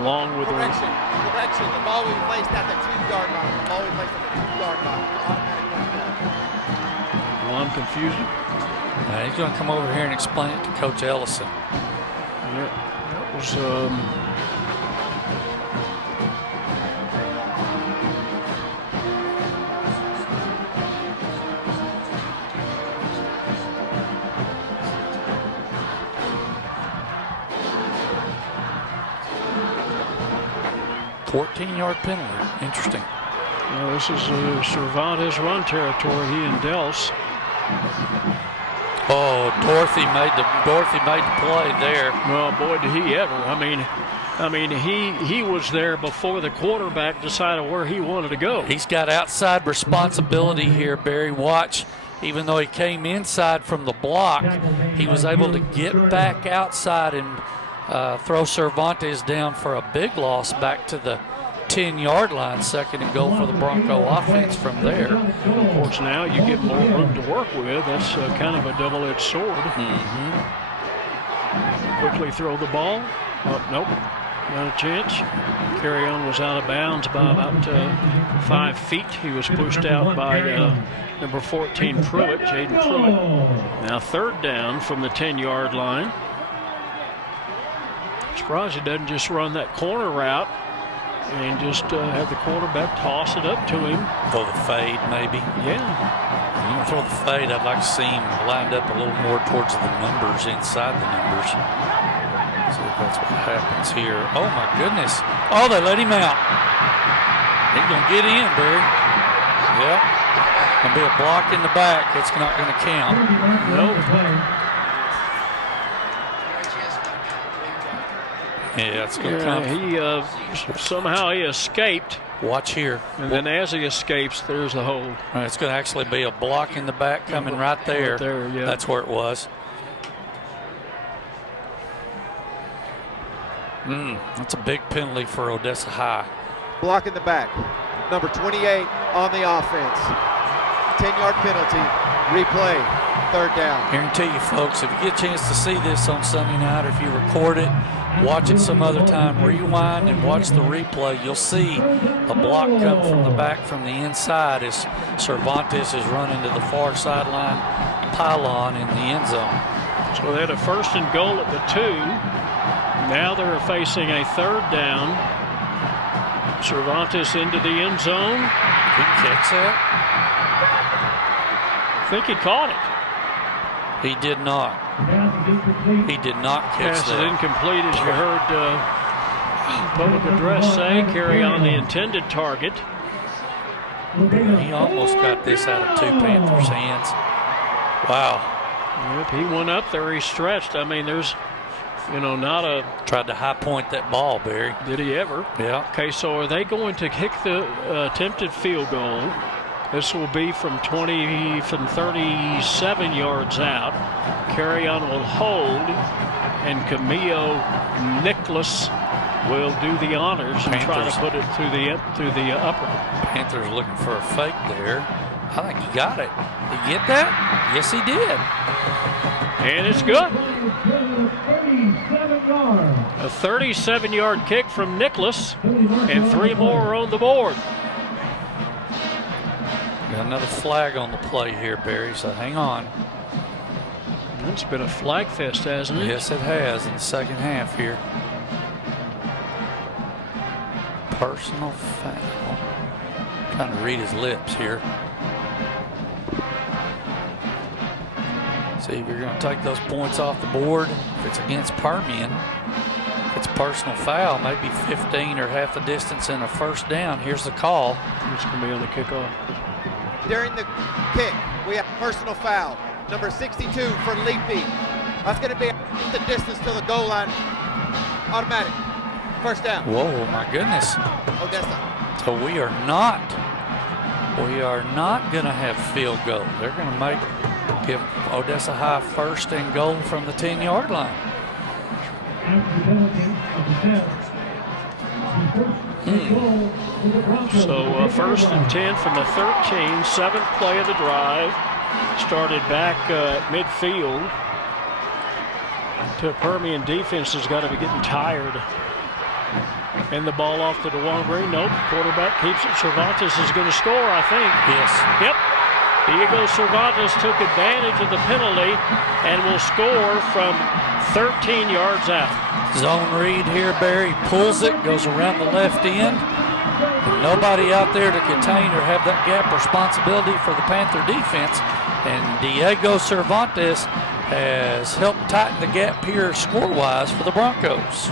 along with Correction. The ball will be placed at the 2-yard line. The ball will be placed at the 2-yard line. Well, I'm confused. He's going to come over here and explain it to Coach Ellison. Yeah, that was 14-yard penalty. Interesting. Well, this is Cervantes run territory. He and Dels. Oh, Dorothy made the play there. Well, boy, did he ever! I mean, he was there before the quarterback decided where he wanted to go. He's got outside responsibility here, Barry. Watch. Even though he came inside from the block, he was able to get back outside and throw Cervantes down for a big loss back to the 10-yard line, 2nd and goal for the Bronco offense from there. Of course, now you get more room to work with. That's kind of a double-edged sword. Quickly throw the ball. Oh, nope, not a chance. Carry on was out of bounds by about 5 feet. He was pushed out by number 14 Pruitt, Jaden Pruitt. Now 3rd down from the 10-yard line. Surprised he doesn't just run that corner route and just have the quarterback toss it up to him. Throw the fade, maybe. Yeah. You can throw the fade. I'd like to see him lined up a little more towards the numbers, inside the numbers. See if that's what happens here. Oh, my goodness. Oh, they let him out. He's going to get in, Barry. Yep. Going to be a block in the back. It's not going to count. Nope. Yeah, it's going to come. Somehow he escaped. Watch here. And then as he escapes, there's the hold. It's going to actually be a block in the back coming right there. Right there, yeah. That's where it was. That's a big penalty for Odessa High. Block in the back. Number 28 on the offense. 10-yard penalty. Replay. 3rd down. Guarantee you, folks, if you get a chance to see this on Sunday night, or if you record it, watch it some other time, rewind and watch the replay, you'll see a block come from the back from the inside as Cervantes is running to the far sideline pylon in the end zone. So they had a 1st and goal at the 2. Now they're facing a 3rd down. Cervantes into the end zone. He catch that? I think he caught it. He did not. He did not catch Pass that. is incomplete, as you heard public address say. Carry on the intended target. He almost got this out of 2 Panthers' hands. Wow. Yep, he went up there. He stretched. I mean, there's, not a... Tried to high point that ball, Barry. Did he ever? Yeah. Okay, so are they going to kick the attempted field goal? This will be from 37 yards out. Carry on will hold, and Camillo Nicholas will do the honors and try to put it through the upper. Panthers looking for a fake there. I think he got it. Did he get that? Yes, he did. And it's good. A 37-yard kick from Nicholas, and 3 more are on the board. Got another flag on the play here, Barry, so hang on. It's been a flag fest, hasn't it? Yes, it has in the 2nd half here. Personal foul. Trying to read his lips here. See if you're going to take those points off the board. If it's against Permian, if it's personal foul, maybe 15 or half the distance and a 1st down. Here's the call. It's going to be on the kickoff. During the kick, we have personal foul. Number 62 for Leapy. That's going to be the distance to the goal line. Automatic. 1st down. Whoa, my goodness. Odessa. So we are not going to have field goal. They're going to give Odessa High 1st and goal from the 10-yard line. So first and 10 from the 13, seventh play of the drive. Started back at midfield. The Permian defense has got to be getting tired. And the ball off to DeJuan Green. Nope, quarterback keeps it. Cervantes is going to score, I think. Yes. Yep. Diego Cervantes took advantage of the penalty and will score from 13 yards out. Zone read here, Barry pulls it, goes around the left end. Nobody out there to contain or have that gap responsibility for the Panther defense. And Diego Cervantes has helped tighten the gap here score-wise for the Broncos.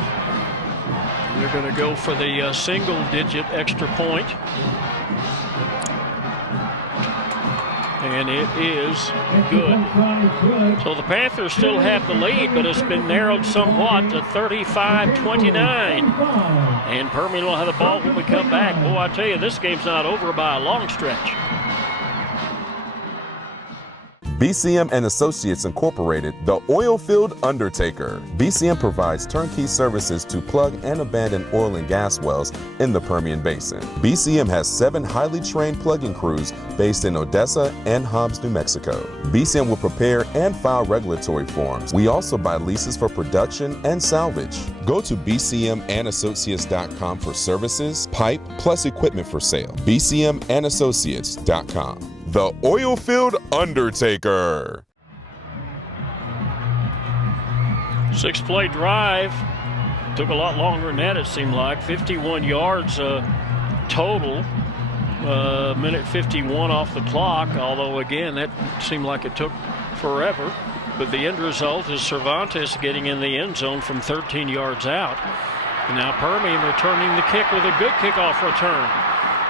They're going to go for the single-digit extra point. And it is good. So the Panthers still have the lead, but it's been narrowed somewhat to 35-29. And Permian will have the ball when we come back. Boy, I tell you, this game's not over by a long stretch. BCM and Associates Incorporated, the Oilfield Undertaker. BCM provides turnkey services to plug and abandon oil and gas wells in the Permian Basin. BCM has 7 highly trained plugging crews based in Odessa and Hobbs, New Mexico. BCM will prepare and file regulatory forms. We also buy leases for production and salvage. Go to bcmandassociates.com for services, pipe, plus equipment for sale. bcmandassociates.com. The Oilfield Undertaker. 6-play drive. Took a lot longer than that, it seemed like. 51 yards total. Minute 51 off the clock, although, again, that seemed like it took forever. But the end result is Cervantes getting in the end zone from 13 yards out. And now Permian returning the kick with a good kickoff return.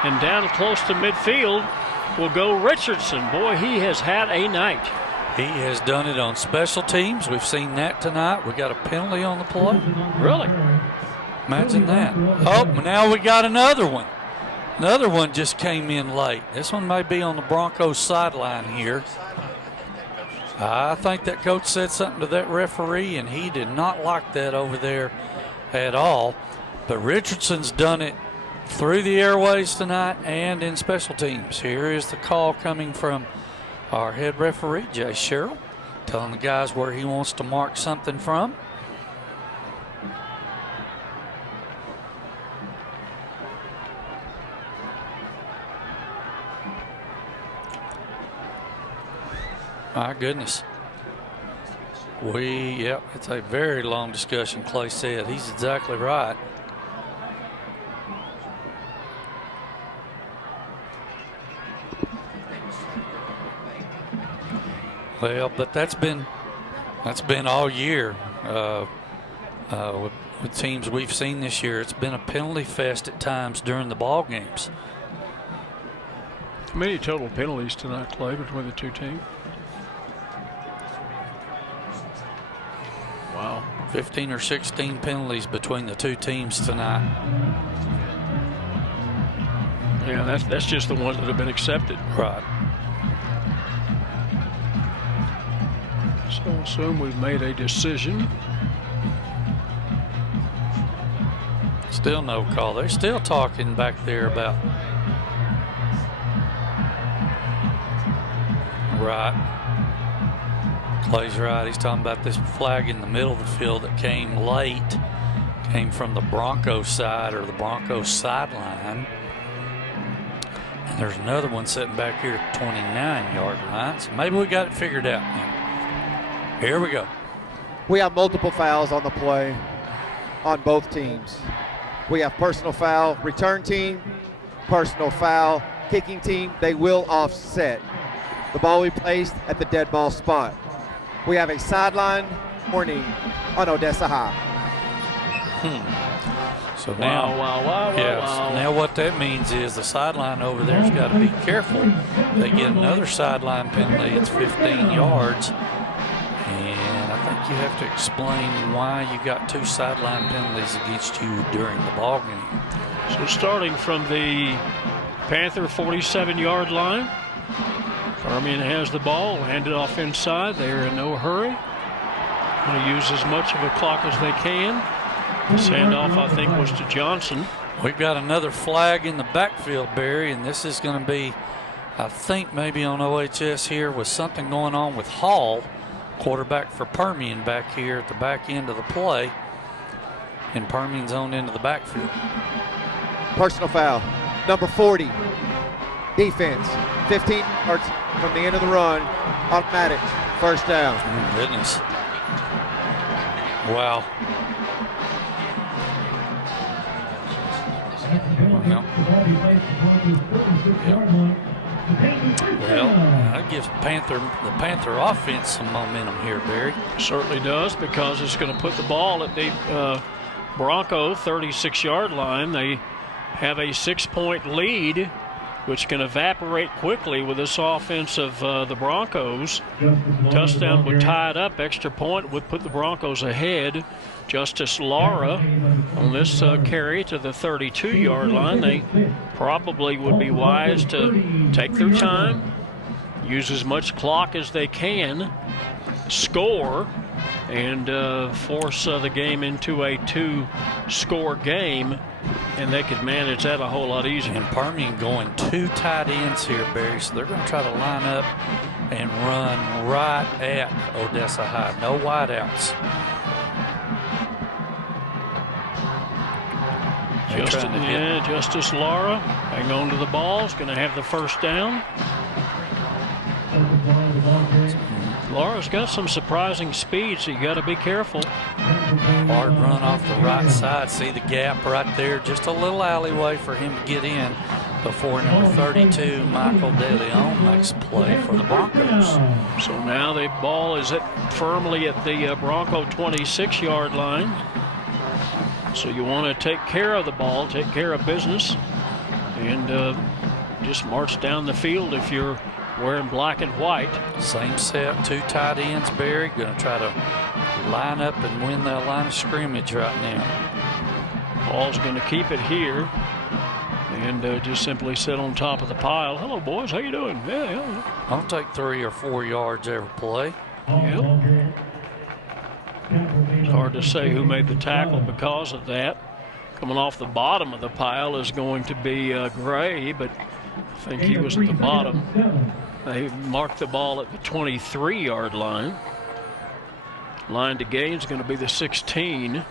And down close to midfield will go Richardson. Boy, he has had a night. He has done it on special teams. We've seen that tonight. We got a penalty on the play. Really? Imagine that. Oh, now we got another one. Another one just came in late. This one may be on the Broncos sideline here. I think that coach said something to that referee, and he did not like that over there at all. But Richardson's done it through the airways tonight and in special teams. Here is the call coming from our head referee, Jay Sherrill, telling the guys where he wants to mark something from. My goodness. It's a very long discussion, Clay said. He's exactly right. Well, but that's been all year with teams we've seen this year. It's been a penalty fest at times during the ball games. How many total penalties tonight, Clay, between the two teams? Wow. 15 or 16 penalties between the two teams tonight. Yeah, that's just the ones that have been accepted. Right. So assume we've made a decision. Still no call. They're still talking back there about. Right. Clay's right. He's talking about this flag in the middle of the field that came late. Came from the Broncos side or the Broncos sideline. And there's another one sitting back here at 29-yard line. So maybe we got it figured out now. Here we go. We have multiple fouls on the play on both teams. We have personal foul, return team, personal foul, kicking team. They will offset. The ball we placed at the dead ball spot. We have a sideline warning on Odessa High. So now, now what that means is the sideline over there's got to be careful. If they get another sideline penalty, it's 15 yards. And I think you have to explain why you got 2 sideline penalties against you during the ball game. So starting from the Panther 47-yard line, Permian has the ball, handed off inside. They're in no hurry. Going to use as much of a clock as they can. This handoff, I think, was to Johnson. We've got another flag in the backfield, Barry, and this is going to be, I think, maybe on OHS here with something going on with Hall, quarterback for Permian back here at the back end of the play, and Permian's on into the backfield. Personal foul, number 40, defense, 15 yards from the end of the run, automatic, first down. Oh, goodness. Wow. Well, that gives the Panther offense some momentum here, Barry. Certainly does, because it's going to put the ball at the Bronco 36-yard line. They have a 6-point lead, which can evaporate quickly with this offense of the Broncos. Touchdown would tie it up. Extra point would put the Broncos ahead. Justice Lara on this carry to the 32-yard line. They probably would be wise to take their time, use as much clock as they can, score, and force the game into a 2-score game, and they could manage that a whole lot easier. And Permian going 2 tight ends here, Barry, so they're going to try to line up and run right at Odessa High. No wideouts. Justice Lara hang on to the ball. Is going to have the first down. Lara's got some surprising speed, so you got to be careful. Hard run off the right side. See the gap right there. Just a little alleyway for him to get in before number 32, Michael De Leon, makes a play for the Broncos. So now the ball is firmly at the Bronco 26-yard line. So you want to take care of the ball, take care of business, and just march down the field if you're wearing black and white. Same set, 2 tight ends, Barry. Going to try to line up and win that line of scrimmage right now. Paul's going to keep it here and just simply sit on top of the pile. Hello, boys. How you doing? Yeah. I'll take 3 or 4 yards every play. Yep. It's hard to say who made the tackle because of that. Coming off the bottom of the pile is going to be Gray, but I think he was at the bottom. They marked the ball at the 23-yard line. Line to gain is going to be the 16.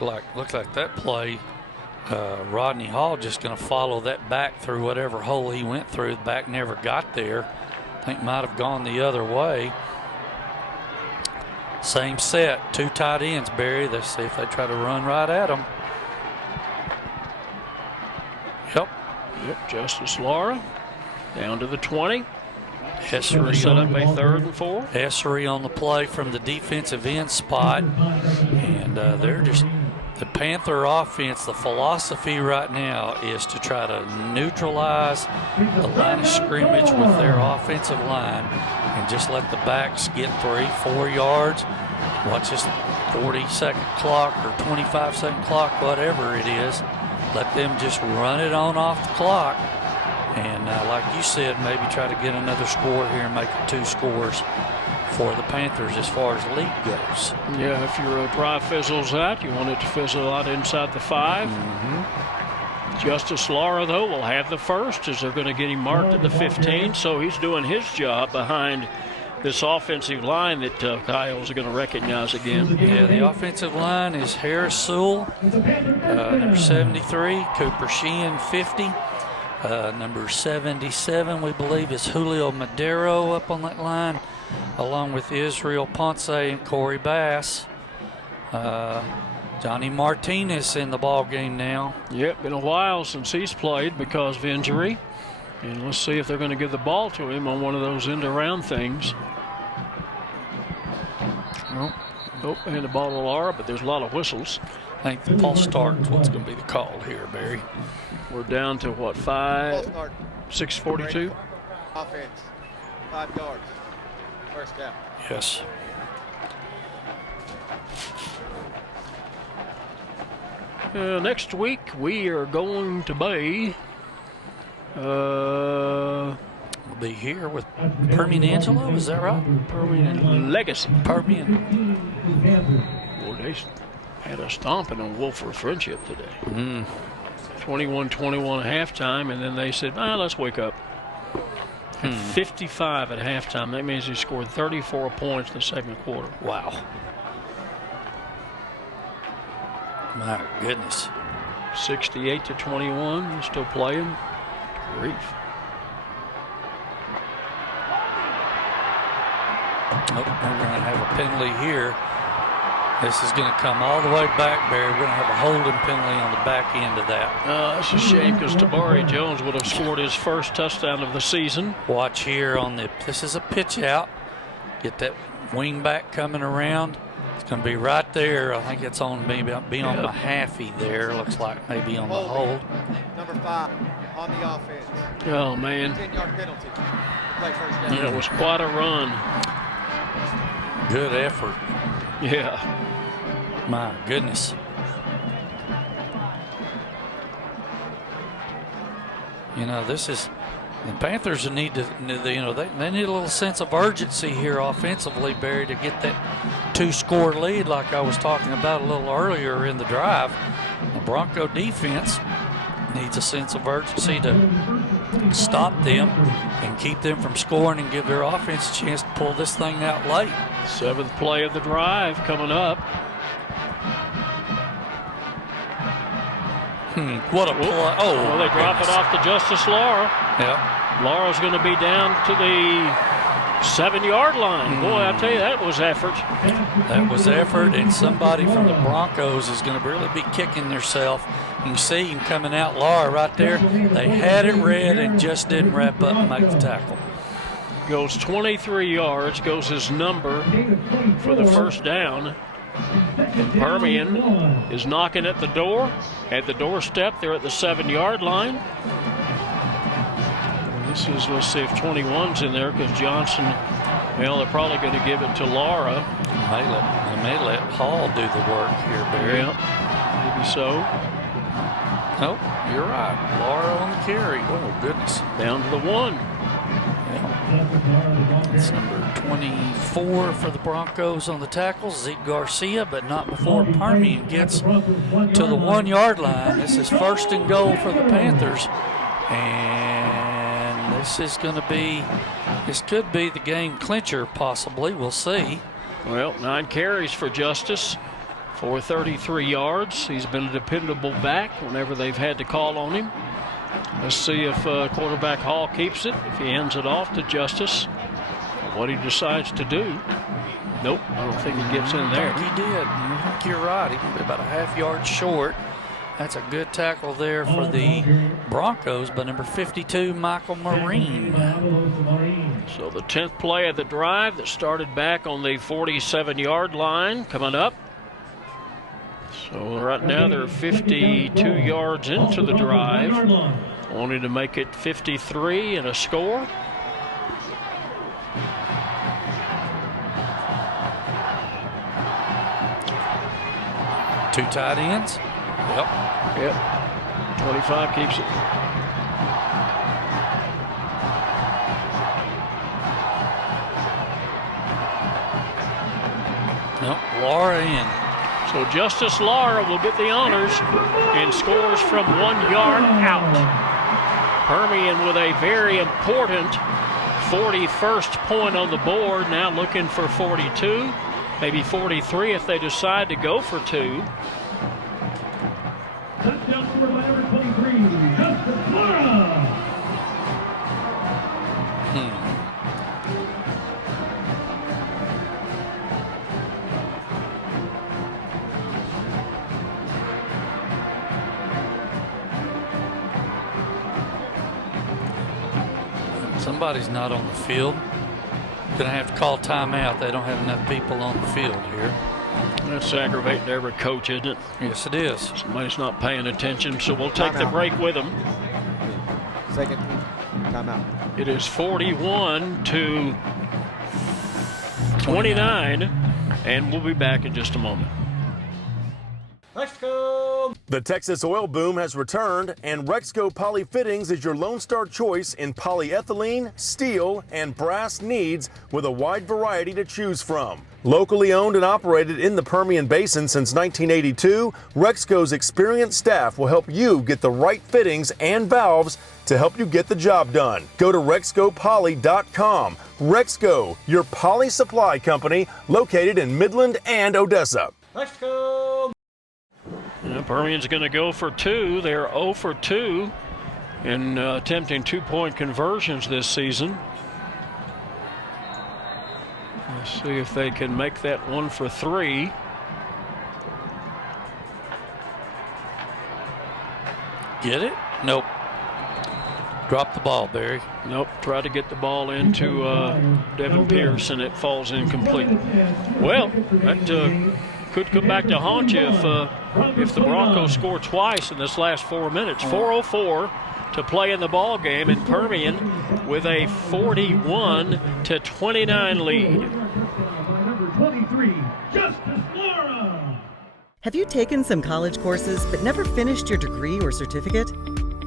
Looks like that play, Rodney Hall just going to follow that back through whatever hole he went through. The back never got there. I think might have gone the other way. Same set, 2 tight ends, Barry. Let's see if they try to run right at them. Yep, Justice Lara down to the 20. Essery set up a 3rd and 4. Essery on the play from the defensive end spot. And they're just, the Panther offense, the philosophy right now is to try to neutralize the line of scrimmage with their offensive line and just let the backs get 3-4 yards. Watch this 40-second clock or 25-second clock, whatever it is. Let them just run it on off the clock. And like you said, maybe try to get another score here and make it 2 scores for the Panthers as far as league goes. Yeah, if your drive fizzles out, you want it to fizzle out inside the 5. Justice Lara, though, will have the first as they're going to get him marked at the 15. So he's doing his job behind this offensive line that Kyle's going to recognize again. Yeah, the offensive line is Harris Sewell, number 73, Cooper Sheehan, 50. Number 77, we believe, is Julio Madero up on that line, along with Israel Ponce and Corey Bass. Johnny Martinez in the ball game now. Yep, been a while since he's played because of injury. And let's see if they're going to give the ball to him on one of those end-around things. Oh, and the ball to Lara, but there's a lot of whistles. I think the false start is what's going to be the call here, Barry. We're down to what, 6:42? Offense, 5 yards, first down. Yes. Next week we are going to be we'll be here with Permian Angelo, is that right? Permian Legacy. Permian. Well, they had a stomping on Wolf for Friendship today. 21-21 at halftime, and then they said, let's wake up. 55 at halftime. That means he scored 34 points in the second quarter. Wow. My goodness. 68-21. Still playing. Grief. Nope, we're going to have a penalty here. This is going to come all the way back, Barry. We're going to have a holding penalty on the back end of that. It's a shame because Tabari Jones would have scored his first touchdown of the season. Watch here on this is a pitch out. Get that wing back coming around. It's going to be right there. I think it's on maybe be on the halfie there. Looks like maybe on the hold. Number 5 on the offense. Oh, man. 10-yard penalty. Play first down. It was quite a run. Good effort. Yeah. My goodness. You know, this is the Panthers need to, you know, they need a little sense of urgency here offensively, Barry, to get that 2-score lead like I was talking about a little earlier in the drive. The Bronco defense needs a sense of urgency to stop them and keep them from scoring and give their offense a chance to pull this thing out late. 7th play of the drive coming up. What a play. Oh, well, they drop it off to Justice Lara. Yeah. Lara's going to be down to the 7-yard line. Boy, I tell you, that was effort. That was effort, and somebody from the Broncos is going to really be kicking themselves. You can see him coming out, Lara right there. They had it read and just didn't wrap up and make the tackle. Goes 23 yards, goes his number for the first down. And Permian is knocking at the door. At the doorstep, they're at the 7-yard line. This is, let's see if 21's in there because Johnson, well, they're probably going to give it to Lara. They may let Hall do the work here, Barry. Yeah, maybe so. Nope, you're right. Lara on the carry. Oh, goodness. Down to the 1. It's number 24 for the Broncos on the tackle, Zeke Garcia, but not before Permian gets to the 1-yard line. This is 1st and goal for the Panthers, and this could be the game clincher possibly. We'll see. Well, 9 carries for Justice for 33 yards. He's been a dependable back whenever they've had to call on him. Let's see if quarterback Hall keeps it, if he hands it off to Justice. What he decides to do. Nope, I don't think he gets in there. I think he did. I think you're right. He can be about a half-yard short. That's a good tackle there for the Broncos, but number 52, Michael Marine. So the 10th play of the drive that started back on the 47-yard line coming up. So right now they're 52 yards into the drive, wanting to make it 53 and a score. Two tight ends. Yep. 25 keeps it. Nope, Lara in. So Justice Lara will get the honors and scores from 1 yard out. Permian with a very important 41st point on the board, now looking for 42, maybe 43 if they decide to go for 2. Touchdown scored by number 23, Justice Lara. Somebody's not on the field. Gonna have to call timeout. They don't have enough people on the field here. That's aggravating to every coach, isn't it? Yes, it is. Somebody's not paying attention, so we'll take the break with them. Second timeout. It is 41-29, and we'll be back in just a moment. Let's go! The Texas oil boom has returned, and Rexco Poly Fittings is your Lone Star choice in polyethylene, steel, and brass needs with a wide variety to choose from. Locally owned and operated in the Permian Basin since 1982, Rexco's experienced staff will help you get the right fittings and valves to help you get the job done. Go to RexcoPoly.com. Rexco, your poly supply company located in Midland and Odessa. Let's go! Permian's going to go for two. They're 0 for 2 in attempting two-point conversions this season. Let's see if they can make that 1 for 3. Get it? Nope. Drop the ball, Barry. Nope. Try to get the ball into Devin Pierce, and it falls incomplete. Well, that could come back to haunt you if the Broncos score twice in this last 4 minutes. 4:04 to play in the ball game, and Permian with a 41-29 lead. Number 23, Justice Laura. Have you taken some college courses but never finished your degree or certificate?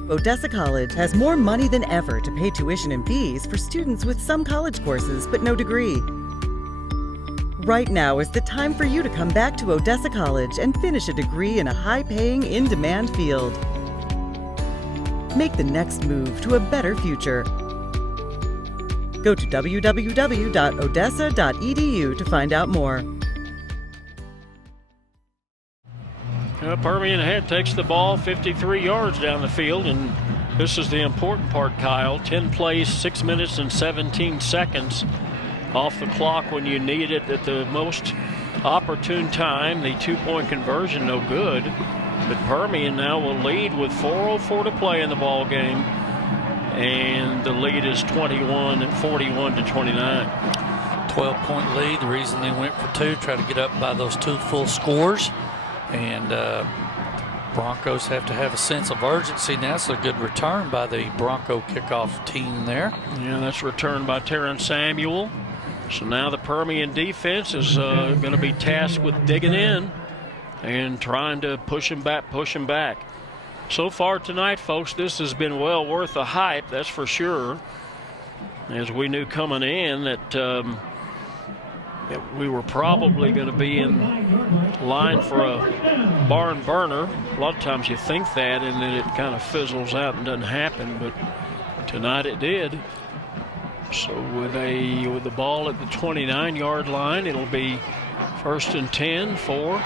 Odessa College has more money than ever to pay tuition and fees for students with some college courses but no degree. Right now is the time for you to come back to Odessa College and finish a degree in a high-paying, in-demand field. Make the next move to a better future. Go to www.odessa.edu to find out more. Permian ahead, takes the ball 53 yards down the field, and this is the important part, Kyle. 10 plays, 6 minutes and 17 seconds off the clock when you need it at the most opportune time. The two-point conversion no good, but Permian now will lead with 4:04 to play in the ball game, and the lead is 41-29. 12-point lead. The reason they went for two, try to get up by those two full scores. And Broncos have to have a sense of urgency now. It's a good return by the Bronco kickoff team there. Yeah, that's returned by Terrence Samuel. So now the Permian defense is going to be tasked with digging in and trying to push him back. So far tonight, folks, this has been well worth the hype, that's for sure. As we knew coming in that we were probably going to be in line for a barn burner. A lot of times you think that, and then it kind of fizzles out and doesn't happen, but tonight it did. So with the ball at the 29-yard line, it'll be 1st and 10 for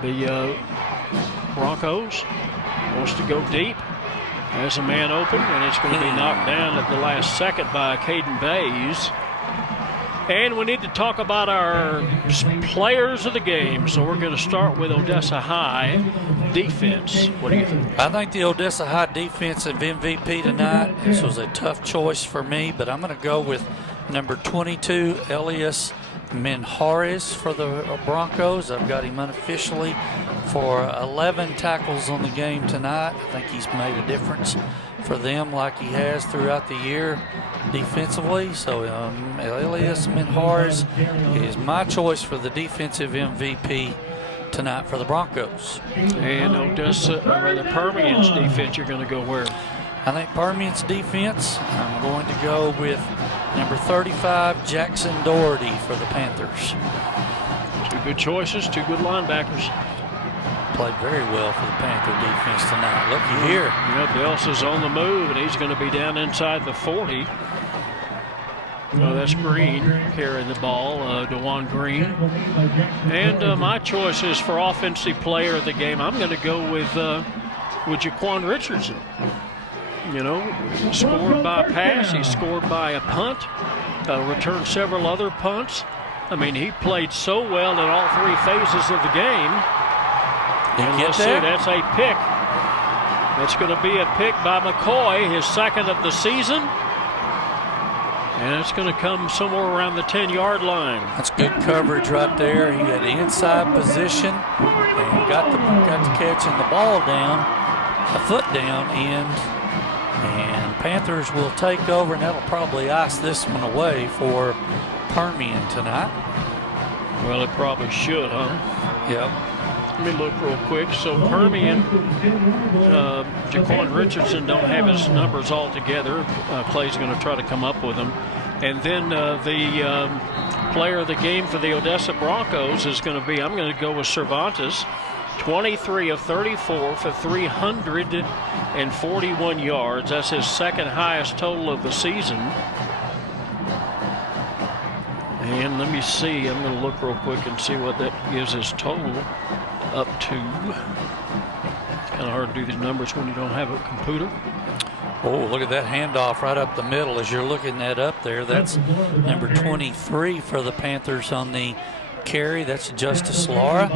the Broncos. Wants to go deep. Has a man open, and it's going to be knocked down at the last second by Caden Bays. And we need to talk about our players of the game. So we're going to start with Odessa High defense. What do you think? I think the Odessa High defensive MVP tonight. This was a tough choice for me, but I'm going to go with number 22, Elias Menjares for the Broncos. I've got him unofficially for 11 tackles on the game tonight. I think he's made a difference for them like he has throughout the year defensively. So Elias Menjares is my choice for the defensive MVP tonight for the Broncos. And Odessa, or the Permian's defense, you're going to go where? I think Permian's defense, I'm going to go with number 35, Jackson Doherty for the Panthers. Two good choices, two good linebackers. Played very well for the Panther defense tonight. Looky here. Yeah, Belson's on the move, and he's going to be down inside the 40. Oh, that's Green carrying the ball, DeJuan Green. And my choice is for offensive player of the game. I'm going to go with Jaquan Richardson. You know, scored by a pass, he scored by a punt, returned several other punts. I mean, he played so well in all three phases of the game. And let's see, that's a pick. That's going to be a pick by McCoy, his second of the season. And it's going to come somewhere around the 10-yard line. That's good coverage right there. He had the inside position and got the catch and the ball down, a foot down, and Panthers will take over, and that'll probably ice this one away for Permian tonight. Well, it probably should, huh? Yep. Let me look real quick. So Permian, Jaquan Richardson don't have his numbers all together. Clay's going to try to come up with them. And then the player of the game for the Odessa Broncos is going to be, I'm going to go with Cervantes. 23 of 34 for 341 yards. That's his second highest total of the season. And let me see, I'm going to look real quick and see what that gives his total up to. It's kind of hard to do these numbers when you don't have a computer. Oh, look at that handoff right up the middle as you're looking that up there. That's number 23 for the Panthers on the carry. That's Justice Lara.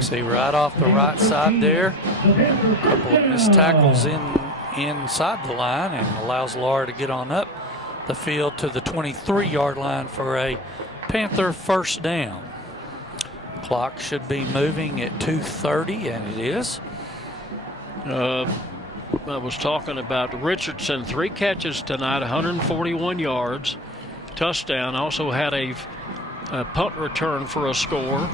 See right off the right side there. A couple of missed tackles inside the line and allows Lara to get on up the field to the 23-yard line for a Panther first down. Clock should be moving at 2:30, and it is. I was talking about Richardson, 3 catches tonight, 141 yards, touchdown. Also had a punt return for a score,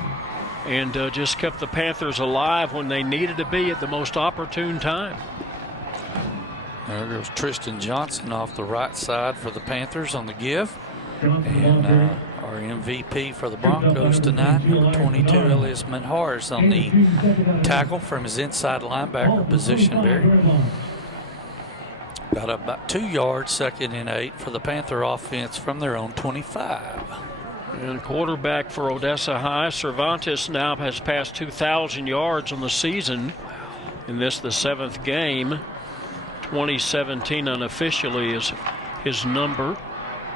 and just kept the Panthers alive when they needed to be at the most opportune time. There goes Tristan Johnson off the right side for the Panthers on the give. And our MVP for the Broncos tonight, number 22, Elias Menhars on the tackle from his inside linebacker position, Barry. Got up about 2 yards, 2nd and 8 for the Panther offense from their own 25. And quarterback for Odessa High, Cervantes, now has passed 2,000 yards on the season. In this, the 7th game. 2017 unofficially is his number.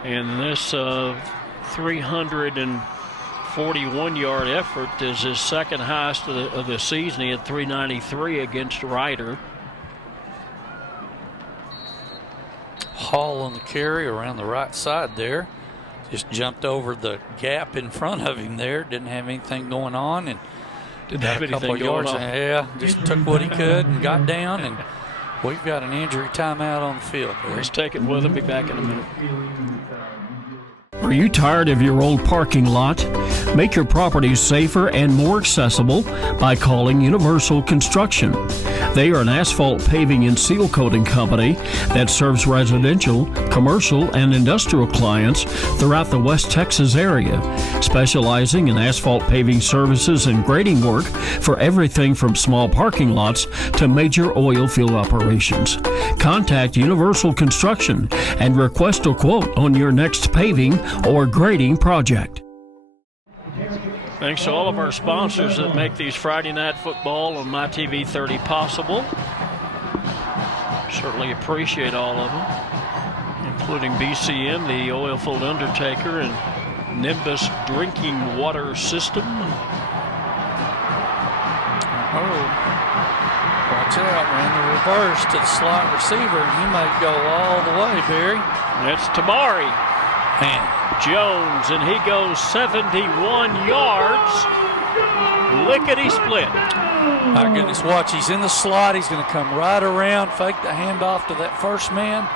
And this 341-yard effort is his second highest of the season. He had 393 against Ryder. Hall on the carry around the right side there. Just jumped over the gap in front of him there. Didn't have anything going on. And didn't have anything going on. Yeah, just took what he could and got down. And we've got an injury timeout on the field. Let's take it with him. Be back in a minute. Are you tired of your old parking lot? Make your properties safer and more accessible by calling Universal Construction. They are an asphalt paving and seal coating company that serves residential, commercial, and industrial clients throughout the West Texas area, specializing in asphalt paving services and grading work for everything from small parking lots to major oil field operations. Contact Universal Construction and request a quote on your next paving or grading project. Thanks to all of our sponsors that make these Friday Night Football on MyTV 30 possible. Certainly appreciate all of them, including BCM, the Oilfield Undertaker, and Nimbus Drinking Water System. Oh, watch out, ran the reverse to the slot receiver, and he might go all the way, Barry. That's Tamari. Man. Jones, and he goes 71 yards. Lickety-split. My goodness, watch. He's in the slot. He's going to come right around, fake the handoff to that first man,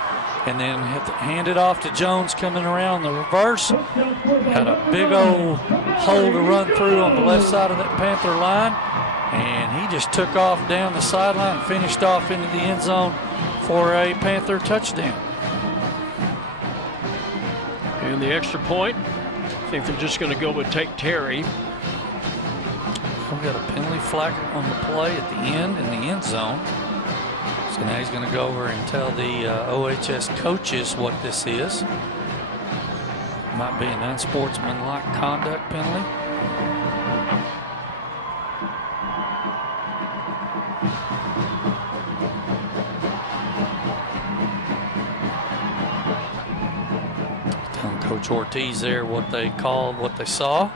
and then hand it off to Jones coming around the reverse. Got a big old hole to run through on the left side of that Panther line, and he just took off down the sideline and finished off into the end zone for a Panther touchdown. And the extra point, I think they're just going to go with take Terry. We've got a penalty flag on the play at the end in the end zone. So now he's going to go over and tell the OHS coaches what this is. Might be an unsportsmanlike conduct penalty. Coach Ortiz there what they called, what they saw.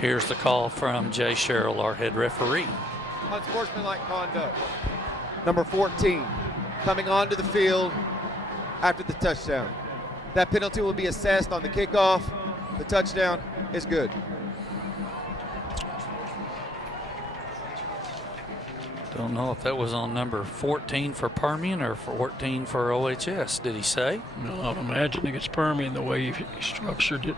Here's the call from Jay Sherrill, our head referee. Unsportsmanlike conduct. Number 14 coming onto the field after the touchdown. That penalty will be assessed on the kickoff. The touchdown is good. Don't know if that was on number 14 for Permian or 14 for OHS, did he say? No, I'm imagining it's Permian the way he structured it.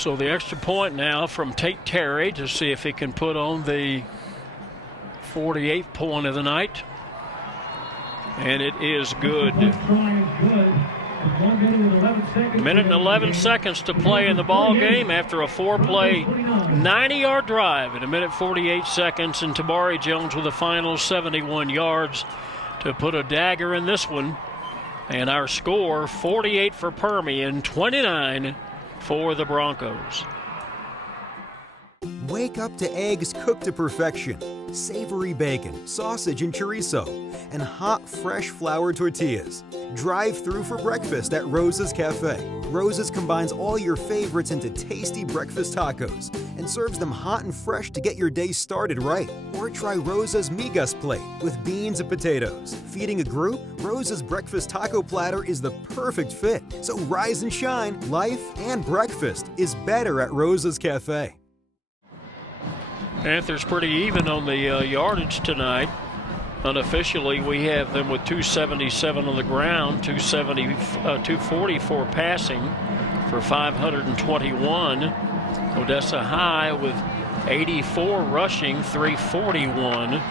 So the extra point now from Tate Terry to see if he can put on the 48th point of the night. And it is good. Minute and 11 seconds to play in the ball game after a 4-play 90-yard drive in a minute 48 seconds. And Tabari Jones with a final 71 yards to put a dagger in this one. And our score, 48 for Permian, 29 for the Broncos. Wake up to eggs cooked to perfection, savory bacon, sausage and chorizo, and hot, fresh flour tortillas. Drive through for breakfast at Rosa's Cafe. Rosa's combines all your favorites into tasty breakfast tacos and serves them hot and fresh to get your day started right. Or try Rosa's Migas plate with beans and potatoes. Feeding a group, Rosa's breakfast taco platter is the perfect fit. So rise and shine. Life and breakfast is better at Rosa's Cafe. Panthers pretty even on the yardage tonight. Unofficially, we have them with 277 on the ground, 244 passing for 521. Odessa High with 84 rushing, 341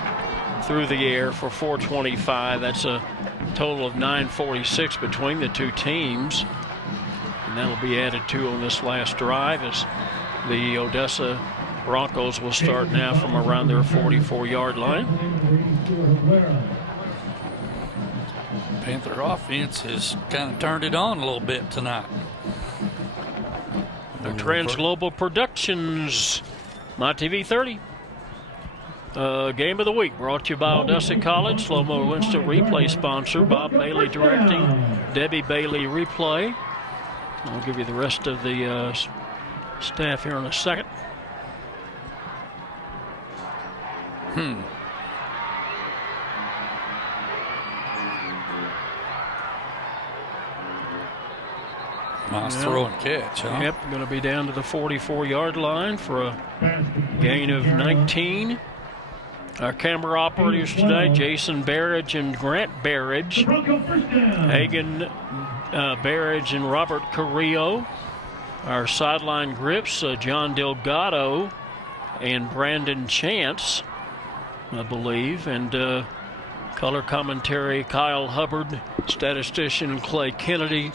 through the air for 425. That's a total of 946 between the two teams. And that'll be added to on this last drive as the Odessa Broncos will start now from around their 44-yard line. Panther offense has kind of turned it on a little bit tonight. The Trans Global Productions, My TV 30. Game of the week brought to you by Odessa College. Slow-mo instant replay sponsor. Bob Bailey directing. Debbie Bailey replay. I'll give you the rest of the staff here in a second. Nice throw and catch, huh? Yep, going to be down to the 44-yard line for a gain of 19. Our camera operators today, Jason Barrage and Grant Barrage. Hagan Barrage and Robert Carrillo. Our sideline grips, John Delgado and Brandon Chance, I believe, and color commentary, Kyle Hubbard, statistician Clay Kennedy.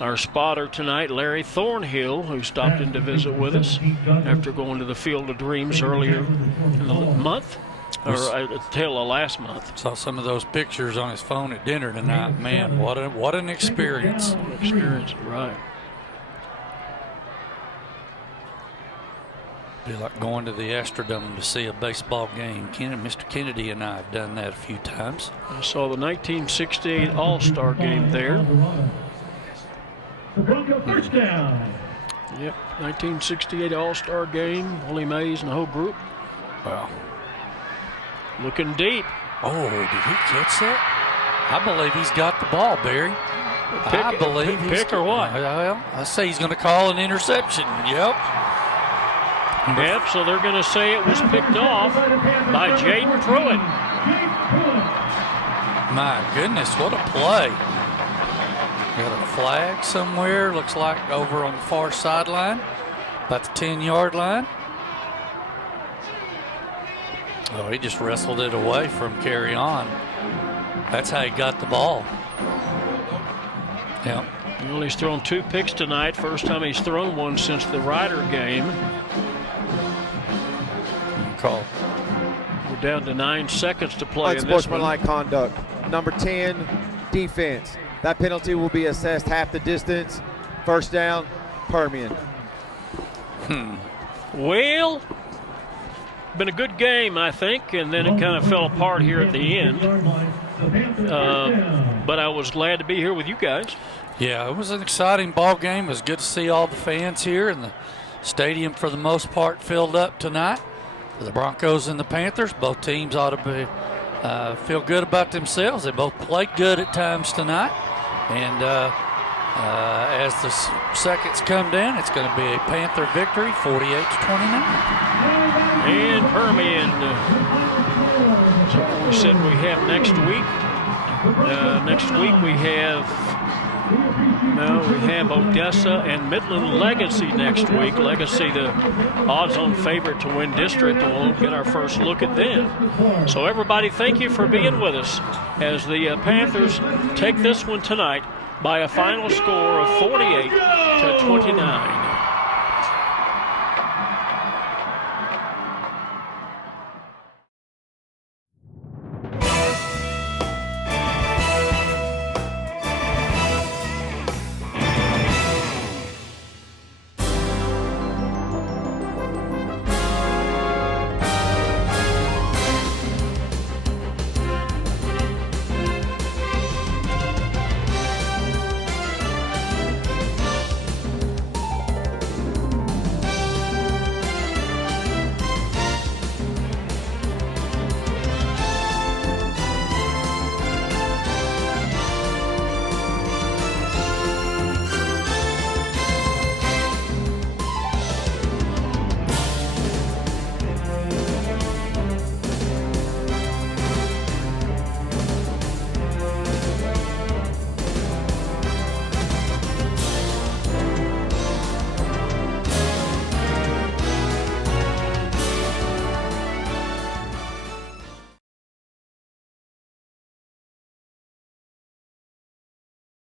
Our spotter tonight, Larry Thornhill, who stopped in to visit with us after going to the Field of Dreams earlier in the month, or tail of last month. Saw some of those pictures on his phone at dinner tonight. Man, what an experience. Right. Be like going to the Astrodome to see a baseball game. Mr. Kennedy and I have done that a few times. I saw the 1968 All-Star game there. The Bronco first down. Yep, 1968 All-Star game. Willie Mays and the whole group. Wow. Looking deep. Oh, did he catch that? I believe he's got the ball, Barry. I believe he's pick or what? Well, I say he's going to call an interception. Yep. Yep, so they're going to say it was picked off by Jaden Pruitt. My goodness, what a play. Got a flag somewhere, looks like over on the far sideline, about the 10-yard line. Oh, he just wrestled it away from carry on. That's how he got the ball. Yeah. Well, he's thrown 2 picks tonight. First time he's thrown one since the Ryder game. Call. We're down to 9 seconds to play in this one. Unsportsmanlike conduct. Number 10, defense. That penalty will be assessed half the distance. First down, Permian. Well, been a good game, I think, and then it kind of fell apart here at the end. But I was glad to be here with you guys. Yeah, it was an exciting ball game. It was good to see all the fans here, and the stadium, for the most part, filled up tonight. For the Broncos and the Panthers, both teams ought to be feel good about themselves. They both played good at times tonight. And as the seconds come down, it's going to be a Panther victory, 48-29. And Permian. So we said we have next week. Next week we have Well, we have Odessa and Midland Legacy next week. Legacy, the odds-on favorite to win district, and we'll get our first look at them. So everybody, thank you for being with us as the Panthers take this one tonight by a final score of 48-29.